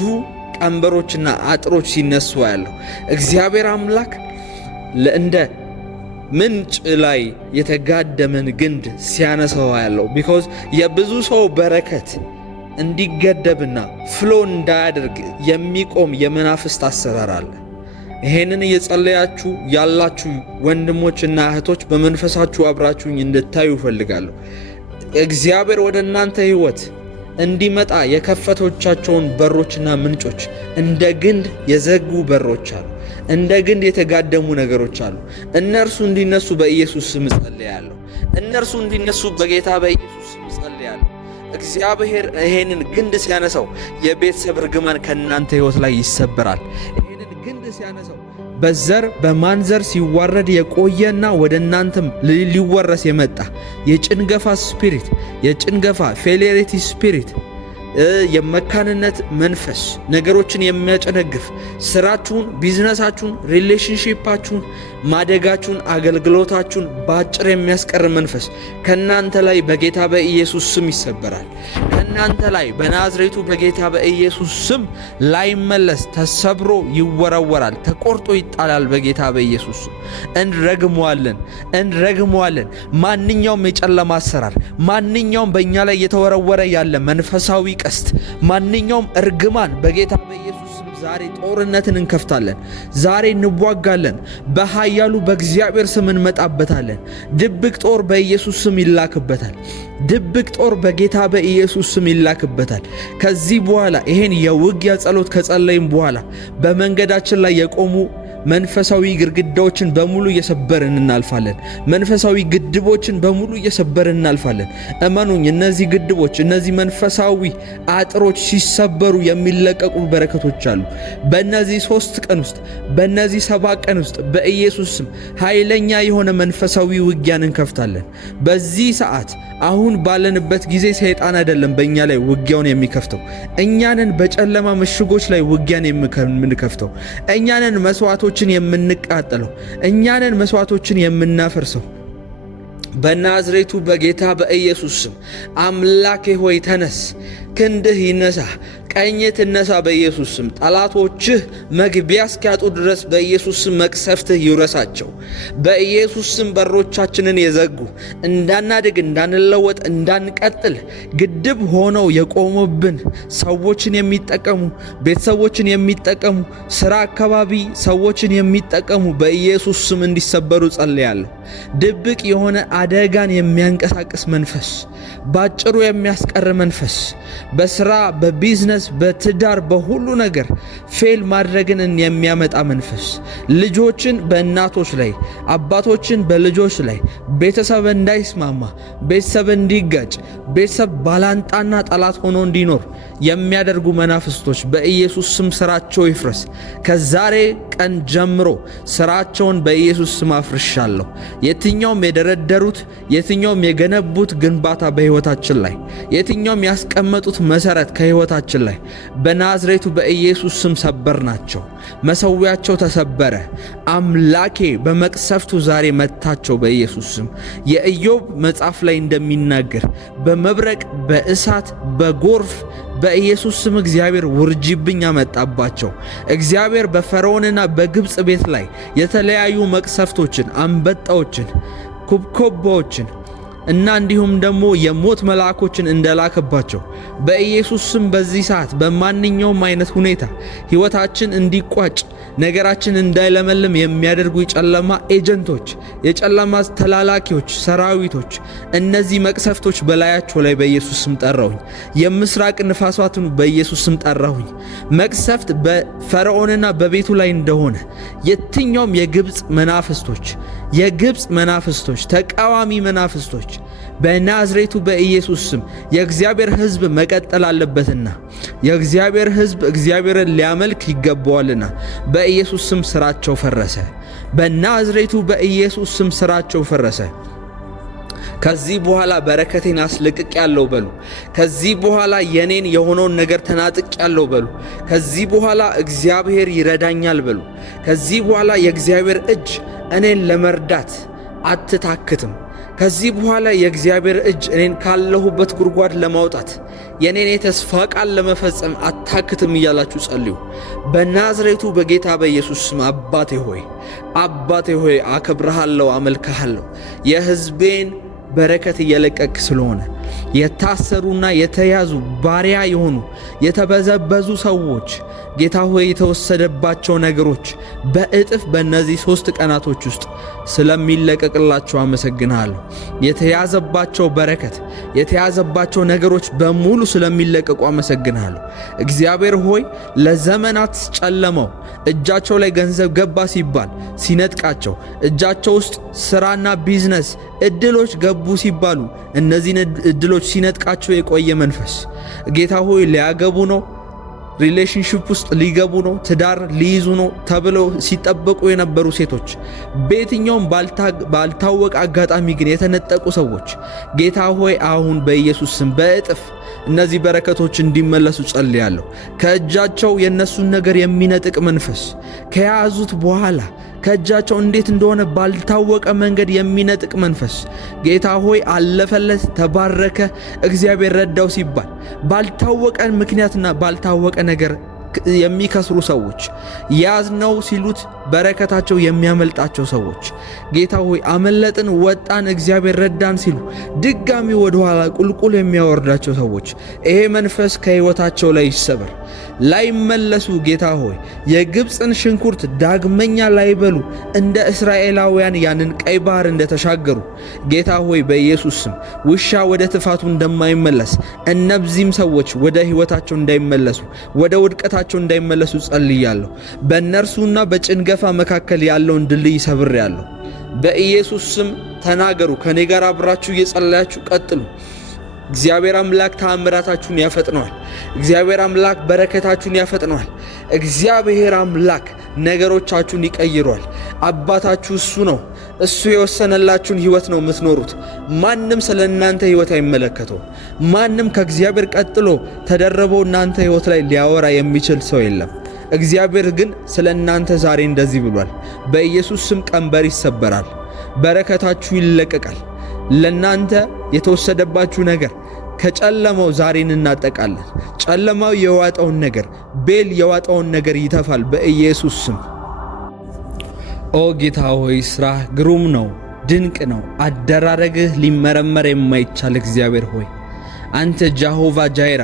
ቀንበሮችና አጥሮች ሲነሱ ያለው እግዚአብሔር አምላክ እንደ ምንጭ ላይ የተጋደመን ግንድ ሲያነሳው ያለው ቢኮዝ የብዙ ሰው በረከት እንዲገደብና ፍሎ እንዳያደርግ የሚቆም የመናፍስት አሰራር አለ። ይሄንን እየጸለያችሁ ያላችሁ ወንድሞችና እህቶች በመንፈሳችሁ አብራችሁኝ እንድታዩ እፈልጋለሁ። እግዚአብሔር ወደ እናንተ ሕይወት እንዲመጣ የከፈቶቻቸውን በሮችና ምንጮች እንደ ግንድ የዘጉ በሮች አሉ። እንደ ግንድ የተጋደሙ ነገሮች አሉ። እነርሱ እንዲነሱ በኢየሱስ ስም ጸልያለሁ። እነርሱ እንዲነሱ በጌታ በኢየሱስ ስም ጸልያለሁ። እግዚአብሔር ይሄንን ግንድ ሲያነሳው የቤተሰብ ርግማን ከእናንተ ሕይወት ላይ ይሰበራል። ይሄንን ግንድ ሲያነሳው በዘር በማንዘር ሲዋረድ የቆየና ወደ እናንተም ሊወረስ የመጣ የጭንገፋ ስፒሪት፣ የጭንገፋ ፌሌሪቲ ስፒሪት፣ የመካንነት መንፈስ ነገሮችን የሚያጨነግፍ ስራችሁን፣ ቢዝነሳችሁን፣ ሪሌሽንሺፓችሁን፣ ማደጋችሁን፣ አገልግሎታችሁን ባጭር የሚያስቀር መንፈስ ከናንተ ላይ በጌታ በኢየሱስ ስም ይሰበራል። ከናንተ ላይ በናዝሬቱ በጌታ በኢየሱስ ስም ላይመለስ ተሰብሮ ይወረወራል፣ ተቆርጦ ይጣላል። በጌታ በኢየሱስ ስም እንረግመዋለን። ማንኛውም የጨለማ አሰራር፣ ማንኛውም በእኛ ላይ የተወረወረ ያለ መንፈሳዊ ቀስት፣ ማንኛውም እርግማን በጌታ በኢየሱስ ስም ዛሬ ጦርነትን እንከፍታለን። ዛሬ እንዋጋለን። በኃያሉ በእግዚአብሔር ስም እንመጣበታለን። ድብቅ ጦር በኢየሱስ ስም ይላክበታል። ድብቅ ጦር በጌታ በኢየሱስ ስም ይላክበታል። ከዚህ በኋላ ይሄን የውጊያ ጸሎት ከጸለይም በኋላ በመንገዳችን ላይ የቆሙ መንፈሳዊ ግድግዳዎችን በሙሉ እየሰበርን እናልፋለን። መንፈሳዊ ግድቦችን በሙሉ እየሰበርን እናልፋለን። እመኑኝ፣ እነዚህ ግድቦች፣ እነዚህ መንፈሳዊ አጥሮች ሲሰበሩ የሚለቀቁ በረከቶች አሉ። በእነዚህ 3 ቀን ውስጥ፣ በእነዚህ 7 ቀን ውስጥ በኢየሱስ ስም ኃይለኛ የሆነ መንፈሳዊ ውጊያን እንከፍታለን። በዚህ ሰዓት አሁን ባለንበት ጊዜ ሰይጣን አይደለም በእኛ ላይ ውጊያውን የሚከፍተው። እኛንን በጨለማ ምሽጎች ላይ ውጊያን የምንከፍተው። እኛንን መስዋዕቶችን የምንቃጠለው። እኛንን መስዋዕቶችን የምናፈርሰው። በናዝሬቱ በጌታ በኢየሱስ ስም አምላኬ ሆይ ተነስ፣ ክንድህ ይነሳ፣ ቀኝህ ትነሳ። በኢየሱስ ስም ጠላቶችህ መግቢያ እስኪያጡ ድረስ በኢየሱስ ስም መቅሰፍትህ ይውረሳቸው። በኢየሱስ ስም በሮቻችንን የዘጉ እንዳናድግ፣ እንዳንለወጥ፣ እንዳንቀጥል ግድብ ሆነው የቆሙብን ሰዎችን የሚጠቀሙ፣ ቤተሰቦችን የሚጠቀሙ፣ ስራ አካባቢ ሰዎችን የሚጠቀሙ በኢየሱስ ስም እንዲሰበሩ ጸልያለሁ። ድብቅ የሆነ አደጋን የሚያንቀሳቅስ መንፈስ፣ ባጭሩ የሚያስቀር መንፈስ፣ በስራ በቢዝነስ በትዳር በሁሉ ነገር ፌል ማድረግን የሚያመጣ መንፈስ፣ ልጆችን በእናቶች ላይ፣ አባቶችን በልጆች ላይ፣ ቤተሰብ እንዳይስማማ፣ ቤተሰብ እንዲጋጭ፣ ቤተሰብ ባላንጣና ጠላት ሆኖ እንዲኖር የሚያደርጉ መናፍስቶች በኢየሱስ ስም ስራቸው ይፍረስ። ከዛሬ ቀን ጀምሮ ስራቸውን በኢየሱስ ስም አፍርሻለሁ። የትኛውም የደረደሩት፣ የትኛውም የገነቡት ግንባታ በሕይወታችን ላይ፣ የትኛውም ያስቀመጡት መሰረት ከሕይወታችን ላይ በናዝሬቱ በኢየሱስ ስም ሰበር ናቸው። መሰዊያቸው ተሰበረ። አምላኬ በመቅሰፍቱ ዛሬ መታቸው በኢየሱስ ስም። የኢዮብ መጽሐፍ ላይ እንደሚናገር በመብረቅ በእሳት በጎርፍ በኢየሱስ ስም እግዚአብሔር ውርጅብኝ አመጣባቸው። እግዚአብሔር በፈርዖንና በግብፅ ቤት ላይ የተለያዩ መቅሰፍቶችን፣ አንበጣዎችን፣ ኩብኮባዎችን እና እንዲሁም ደግሞ የሞት መልአኮችን እንደላከባቸው በኢየሱስ ስም በዚህ ሰዓት በማንኛውም አይነት ሁኔታ ሕይወታችን እንዲቋጭ ነገራችን እንዳይለመልም የሚያደርጉ የጨለማ ኤጀንቶች፣ የጨለማ ተላላኪዎች፣ ሰራዊቶች እነዚህ መቅሰፍቶች በላያቸው ላይ በኢየሱስ ስም ጠራሁኝ። የምስራቅ ንፋሳትን በኢየሱስ ስም ጠራሁኝ። መቅሰፍት በፈርዖንና በቤቱ ላይ እንደሆነ የትኛውም የግብፅ መናፍስቶች ተቃዋሚ መናፍስቶች በናዝሬቱ በኢየሱስ ስም የእግዚአብሔር ሕዝብ መቀጠል አለበትና የእግዚአብሔር ሕዝብ እግዚአብሔርን ሊያመልክ ይገባዋልና በኢየሱስ ስም ስራቸው ፈረሰ። በናዝሬቱ በኢየሱስ ስም ስራቸው ፈረሰ። ከዚህ በኋላ በረከቴን አስለቅቅ ያለው በሉ። ከዚህ በኋላ የኔን የሆነውን ነገር ተናጥቅ ያለው በሉ። ከዚህ በኋላ እግዚአብሔር ይረዳኛል በሉ። ከዚህ በኋላ የእግዚአብሔር እጅ እኔን ለመርዳት አትታክትም። ከዚህ በኋላ የእግዚአብሔር እጅ እኔን ካለሁበት ጉድጓድ ለማውጣት የኔን የተስፋ ቃል ለመፈጸም አታክትም እያላችሁ ጸልዩ። በናዝሬቱ በጌታ በኢየሱስ ስም አባቴ ሆይ አከብርሃለሁ፣ አመልክሃለሁ። የሕዝቤን በረከት እየለቀቅ ስለሆነ የታሰሩና የተያዙ ባሪያ የሆኑ የተበዘበዙ ሰዎች ጌታ ሆይ የተወሰደባቸው ነገሮች በእጥፍ በእነዚህ 3 ቀናቶች ውስጥ ስለሚለቀቅላቸው አመሰግናለሁ። የተያዘባቸው በረከት የተያዘባቸው ነገሮች በሙሉ ስለሚለቀቁ አመሰግናለሁ። እግዚአብሔር ሆይ ለዘመናት ጨለመው እጃቸው ላይ ገንዘብ ገባ ሲባል ሲነጥቃቸው፣ እጃቸው ውስጥ ስራና ቢዝነስ እድሎች ገቡ ሲባሉ እነዚህን እድሎች ሲነጥቃቸው የቆየ መንፈስ ጌታ ሆይ ሊያገቡ ነው፣ ሪሌሽንሺፕ ውስጥ ሊገቡ ነው፣ ትዳር ሊይዙ ነው ተብለው ሲጠበቁ የነበሩ ሴቶች በየትኛውም ባልታወቀ አጋጣሚ ግን የተነጠቁ ሰዎች ጌታ ሆይ አሁን በኢየሱስ ስም በእጥፍ እነዚህ በረከቶች እንዲመለሱ ጸልያለሁ። ከእጃቸው የነሱን ነገር የሚነጥቅ መንፈስ ከያዙት በኋላ ከእጃቸው እንዴት እንደሆነ ባልታወቀ መንገድ የሚነጥቅ መንፈስ ጌታ ሆይ አለፈለት፣ ተባረከ፣ እግዚአብሔር ረዳው ሲባል ባልታወቀ ምክንያትና ባልታወቀ ነገር የሚከስሩ ሰዎች ያዝነው ሲሉት በረከታቸው የሚያመልጣቸው ሰዎች ጌታ ሆይ አመለጥን፣ ወጣን፣ እግዚአብሔር ረዳን ሲሉ ድጋሚ ወደ ኋላ ቁልቁል የሚያወርዳቸው ሰዎች ይሄ መንፈስ ከሕይወታቸው ላይ ይሰበር፣ ላይመለሱ ጌታ ሆይ የግብፅን ሽንኩርት ዳግመኛ ላይበሉ እንደ እስራኤላውያን ያንን ቀይ ባህር እንደተሻገሩ ጌታ ሆይ በኢየሱስ ስም ውሻ ወደ ትፋቱ እንደማይመለስ እነዚህም ሰዎች ወደ ሕይወታቸው እንዳይመለሱ ወደ ውድቀታቸው እንዳይመለሱ ጸልያለሁ። በእነርሱና በጭንገፋ መካከል ያለውን ድልድይ ሰብሬያለሁ። በኢየሱስ ስም ተናገሩ። ከኔ ጋር አብራችሁ እየጸለያችሁ ቀጥሉ። እግዚአብሔር አምላክ ተአምራታችሁን ያፈጥነዋል። እግዚአብሔር አምላክ በረከታችሁን ያፈጥነዋል። እግዚአብሔር አምላክ ነገሮቻችሁን ይቀይረዋል። አባታችሁ እሱ ነው። እሱ የወሰነላችሁን ሕይወት ነው የምትኖሩት። ማንም ስለ እናንተ ሕይወት አይመለከተው። ማንም ከእግዚአብሔር ቀጥሎ ተደርበው እናንተ ሕይወት ላይ ሊያወራ የሚችል ሰው የለም። እግዚአብሔር ግን ስለ እናንተ ዛሬ እንደዚህ ብሏል። በኢየሱስ ስም ቀንበር ይሰበራል፣ በረከታችሁ ይለቀቃል። ለናንተ የተወሰደባችሁ ነገር ከጨለማው ዛሬ እናጠቃለን። ጨለማው የዋጠውን ነገር ቤል የዋጠውን ነገር ይተፋል በኢየሱስ ስም። ኦ ጌታ ሆይ ስራህ ግሩም ነው፣ ድንቅ ነው። አደራረግህ ሊመረመር የማይቻል እግዚአብሔር ሆይ አንተ ጃሆቫ ጃይራ፣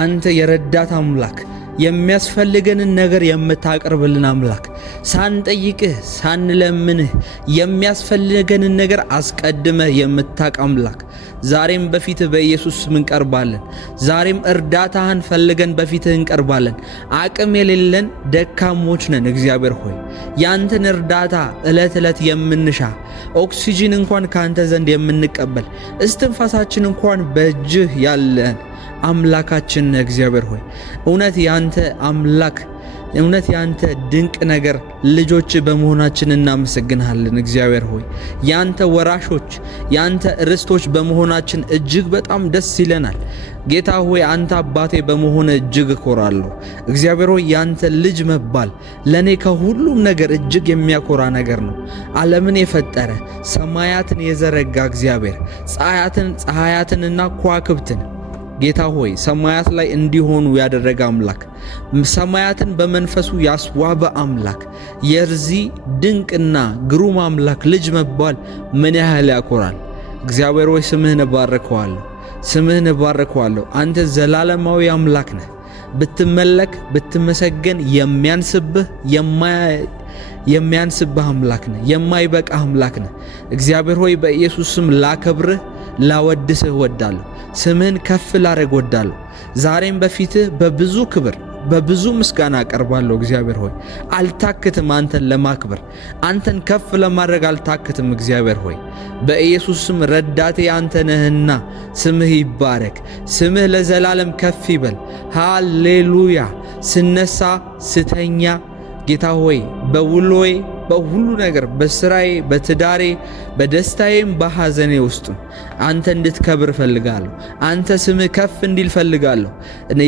አንተ የረዳት አምላክ፣ የሚያስፈልገንን ነገር የምታቀርብልን አምላክ፣ ሳንጠይቅህ ሳንለምንህ የሚያስፈልገንን ነገር አስቀድመህ የምታቅ አምላክ ዛሬም በፊትህ በኢየሱስ ስም እንቀርባለን። ዛሬም እርዳታህን ፈልገን በፊትህ እንቀርባለን። አቅም የሌለን ደካሞች ነን። እግዚአብሔር ሆይ ያንተን እርዳታ ዕለት ዕለት የምንሻ ኦክሲጅን እንኳን ካንተ ዘንድ የምንቀበል እስትንፋሳችን እንኳን በእጅህ ያለን አምላካችን እግዚአብሔር ሆይ እውነት ያንተ አምላክ እውነት ያንተ ድንቅ ነገር ልጆች በመሆናችን እናመሰግንሃለን። እግዚአብሔር ሆይ ያንተ ወራሾች ያንተ ርስቶች በመሆናችን እጅግ በጣም ደስ ይለናል። ጌታ ሆይ አንተ አባቴ በመሆነ እጅግ እኮራለሁ። እግዚአብሔር ሆይ ያንተ ልጅ መባል ለኔ ከሁሉም ነገር እጅግ የሚያኮራ ነገር ነው። ዓለምን የፈጠረ ሰማያትን የዘረጋ እግዚአብሔር ፀሐያትንና ከዋክብትን ጌታ ሆይ ሰማያት ላይ እንዲሆኑ ያደረገ አምላክ፣ ሰማያትን በመንፈሱ ያስዋበ አምላክ፣ የዚህ ድንቅና ግሩም አምላክ ልጅ መባል ምን ያህል ያኮራል። እግዚአብሔር ሆይ ስምህን እባርከዋለሁ፣ ስምህን እባርከዋለሁ። አንተ ዘላለማዊ አምላክ ነህ። ብትመለክ ብትመሰገን የሚያንስብህ አምላክ ነህ፣ የማይበቃ አምላክ ነህ። እግዚአብሔር ሆይ በኢየሱስ ስም ላከብርህ ላወድስህ ወዳለሁ። ስምህን ከፍ ላረግ ወዳለሁ። ዛሬም በፊትህ በብዙ ክብር በብዙ ምስጋና አቀርባለሁ። እግዚአብሔር ሆይ አልታክትም፣ አንተን ለማክበር አንተን ከፍ ለማድረግ አልታክትም። እግዚአብሔር ሆይ በኢየሱስ ስም ረዳቴ አንተ ነህና ስምህ ይባረክ፣ ስምህ ለዘላለም ከፍ ይበል። ሃሌሉያ። ስነሳ ስተኛ ጌታ ሆይ በውሎዬ በሁሉ ነገር በስራዬ በትዳሬ በደስታዬም በሐዘኔ ውስጥ አንተ እንድትከብር ፈልጋለሁ። አንተ ስምህ ከፍ እንዲል ፈልጋለሁ።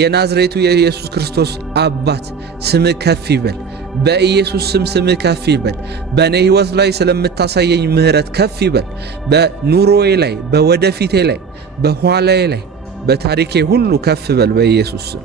የናዝሬቱ የኢየሱስ ክርስቶስ አባት ስምህ ከፍ ይበል። በኢየሱስ ስም ስምህ ከፍ ይበል። በእኔ ሕይወት ላይ ስለምታሳየኝ ምሕረት ከፍ ይበል። በኑሮዬ ላይ በወደፊቴ ላይ በኋላዬ ላይ በታሪኬ ሁሉ ከፍ በል በኢየሱስ ስም።